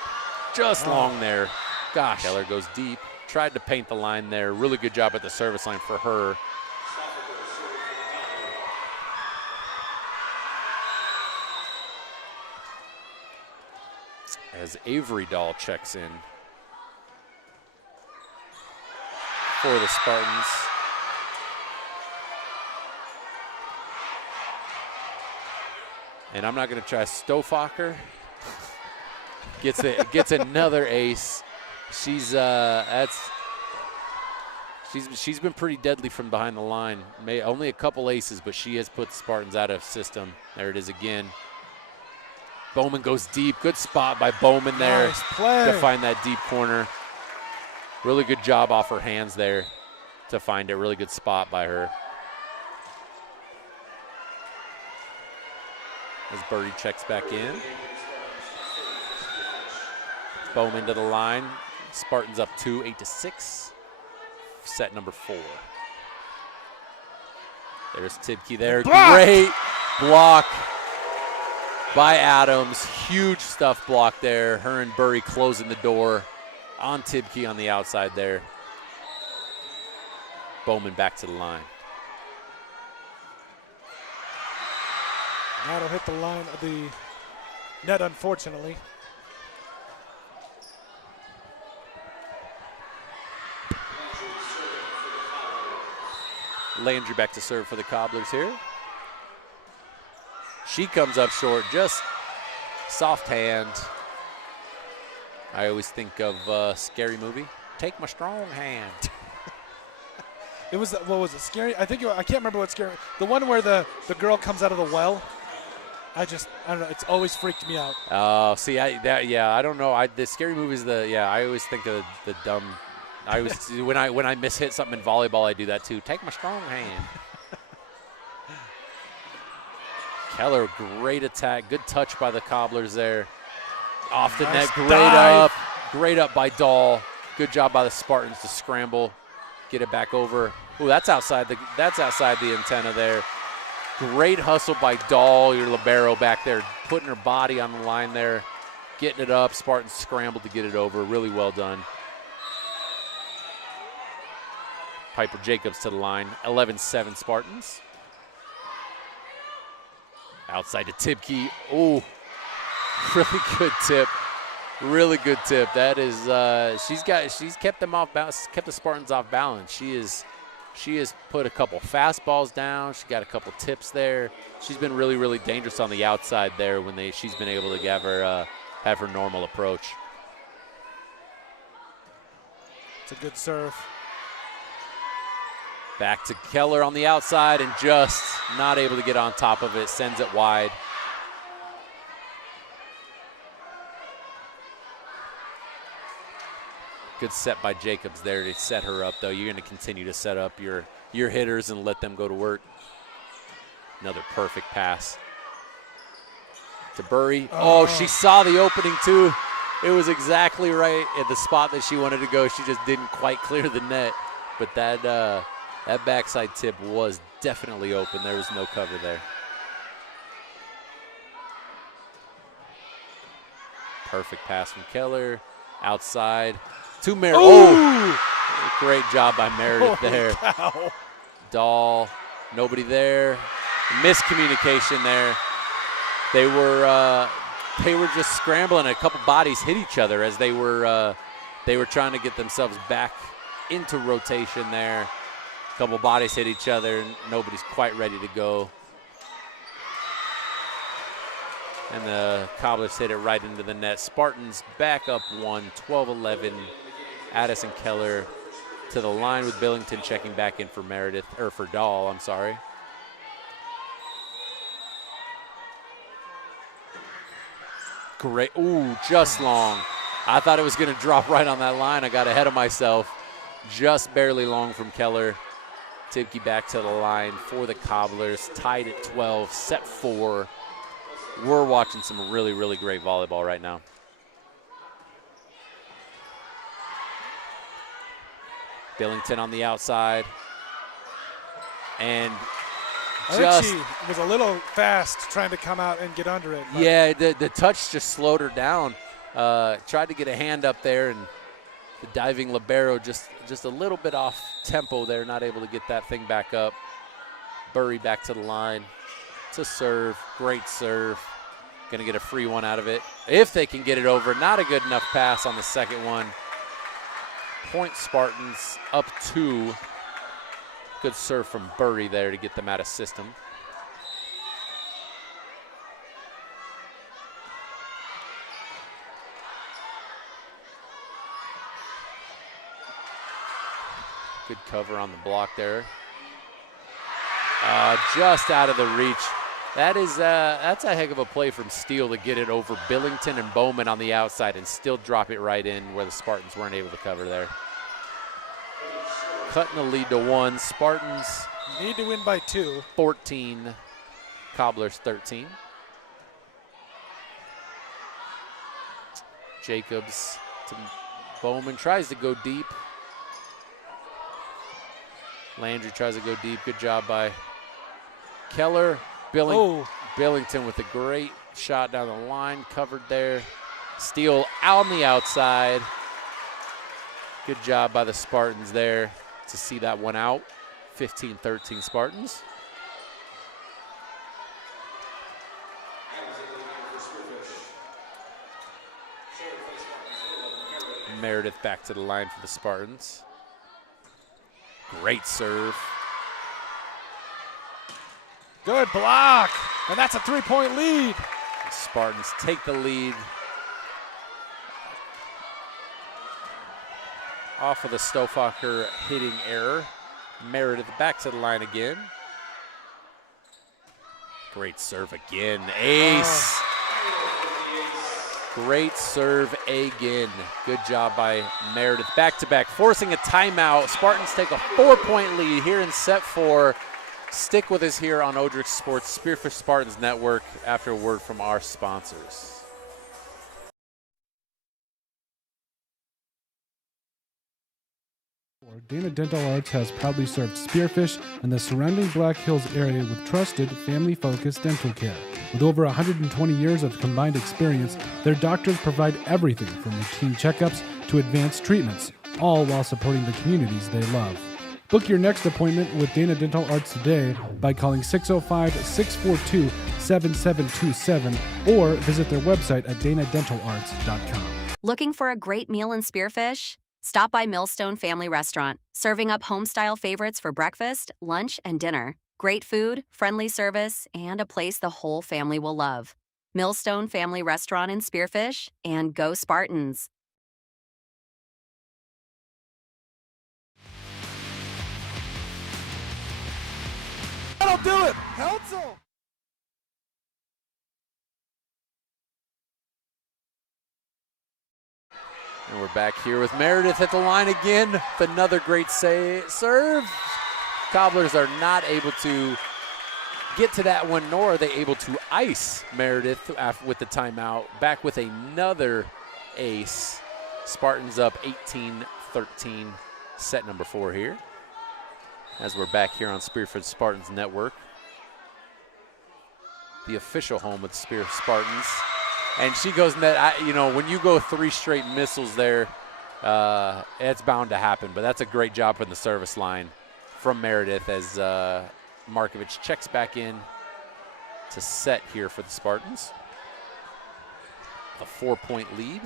Just long there. Gosh. Keller goes deep. tried to paint the line there. Really good job at the service line for her. As Avery Dahl checks in for the Spartans. And I'm not going to try Stofacher. Gets another ace. She's been pretty deadly from behind the line. Only a couple aces, but she has put the Spartans out of system. There it is again. Bowman goes deep. Good spot by Bowman there to find that deep corner. Really good job off her hands there to find it. Really good spot by her. As Birdie checks back in. Bowman to the line. Spartans up 2, 8-6. Set number 4. There's Tibke there. Great block by Adams. Huge stuff block there. Her and Burry closing the door on Tibke on the outside there. Bowman back to the line. That'll hit the line of the net, unfortunately. Landry back to serve for the Cobblers here. She comes up short, just soft hand. I always think of a Scary Movie. Take my strong hand. It was, what was it, Scary? I can't remember what Scary. The one where the girl comes out of the well. I don't know. It's always freaked me out. Oh, see, I don't know. The Scary Movies. I always think of the dumb. I always when I mishit something in volleyball, I do that too. Take my strong hand. Keller, great attack, good touch by the Cobblers there. Off the net, great up by Dahl. Good job by the Spartans to scramble, get it back over. Ooh, that's outside the antenna there. Great hustle by Dahl, your libero back there, putting her body on the line there, getting it up. Spartans scrambled to get it over. Really well done. Piper Jacobs to the line. 11-7 Spartans. Outside to Tibke. Oh, really good tip. Really good tip. That is, she's kept them off balance, kept the Spartans off balance. She has put a couple fastballs down. She got a couple tips there. She's been really, really dangerous on the outside there when she's been able to have her normal approach. It's a good serve. Back to Keller on the outside and just not able to get on top of it. Sends it wide. Good set by Jacobs there to set her up, though. You're going to continue to set up your hitters and let them go to work. Another perfect pass to Burry. Oh, she saw the opening, too. It was exactly right at the spot that she wanted to go. She just didn't quite clear the net. But that backside tip was definitely open. There was no cover there. Perfect pass from Keller. Outside. To Meredith. Oh, great job by Meredith there. Cow. Dahl, nobody there. Miscommunication there. They were just scrambling. A couple bodies hit each other as they were trying to get themselves back into rotation there. A couple bodies hit each other. Nobody's quite ready to go. And the Cobblers hit it right into the net. Spartans back up 1, 12-11. Addison Keller to the line with Billington checking back in for Dahl, I'm sorry. Great, ooh, just long. I thought it was gonna drop right on that line. I got ahead of myself. Just barely long from Keller. Tibke back to the line for the Cobblers. Tied at 12, set 4. We're watching some really, really great volleyball right now. Billington on the outside. And I think she was a little fast trying to come out and get under it. Yeah, the touch just slowed her down. Tried to get a hand up there and The diving libero just a little bit off tempo there, not able to get that thing back up. Burry back to the line to serve. Great serve. Going to get a free one out of it. If they can get it over, not a good enough pass on the second one. Point Spartans up 2. Good serve from Burry there to get them out of system. Good cover on the block there. Just out of the reach. That's a heck of a play from Steele to get it over Billington and Bowman on the outside and still drop it right in where the Spartans weren't able to cover there. Cutting the lead to 1. Spartans need to win by 2. 14, Cobblers 13. Jacobs to Bowman, tries to go deep. Landry tries to go deep. Good job by Keller. Billington with a great shot down the line, covered there. Steele on the outside. Good job by the Spartans there to see that one out. 15-13 Spartans. Meredith back to the line for the Spartans. Great serve. Good block, and that's a 3-point lead. The Spartans take the lead. Off of the Stofacher hitting error. Meredith back to the line again. Great serve again. Ace. Great serve again. Good job by Meredith. Back-to-back, forcing a timeout. Spartans take a 4-point lead here in set 4. Stick with us here on Odrich Sports Spearfish Spartans Network after a word from our sponsors. Dana Dental Arts has proudly served Spearfish and the surrounding Black Hills area with trusted, family-focused dental care. With over 120 years of combined experience, their doctors provide everything from routine checkups to advanced treatments, all while supporting the communities they love. Book your next appointment with Dana Dental Arts today by calling 605-642-7727 or visit their website at danadentalarts.com. Looking for a great meal in Spearfish? Stop by Millstone Family Restaurant, serving up home-style favorites for breakfast, lunch, and dinner. Great food, friendly service, and a place the whole family will love. Millstone Family Restaurant in Spearfish, and go Spartans! That'll do it! Council! And we're back here with Meredith at the line again with another great serve. Cobblers are not able to get to that one, nor are they able to ice Meredith with the timeout. Back with another ace. Spartans up 18-13, set number 4 here. As we're back here on Spearfish Spartans Network, the official home of the Spearfish Spartans. And she goes net. When you go 3 straight missiles there, it's bound to happen. But that's a great job from the service line from Meredith as Markovich checks back in to set here for the Spartans. A 4-point lead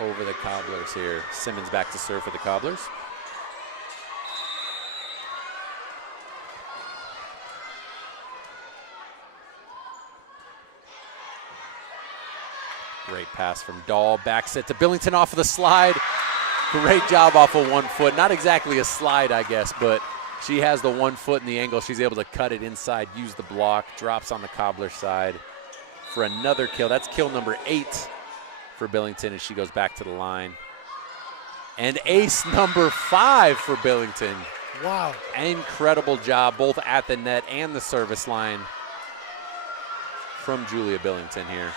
over the Cobblers here. Simmons back to serve for the Cobblers. Great pass from Dahl. Back set to Billington off of the slide. Great job off of 1 foot. Not exactly a slide, I guess, but she has the 1 foot in the angle. She's able to cut it inside, use the block, drops on the Cobbler side for another kill. That's kill number 8 for Billington as she goes back to the line. And ace number 5 for Billington. Wow. Incredible job both at the net and the service line from Julia Billington here.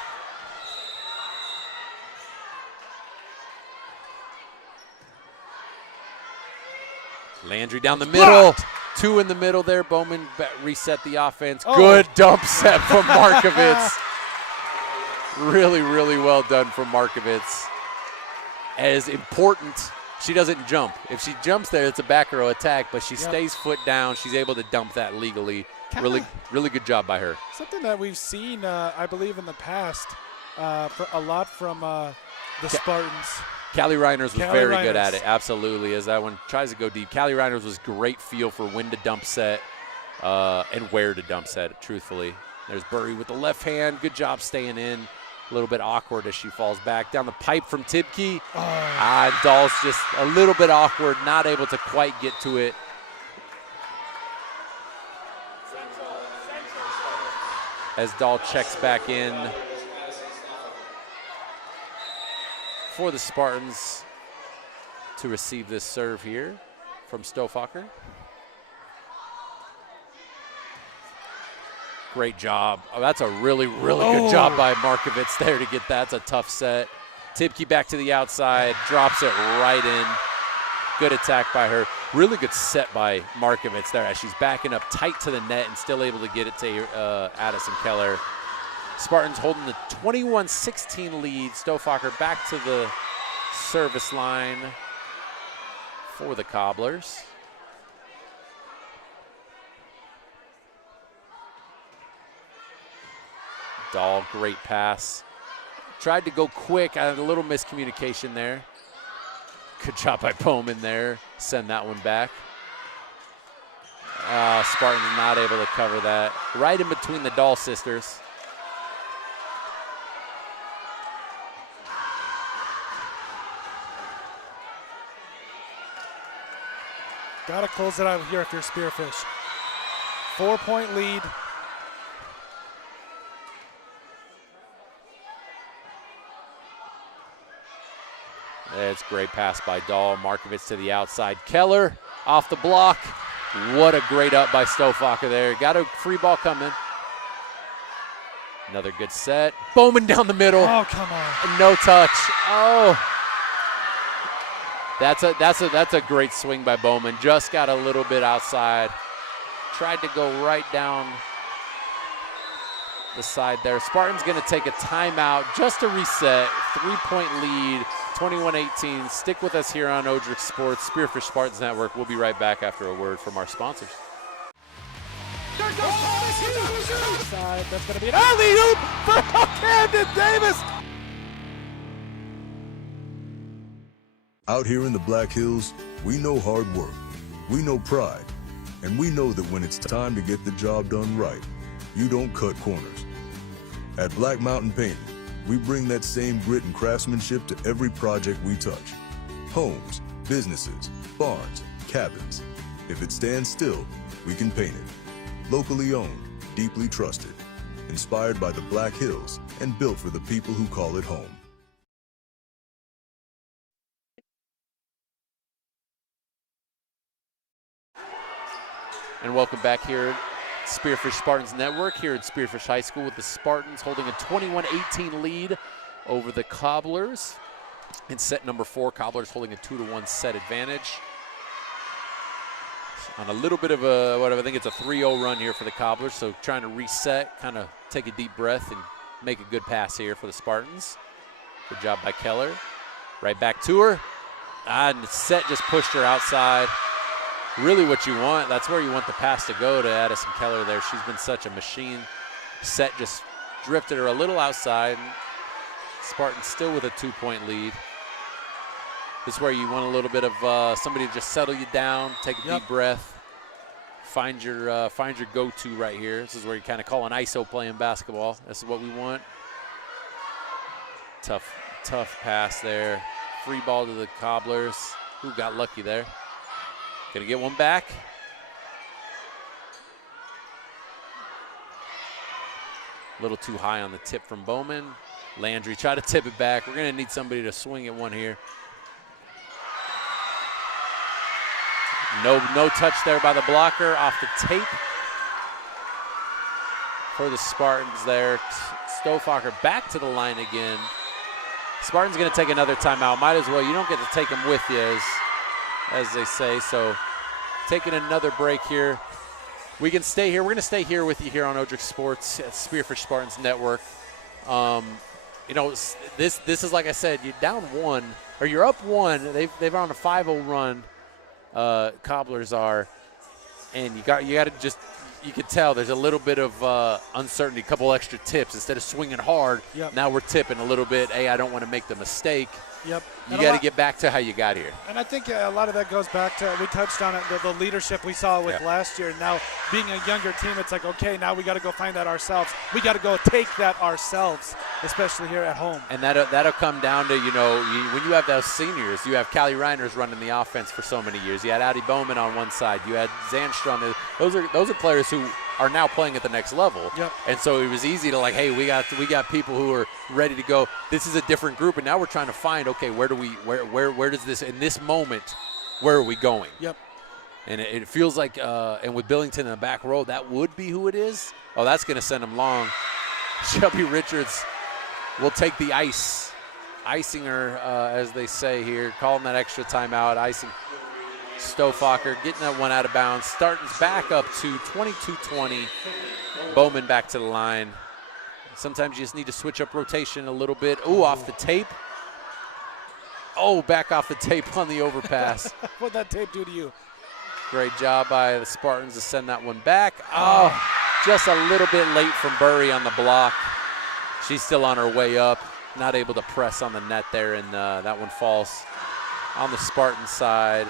Landry down the middle. 2 in the middle there. Bowman reset the offense. Oh. Good dump set from Markovitz. Really, really well done from Markovitz. as important. She doesn't jump. If she jumps there, it's a back row attack, but she stays foot down. She's able to dump that legally. Really good job by her. Something that we've seen, I believe, in the past for a lot from the Spartans. Callie Reiners was very good at it, absolutely, as that one tries to go deep. Callie Reiners was great feel for when to dump set and where to dump set, truthfully. There's Burry with the left hand. Good job staying in. A little bit awkward as she falls back. Down the pipe from Tibke. Dahl's just a little bit awkward, not able to quite get to it. As Dahl checks back in for the Spartans to receive this serve here from Stofacher. Great job. Oh, that's a really good job by Markovitz there to get that. That's a tough set. Tibke back to the outside, drops it right in. Good attack by her. Really good set by Markovitz there as she's backing up tight to the net and still able to get it to Addison Keller. Spartans holding the 21-16 lead. Stofacher back to the service line for the Cobblers. Dahl, great pass. Tried to go quick. I had a little miscommunication there. Good job by Bowman there. Send that one back. Spartans not able to cover that. Right in between the Dahl sisters. Got to close it out here if you're Spearfish. 4-point lead. It's great pass by Dahl. Markovitz to the outside. Keller off the block. What a great up by Stofacher there. Got a free ball coming. Another good set. Bowman down the middle. Oh, come on. No touch. Oh. That's a great swing by Bowman. Just got a little bit outside. Tried to go right down the side there. Spartans going to take a timeout just to reset. 3-point lead, 21-18. Stick with us here on Odrick Sports, Spearfish Spartans Network. We'll be right back after a word from our sponsors. That's going to be an alley-oop for Camden Davis. Out here in the Black Hills, we know hard work, we know pride, and we know that when it's time to get the job done right, you don't cut corners. At Black Mountain Painting, we bring that same grit and craftsmanship to every project we touch. Homes, businesses, barns, cabins. If it stands still, we can paint it. Locally owned, deeply trusted, inspired by the Black Hills, and built for the people who call it home. And welcome back here at Spearfish Spartans Network here at Spearfish High School with the Spartans holding a 21-18 lead over the Cobblers. In set number 4, Cobblers holding a 2-1 set advantage. On a little bit of a, I think it's a 3-0 run here for the Cobblers, so trying to reset, kind of take a deep breath and make a good pass here for the Spartans. Good job by Keller. Right back to her. And the set just pushed her outside. Really what you want, that's where you want the pass to go to Addison Keller there. She's been such a machine. Set just drifted her a little outside. Spartans still with a 2-point lead. This is where you want a little bit of somebody to just settle you down, take a deep breath, find your go-to right here. This is where you kind of call an ISO play in basketball. This is what we want. Tough pass there. Free ball to the Cobblers. Who got lucky there? Gonna get one back. A little too high on the tip from Bowman. Landry try to tip it back. We're gonna need somebody to swing at one here. No touch there by the blocker off the tape. For the Spartans there. Stofacher back to the line again. Spartans gonna take another timeout. Might as well, you don't get to take them with you as they say, so taking another break here. We can stay here. We're going to stay here with you here on Odrick Sports at Spearfish Spartans Network. you know, this is like I said, you're down 1 or you're up 1. They've on a 5-0 run. Cobblers are, and you got to just, you could tell there's a little bit of uncertainty, a couple extra tips. Instead of swinging hard, now we're tipping a little bit. Hey, I don't want to make the mistake. Yep. You got to get back to how you got here. And I think a lot of that goes back to, we touched on it, the leadership we saw with last year. Now, being a younger team, it's like, okay, now we got to go find that ourselves. We got to go take that ourselves, especially here at home. And that'll come down to, you know, when you have those seniors, you have Callie Reiners running the offense for so many years. You had Addie Bowman on one side. You had Zandstrom. Those are players who are now playing at the next level. Yep. And so it was easy to, like, hey, we got people who are ready to go. This is a different group, and now we're trying to find, okay, where does this, in this moment, where are we going? Yep. And it feels like, and with Billington in the back row, that would be who it is. Oh, that's going to send him long. Shelby Richards will take the icing her, as they say here, calling that extra timeout, icing Stofacher, getting that one out of bounds. Starton's back up to 22-20. Bowman back to the line. Sometimes you just need to switch up rotation a little bit. Ooh, off the tape. Oh, back off the tape on the overpass. What'd that tape do to you? Great job by the Spartans to send that one back. Oh, just a little bit late from Burry on the block. She's still on her way up. Not able to press on the net there, and that one falls on the Spartan side.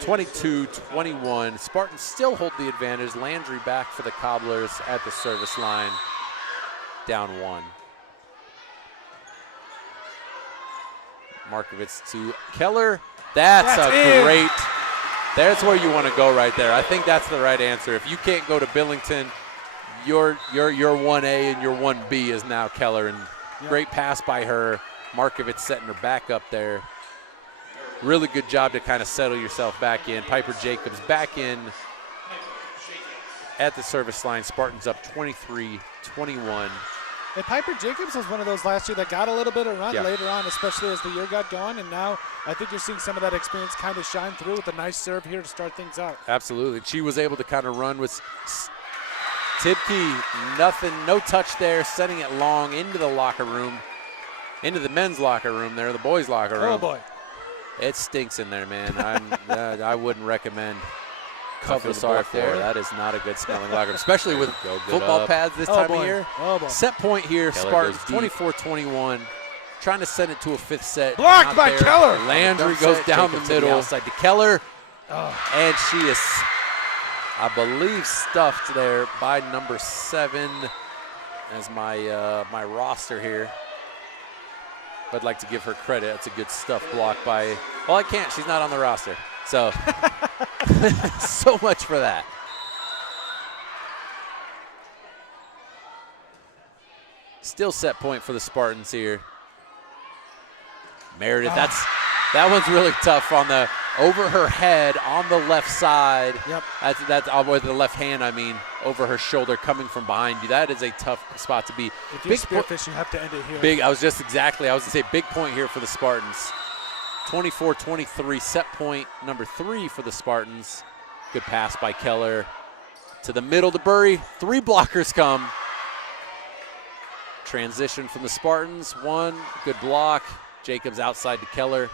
22-21. Spartans still hold the advantage. Landry back for the Cobblers at the service line. Down 1. Markovitz to Keller. That's a great. That's where you want to go right there. I think that's the right answer. If you can't go to Billington, your 1A and your 1B is now Keller. And great pass by her. Markovitz setting her back up there. Really good job to kind of settle yourself back in. Piper Jacobs back in at the service line. Spartans up 23-21. And Piper Jacobs was one of those last year that got a little bit of run later on, especially as the year got going. And now I think you're seeing some of that experience kind of shine through with a nice serve here to start things out. Absolutely. She was able to kind of run with Tipke. Nothing, no touch there, sending it long into the locker room, into the men's locker room there, the boys' locker room. Oh, boy. It stinks in there, man. I wouldn't recommend cover up there. That is not a good smelling locker room, especially with football pads this time of year. Oh, boy. Set point here, Spartans 24-21. Trying to send it to a 5th set. Blocked by Keller. Landry goes down the middle. Outside to Keller. And she is, I believe, stuffed there by number 7 as my roster here. I'd like to give her credit. That's a good stuff block by, well, I can't. She's not on the roster. So, so much for that. Still set point for the Spartans here. Meredith, that one's really tough on the, over her head on the left side. Yep. That's with the left hand, I mean, over her shoulder coming from behind you. That is a tough spot to be. If you're Spearfish, you have to end it here. I was going to say big point here for the Spartans. 24-23, set point number 3 for the Spartans. Good pass by Keller to the middle to Burry. 3 blockers come. Transition from the Spartans. 1, good block. Jacobs outside to Keller.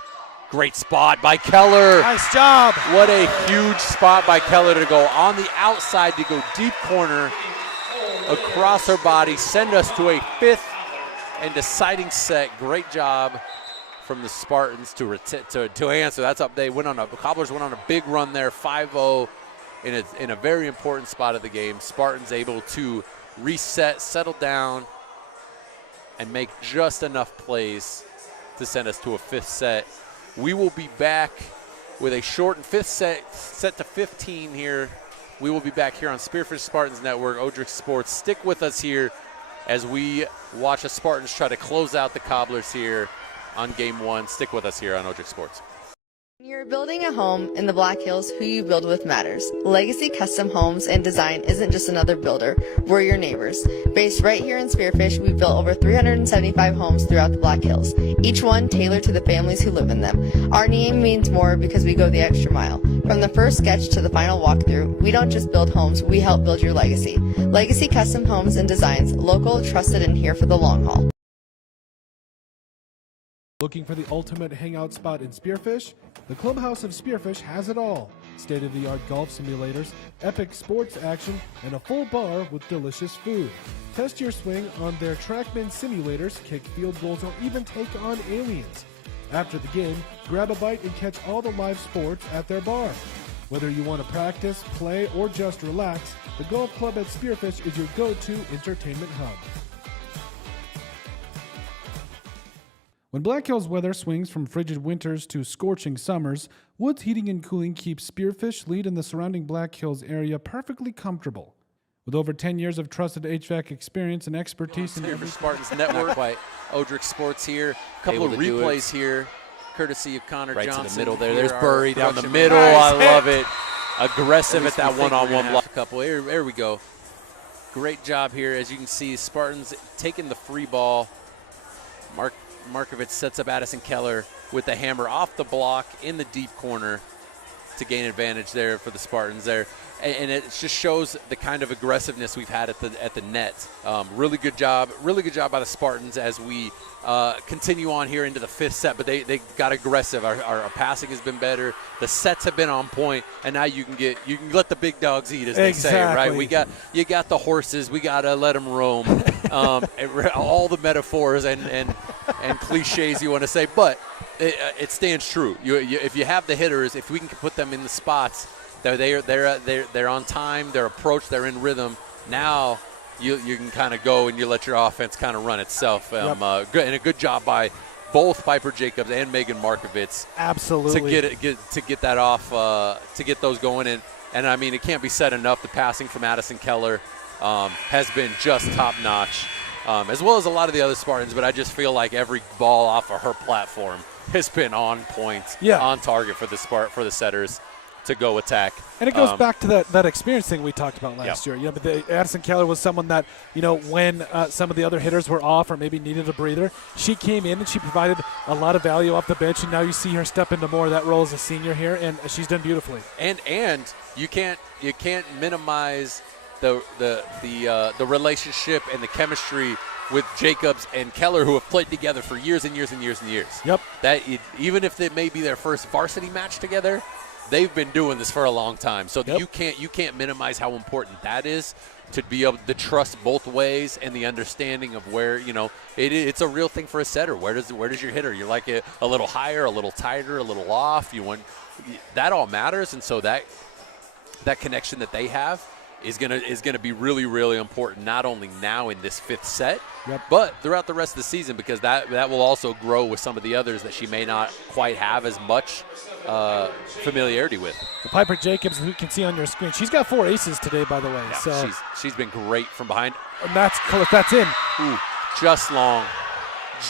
Great spot by Keller. Nice job. What a huge spot by Keller to go on the outside, to go deep corner across her body, send us to a 5th and deciding set. Great job from the Spartans to answer. That's up. They went on Cobblers went on a big run there, 5-0 in a very important spot of the game. Spartans able to reset, settle down, and make just enough plays to send us to a 5th set. We will be back with a shortened 5th set to 15 here. We will be back here on Spearfish Spartans Network, Odrix Sports. Stick with us here as we watch the Spartans try to close out the Cobblers here on Game 1. Stick with us here on Odrix Sports. When you're building a home in the Black Hills, who you build with matters. Legacy Custom Homes and Design isn't just another builder, we're your neighbors. Based right here in Spearfish, we've built over 375 homes throughout the Black Hills, each one tailored to the families who live in them. Our name means more because we go the extra mile. From the first sketch to the final walkthrough, we don't just build homes, we help build your legacy. Legacy Custom Homes and Designs, local, trusted, and here for the long haul. Looking for the ultimate hangout spot in Spearfish? The Clubhouse of Spearfish has it all. State-of-the-art golf simulators, epic sports action, and a full bar with delicious food. Test your swing on their TrackMan simulators, kick field goals, or even take on aliens. After the game, grab a bite and catch all the live sports at their bar. Whether you want to practice, play, or just relax, the golf club at Spearfish is your go-to entertainment hub. When Black Hills weather swings from frigid winters to scorching summers, Woods Heating and Cooling keeps Spearfish, Lead, and the surrounding Black Hills area perfectly comfortable. With over 10 years of trusted HVAC experience and expertise in Spearfish Spartans Network by Odrick Sports here. A couple of replays here, courtesy of Connor Johnson. To the middle there. There's There's Burry down the production middle. man. I Nice love hit. it. Aggressive at that one-on-one block. A couple. There we go. Great job here. As you can see, Spartans taking the free ball. Markovich sets up Addison Keller with the hammer off the block in the deep corner to gain advantage there for the Spartans there. And it just shows the kind of aggressiveness we've had at the net. Really good job by the Spartans as we continue on here into the fifth set. But they got aggressive. Our passing has been better. The sets have been on point, and now you can let the big dogs eat, as they say, right? You got the horses. We gotta let them roam. All the metaphors and cliches you want to say, but it stands true. If you have the hitters, if we can put them in the spots. They're on time, their approach, they're in rhythm. Now you can kind of go and you let your offense kind of run itself. Good, and a good job by both Piper Jacobs and Megan Markovitz. Absolutely. To get that off, to get those going. And I mean, it can't be said enough. The passing from Addison Keller has been just top notch, as well as a lot of the other Spartans. But I just feel like every ball off of her platform has been on point, on target for the setters to go attack. And it goes back to that experience thing we talked about last year. But Addison Keller was someone that, when some of the other hitters were off or maybe needed a breather, she came in and she provided a lot of value off the bench, and now you see her step into more of that role as a senior here, and she's done beautifully. And you can't minimize the relationship and the chemistry with Jacobs and Keller, who have played together for years and years and years and years. Yep. Even if it may be their first varsity match together, they've been doing this for a long time. So you can't minimize how important that is, to be able to trust both ways and the understanding of where, it's a real thing for a setter. Where does your hitter? You like it a little higher, a little tighter, a little off. That all matters, and so that connection that they have is gonna be really, really important, not only now in this fifth set, but throughout the rest of the season, because that will also grow with some of the others that she may not quite have as much familiarity with. So Piper Jacobs, who you can see on your screen, she's got 4 aces today, by the way. Yeah, so she's been great from behind. And that's in. Ooh, just long.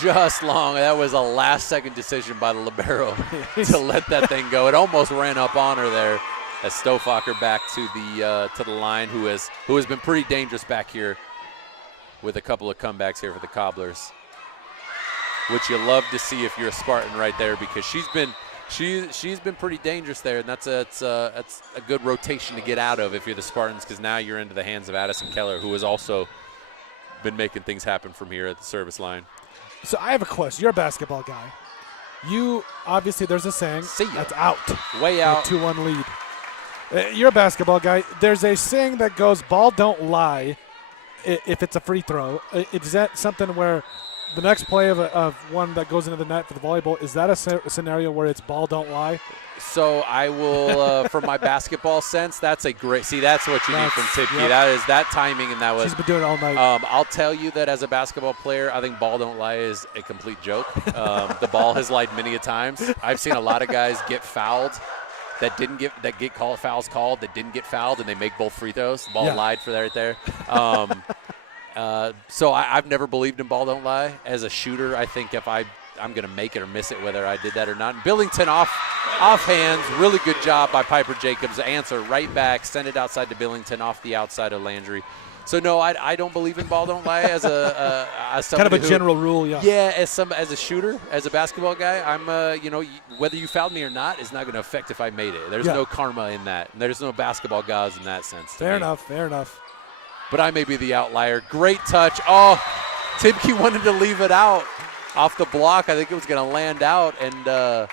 That was a last-second decision by the libero to let that thing go. It almost ran up on her there. As Stofacher back to the line, who has been pretty dangerous back here with a couple of comebacks here for the Cobblers, which you love to see if you're a Spartan right there, because she's been pretty dangerous there, and that's a good rotation to get out of if you're the Spartans, because now you're into the hands of Addison Keller, who has also been making things happen from here at the service line. So I have a question. You're a basketball guy. Obviously there's a saying that's out. Way out. 2-1 lead. You're a basketball guy. There's a saying that goes, ball don't lie if it's a free throw. Is that something where the next play of one that goes into the net for the volleyball, is that a scenario where it's ball don't lie? So I will, from my basketball sense, that's a great – see, that's what you need from Tipke. Yep. That timing, and that was – she's been doing it all night. I'll tell you that as a basketball player, I think ball don't lie is a complete joke. The ball has lied many a times. I've seen a lot of guys get fouled that get fouls called that didn't get fouled, and they make both free throws. The ball lied for that right there. So I've never believed in ball don't lie. As a shooter, I think if I'm going to make it or miss it, whether I did that or not. And Billington off hands, really good job by Piper Jacobs. Answer right back, send it outside to Billington off the outside of Landry. So no, I don't believe in ball don't lie as kind of a general rule, Yeah, as a shooter, as a basketball guy, I'm whether you fouled me or not is not going to affect if I made it. There's no karma in that. And there's no basketball gods in that sense. Fair enough. But I may be the outlier. Great touch. Oh, Tipke wanted to leave it out. off the block. I think it was going to land out, and the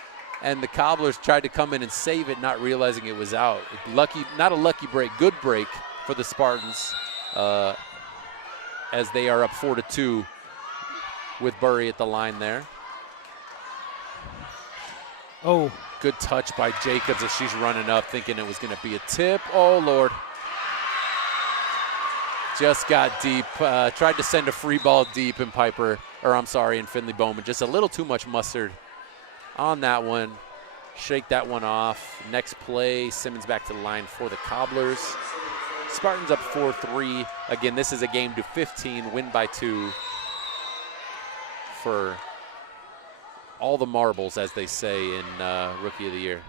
Cobblers tried to come in and save it, not realizing it was out. Not a lucky break, good break for the Spartans as they are up 4-2 with Burry at the line there. Oh. Good touch by Jacobs as she's running up, thinking it was going to be a tip. Oh, Lord. Just got deep. Tried to send a free ball deep, and and Finley Bowman. Just a little too much mustard on that one. Shake that one off. Next play, Simmons back to the line for the Cobblers. Spartans up 4-3. Again, this is a game to 15, win by 2 for all the marbles, as they say in Rookie of the Year.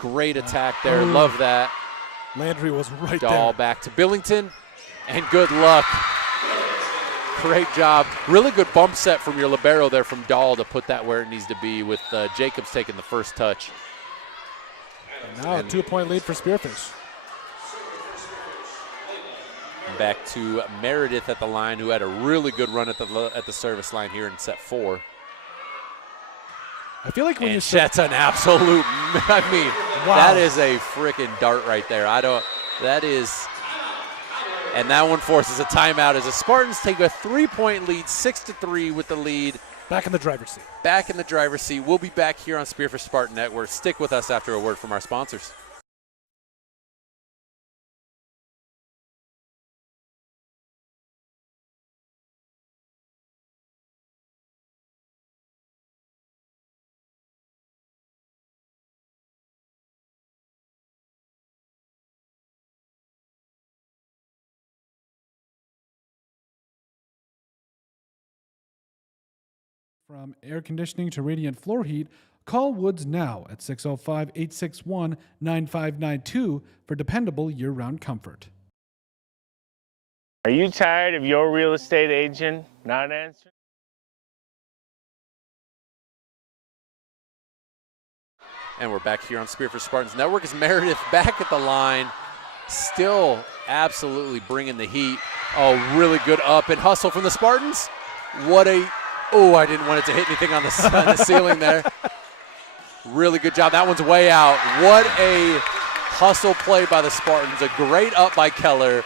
Great attack there. Love that. Landry was right Dahl there. back to Billington, and good luck. Great job. Really good bump set from your libero there from Dahl to put that where it needs to be, with Jacobs taking the first touch. And now a 2-point lead for Spearfish. Back to Meredith at the line, who had a really good run at the service line here in set 4. I feel like when that's an absolute, I mean, wow. That is a freaking dart right there. And that one forces a timeout as the Spartans take a 3-point lead, 6-3 with the lead. Back in the driver's seat. Back in the driver's seat. We'll be back here on Spearfish Spartan Network. Stick with us after a word from our sponsors. From air conditioning to radiant floor heat, call Woods now at 605-861-9592 for dependable year-round comfort. Are you tired of your real estate agent not answering? And we're back here on Spearfish Spartans Network as Meredith back at the line, still absolutely bringing the heat. Oh, really good up and hustle from the Spartans. I didn't want it to hit anything on the ceiling there. Really good job. That one's way out. What a hustle play by the Spartans. A great up by Keller.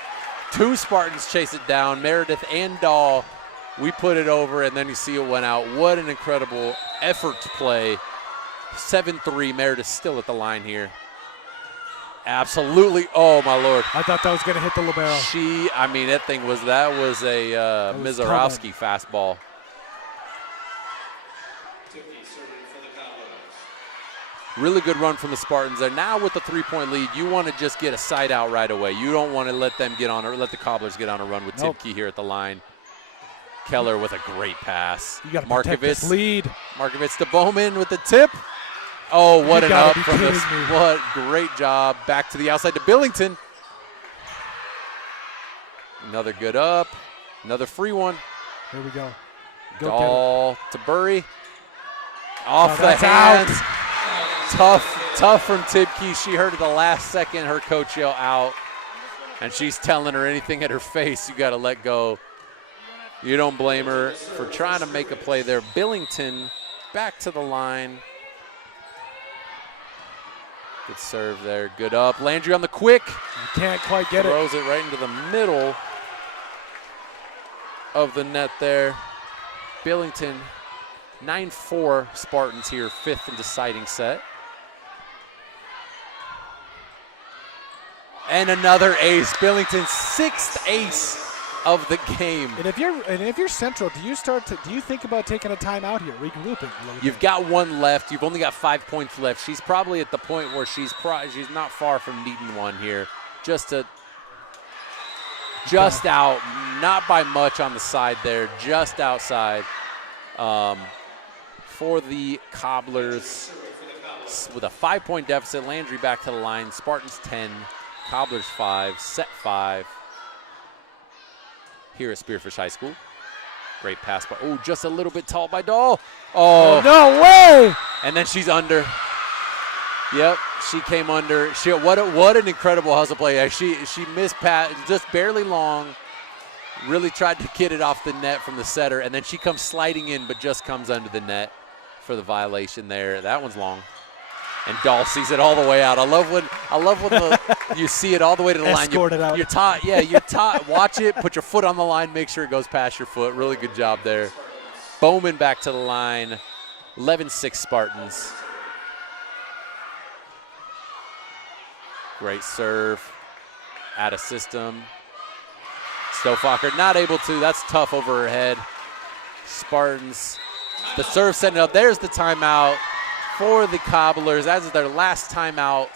2 Spartans chase it down. Meredith and Dahl. We put it over, and then you see it went out. What an incredible effort to play. 7-3. Meredith still at the line here. Absolutely. Oh, my Lord. I thought that was going to hit the libero. That was a Mizarowski fastball. Really good run from the Spartans there. Now with the 3-point lead, you want to just get a side out right away. You don't want to let them get on, or let the Cobblers get on a run with Timke here at the line. Keller with a great pass. You got to protect this lead. Markovitz to Bowman with the tip. Oh, what an up from this. What great job. Back to the outside to Billington. Another good up. Another free one. Here we go. Dahl to Burry. Off the hands. Out. Tough from Tibke. She heard at the last second her coach yell out, and she's telling her anything at her face, you got to let go. You don't blame her for trying to make a play there. Billington back to the line. Good serve there. Good up. Landry on the quick. You can't quite get Throws it right into the middle of the net there. Billington, 9-4 Spartans here, 5th and deciding set. And another ace. Billington's 6th ace of the game. And if you're Central, do you think about taking a timeout here, regrouping a little You've got one left. You've only got 5 points left. She's probably at the point where she's not far from needing one here. Just out, not by much on the side there, just outside. For the Cobblers with a 5-point deficit. Landry back to the line. Spartans 10, Cobblers 5, set 5 here at Spearfish High School. Great pass by, just a little bit tall by Dahl. Oh, no way! And then she's under. Yep, she came under. What an incredible hustle play. She missed Pat, just barely long. Really tried to get it off the net from the setter, and then she comes sliding in, but just comes under the net for the violation there. That one's long. And Dahl sees it all the way out. I love when you see it all the way to the line. Escorted out. You're taught, you're taught. Watch it, put your foot on the line, make sure it goes past your foot. Really good job there. Bowman back to the line. 11-6 Spartans. Great serve. Out of system. Stofacher not able to. That's tough over her head. Spartans. The serve setting up. There's the timeout for the Cobblers. As is their last timeout.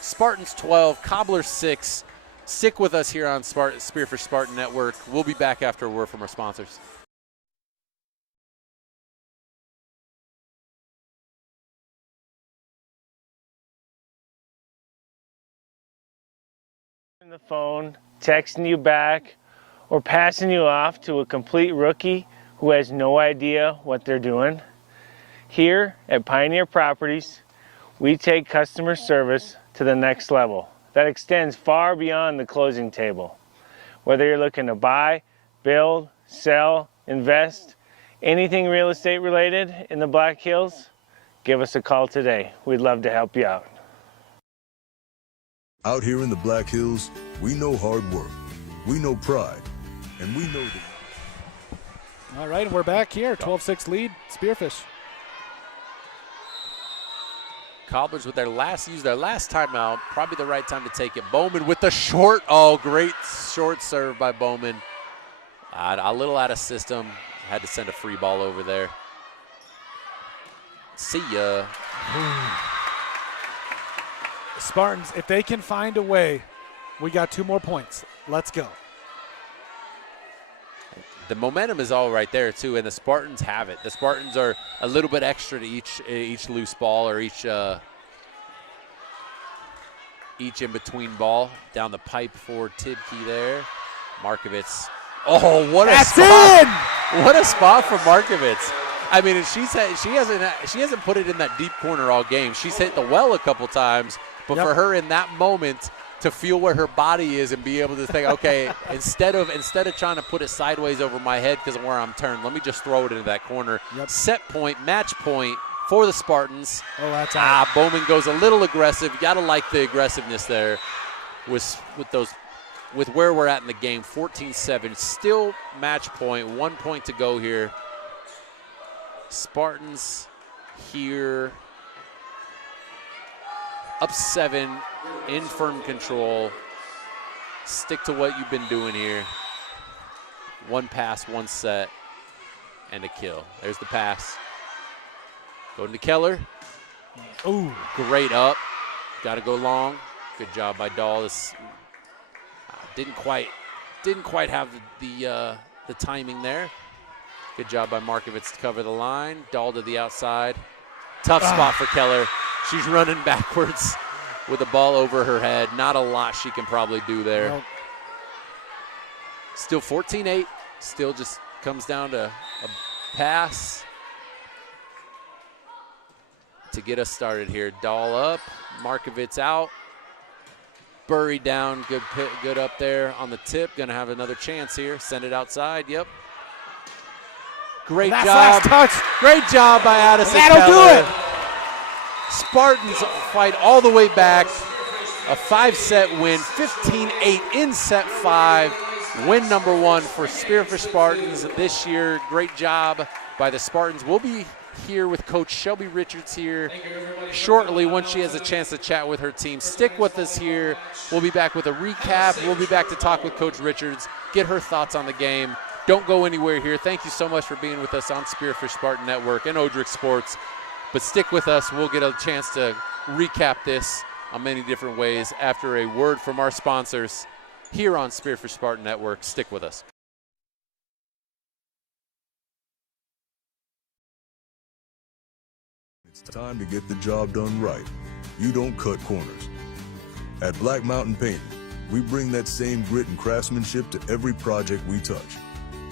Spartans 12, Cobblers 6. Stick with us here on Spearfish Spartan Network. We'll be back after a word from our sponsors. The phone, texting you back, or passing you off to a complete rookie who has no idea what they're doing. Here at Pioneer Properties, we take customer service to the next level that extends far beyond the closing table. Whether you're looking to buy, build, sell, invest, anything real estate related in the Black Hills, give us a call today. We'd love to help you out. Out here in the Black Hills, we know hard work, we know pride, and we know that. All right, and we're back here. 12-6 lead, Spearfish. Cobblers with their last timeout. Probably the right time to take it. Bowman with the short. Oh, great short serve by Bowman. A little out of system. Had to send a free ball over there. See ya. Spartans, if they can find a way, we got 2 more points. Let's go. The momentum is all right there too, and the Spartans have it. The Spartans are a little bit extra to each loose ball or each in between ball. Down the pipe for Tibke there. Markovitz. Oh, what a spot! What a spot for Markovitz. I mean, she hasn't put it in that deep corner all game. She's hit the well a couple times, but for her in that moment to feel where her body is and be able to think, okay, instead of trying to put it sideways over my head because of where I'm turned, let me just throw it into that corner. Set point, match point for the Spartans. Oh, that's out. Bowman goes a little aggressive. You got to like the aggressiveness there with where we're at in the game. 14-7, still match point. 1 point to go here. Spartans here up 7, in firm control. Stick to what you've been doing here. 1 pass, 1 set, and a kill. There's the pass. Going to Keller. Ooh, great up. Got to go long. Good job by Dahl. This didn't quite have the timing there. Good job by Markovitz to cover the line. Dahl to the outside. Tough spot for Keller. She's running backwards with the ball over her head. Not a lot she can probably do there. Nope. Still 14-8. Still just comes down to a pass to get us started here. Dahl up. Markovitz out. Burry down. Good up there on the tip. Going to have another chance here. Send it outside. Yep. Great job. Last touch. Great job by Addison That'll Keller. do it. Spartans fight all the way back. A 5-set win, 15-8 in set 5. Win number 1 for Spearfish Spartans this year. Great job by the Spartans. We'll be here with Coach Shelby Richards here shortly once she has a chance to chat with her team. Stick with us here. We'll be back with a recap. We'll be back to talk with Coach Richards, get her thoughts on the game. Don't go anywhere here. Thank you so much for being with us on Spearfish Spartan Network and Odrick Sports. But stick with us. We'll get a chance to recap this on many different ways after a word from our sponsors here on Spearfish Spartan Network. Stick with us. It's time to get the job done right. You don't cut corners. At Black Mountain Painting, we bring that same grit and craftsmanship to every project we touch.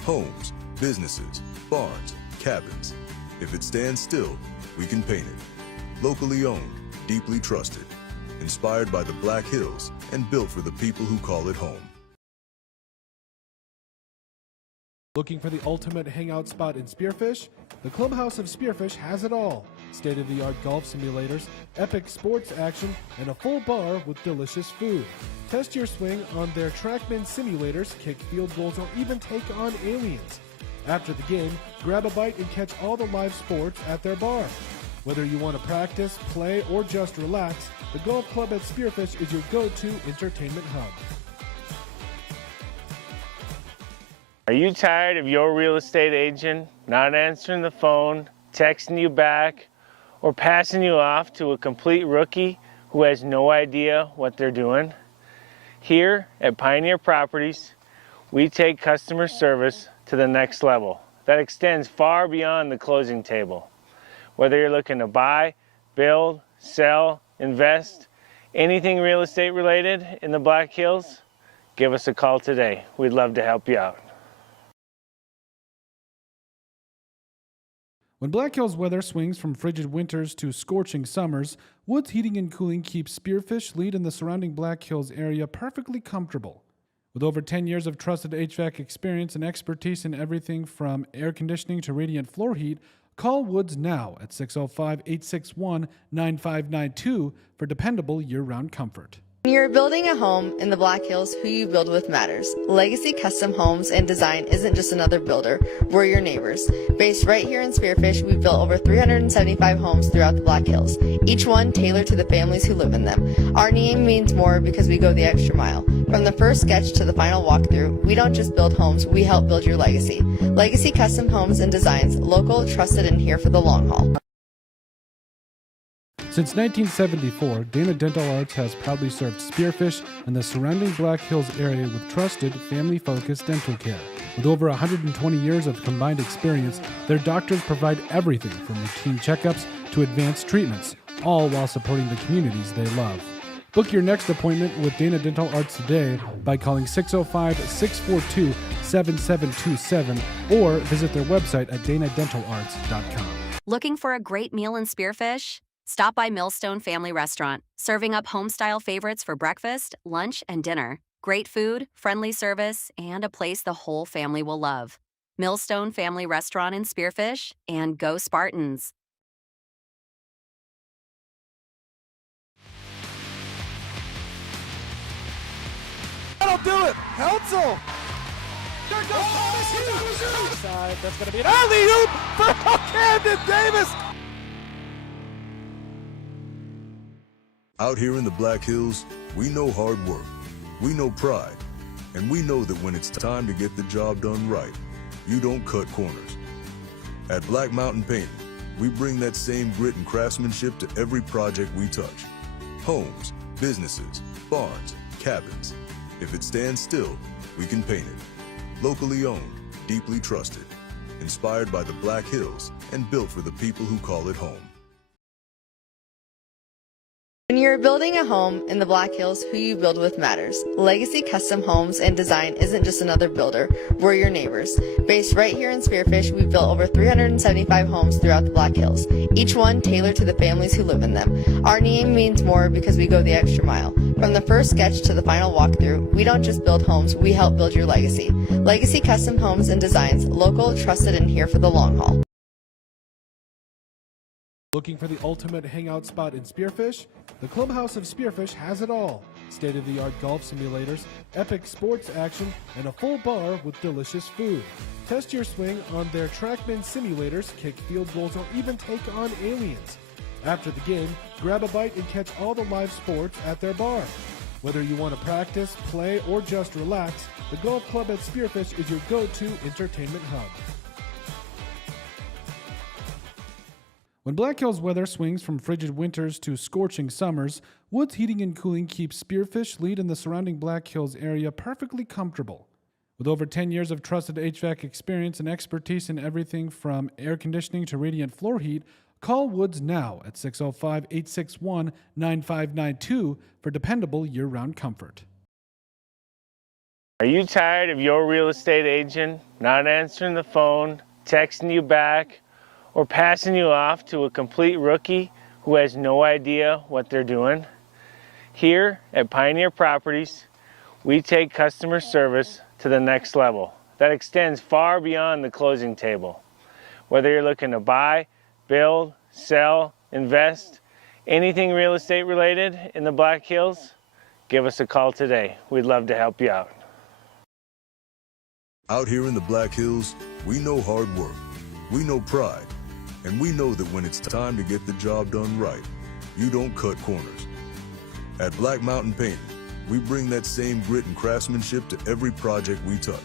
Homes, businesses, barns, cabins. If it stands still, we can paint it. Locally owned, deeply trusted, inspired by the Black Hills, and built for the people who call it home. Looking for the ultimate hangout spot in Spearfish? The Clubhouse of Spearfish has it all. State-of-the-art golf simulators, epic sports action, and a full bar with delicious food. Test your swing on their TrackMan simulators, kick field goals, or even take on aliens. After the game, grab a bite and catch all the live sports at their bar. Whether you want to practice, play, or just relax, the golf club at Spearfish is your go-to entertainment hub. Are you tired of your real estate agent not answering the phone, texting you back, or passing you off to a complete rookie who has no idea what they're doing? Here at Pioneer Properties, we take customer service to the next level that extends far beyond the closing table. Whether you're looking to buy, build, sell, invest, anything real estate related in the Black Hills, give us a call today. We'd love to help you out. When Black Hills weather swings from frigid winters to scorching summers, Woods Heating and Cooling keeps Spearfish Lead and the surrounding Black Hills area perfectly comfortable. With over 10 years of trusted HVAC experience and expertise in everything from air conditioning to radiant floor heat, call Woods now at 605-861-9592 for dependable year-round comfort. When you're building a home in the Black Hills, who you build with matters. Legacy Custom Homes and Design isn't just another builder, we're your neighbors. Based right here in Spearfish, we've built over 375 homes throughout the Black Hills, each one tailored to the families who live in them. Our name means more because we go the extra mile. From the first sketch to the final walkthrough, we don't just build homes, we help build your legacy. Legacy Custom Homes and Designs, local, trusted, and here for the long haul. Since 1974, Dana Dental Arts has proudly served Spearfish and the surrounding Black Hills area with trusted, family-focused dental care. With over 120 years of combined experience, their doctors provide everything from routine checkups to advanced treatments, all while supporting the communities they love. Book your next appointment with Dana Dental Arts today by calling 605-642-7727 or visit their website at danadentalarts.com. Looking for a great meal in Spearfish? Stop by Millstone Family Restaurant, serving up home-style favorites for breakfast, lunch, and dinner. Great food, friendly service, and a place the whole family will love. Millstone Family Restaurant in Spearfish, and go Spartans! That'll do it! Council! There goes Thomas! Side, that's going to be an alley-oop for Camden Davis! Out here in the Black Hills, we know hard work, we know pride, and we know that when it's time to get the job done right, you don't cut corners. At Black Mountain Painting, we bring that same grit and craftsmanship to every project we touch. Homes, businesses, barns, cabins. If it stands still, we can paint it. Locally owned, deeply trusted, inspired by the Black Hills, and built for the people who call it home. When you're building a home in the Black Hills, who you build with matters. Legacy Custom Homes and Design isn't just another builder, we're your neighbors. Based right here in Spearfish, we've built over 375 homes throughout the Black Hills, each one tailored to the families who live in them. Our name means more because we go the extra mile. From the first sketch to the final walkthrough, we don't just build homes, we help build your legacy. Legacy Custom Homes and Designs, local, trusted, and here for the long haul. Looking for the ultimate hangout spot in Spearfish? The Clubhouse of Spearfish has it all. State-of-the-art golf simulators, epic sports action, and a full bar with delicious food. Test your swing on their TrackMan simulators, kick field goals, or even take on aliens. After the game, grab a bite and catch all the live sports at their bar. Whether you want to practice, play, or just relax, the golf club at Spearfish is your go-to entertainment hub. When Black Hills weather swings from frigid winters to scorching summers, Woods Heating and Cooling keeps Spearfish Lead and the surrounding Black Hills area perfectly comfortable. With over 10 years of trusted HVAC experience and expertise in everything from air conditioning to radiant floor heat, call Woods now at 605-861-9592 for dependable year-round comfort. Are you tired of your real estate agent not answering the phone, texting you back, or passing you off to a complete rookie who has no idea what they're doing? Here at Pioneer Properties, we take customer service to the next level that that extends far beyond the closing table. Whether you're looking to buy, build, sell, invest, anything real estate related in the Black Hills, give us a call today. We'd love to help you out. Out here in the Black Hills, we know hard work, we know pride, and we know that when it's time to get the job done right, you don't cut corners. At Black Mountain Painting, we bring that same grit and craftsmanship to every project we touch.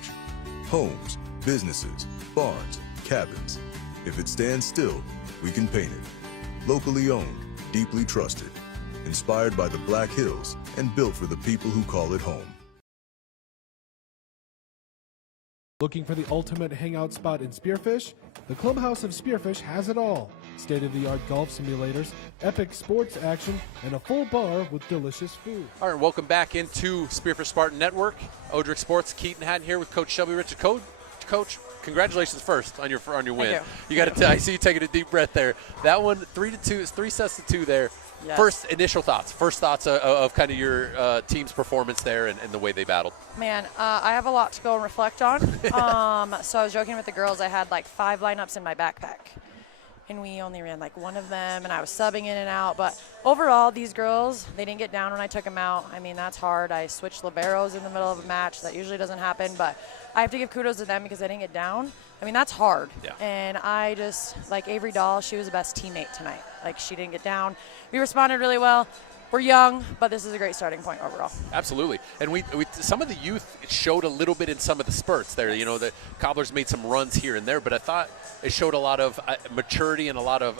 Homes, businesses, barns, cabins. If it stands still, we can paint it. Locally owned, deeply trusted, inspired by the Black Hills, and built for the people who call it home. Looking for the ultimate hangout spot in Spearfish? The Clubhouse of Spearfish has it all. State-of-the-art golf simulators, epic sports action, and a full bar with delicious food. All right, welcome back into Spearfish Spartan Network. Odrick Sports, Keaton Hatton here with Coach Shelby Richard. Coach, congratulations first on your win. You got to. I see you taking a deep breath there. That one, 3-2, 3 sets to 2 there. Yes. First initial thoughts. First thoughts of kind of your team's performance there and the way they battled. Man, I have a lot to go and reflect on. So I was joking with the girls. I had like 5 lineups in my backpack, and we only ran like 1 of them, and I was subbing in and out. But overall, these girls, they didn't get down when I took them out. I mean, that's hard. I switched liberos in the middle of a match. That usually doesn't happen, but I have to give kudos to them because they didn't get down. I mean, that's hard. Yeah. And I just, like Avery Dahl, she was the best teammate tonight. Like, she didn't get down. We responded really well. We're young, but this is a great starting point overall. Absolutely. And we some of the youth showed a little bit in some of the spurts there. You know, the Cobblers made some runs here and there, but I thought it showed a lot of maturity and a lot of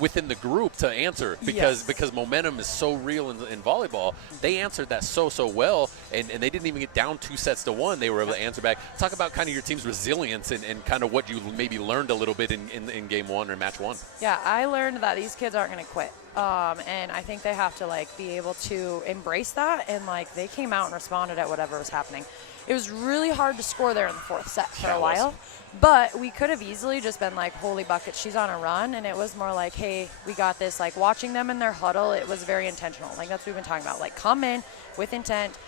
within the group to answer because momentum is so real in volleyball. They answered that so well, and they didn't even get down 2 sets to 1. They were able to answer back. Talk about kind of your team's resilience and kind of what you maybe learned a little bit in game 1 or match 1. Yeah, I learned that these kids aren't going to quit. And I think they have to like be able to embrace that, and like they came out and responded at whatever was happening. It was really hard to score there in the 4th set for a while, but we could have easily just been like, holy bucket, she's on a run, and it was more like, hey, we got this. Like watching them in their huddle, it was very intentional. Like that's what we've been talking about. Like come in with intent,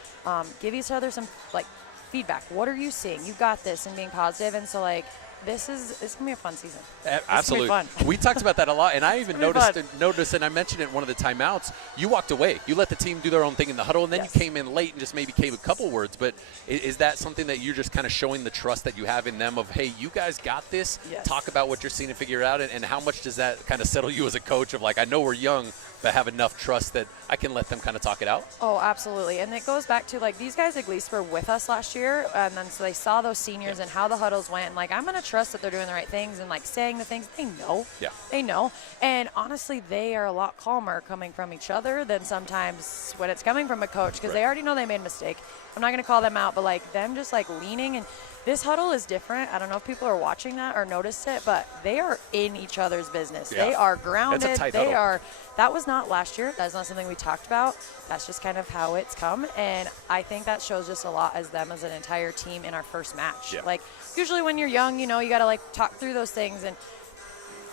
give each other some like feedback. What are you seeing? You got this, and being positive. And so like it's gonna be a fun season. Absolutely. It's gonna be fun. We talked about that a lot, and I even noticed, and I mentioned it in one of the timeouts. You walked away. You let the team do their own thing in the huddle, and then you came in late and just maybe gave a couple words. But is that something that you're just kind of showing the trust that you have in them of, hey, you guys got this? Yes. Talk about what you're seeing and figure it out, and how much does that kind of settle you as a coach of like, I know we're young, but have enough trust that I can let them kind of talk it out? Oh, absolutely. And it goes back to like these guys at least were with us last year, and then so they saw those seniors and how the huddles went, and like I'm gonna trust that they're doing the right things and like saying the things they know. Yeah. They know. And honestly, they are a lot calmer coming from each other than sometimes when it's coming from a coach, because they already know they made a mistake. I'm not gonna call them out, but like them just like leaning. And this huddle is different. I don't know if people are watching that or noticed it, but they are in each other's business. Yeah. They are grounded. That's a tight huddle. That was not last year. That's not something we talked about. That's just kind of how it's come. And I think that shows just a lot as them as an entire team in our first match. Yeah. Like usually when you're young, you know, you got to like talk through those things, and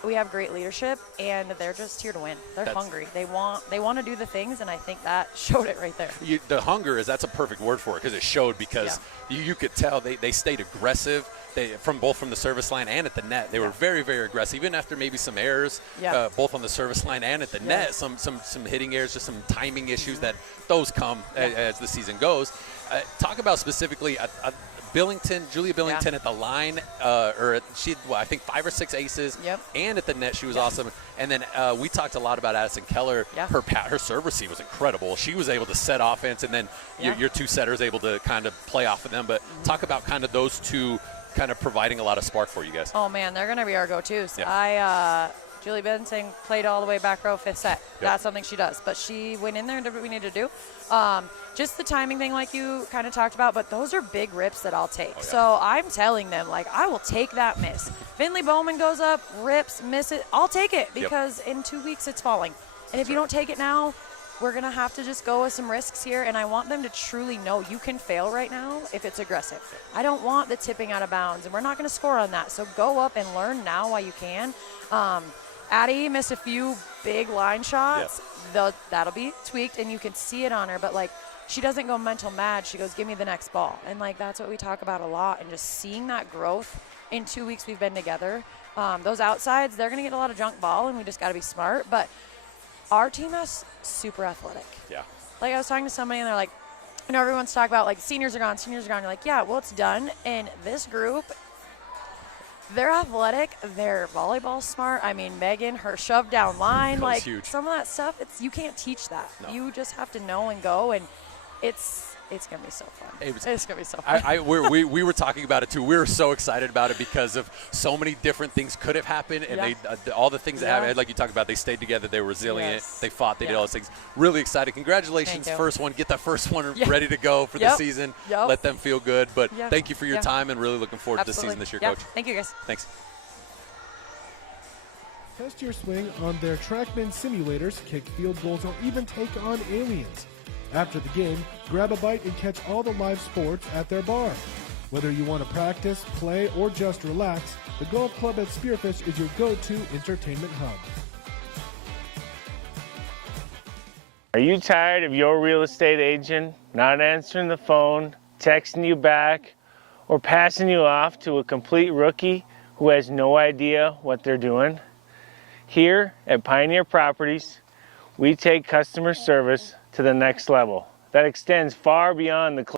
we have great leadership, and they're just here to win. They're hungry. They want to do the things, and I think that showed it right there. The hunger that's a perfect word for it, because it showed, because you could tell they stayed aggressive. From the service line and at the net, they were very, very aggressive. Even after maybe some errors, both on the service line and at the net, some hitting errors, just some timing issues that those come as the season goes. Talk about specifically Julia Billington at the line, she had, I think 5 or 6 aces, and at the net she was awesome. And then we talked a lot about Addison Keller. Her serve receive was incredible. She was able to set offense, and then your 2 setters able to kind of play off of them. But talk about kind of those 2 kind of providing a lot of spark for you guys. Oh man, they're going to be our go-tos. Julie Billington played all the way back row 5th set. That's something she does. But she went in there and did what we needed to do. Just the timing thing like you kind of talked about, but those are big rips that I'll take. So I'm telling them, like, I will take that miss. Finley Bowman goes up, rips, miss it. I'll take it because in 2 weeks it's falling. And if you don't take it now, we're going to have to just go with some risks here, and I want them to truly know you can fail right now if it's aggressive. I don't want the tipping out of bounds, and we're not going to score on that. So go up and learn now while you can. Addie missed a few big line shots. That'll be tweaked, and you can see it on her. But, like, she doesn't go mental mad. She goes, give me the next ball. And like, that's what we talk about a lot. And just seeing that growth in 2 weeks we've been together. Those outsides, they're going to get a lot of junk ball, and we just got to be smart. But our team is super athletic. Yeah. Like, I was talking to somebody, and they're like, you know, everyone's talking about, like, seniors are gone. You're like, yeah, well, it's done. And this group, they're athletic. They're volleyball smart. I mean, Megan, her shove down line, like, huge. some of that stuff, you can't teach that. No. You just have to know and go, and it's going to be so fun. It's going to be so fun. We were talking about it too. We were so excited about it because of so many different things could have happened, and all the things that happened, like you talked about, they stayed together, they were resilient, they fought, they did all those things. Really excited. Congratulations, first one. Get that first one ready to go for the season. Let them feel good. But thank you for your time, and really looking forward to the season this year, Coach. Thank you, guys. Thanks. Test your swing on their TrackMan simulators, kick field goals, or even take on aliens. After the game, grab a bite and catch all the live sports at their bar. Whether you want to practice, play, or just relax, the golf club at Spearfish is your go-to entertainment hub. Are you tired of your real estate agent not answering the phone, texting you back, or passing you off to a complete rookie who has no idea what they're doing? Here at Pioneer Properties, we take customer service to the next level. That extends far beyond the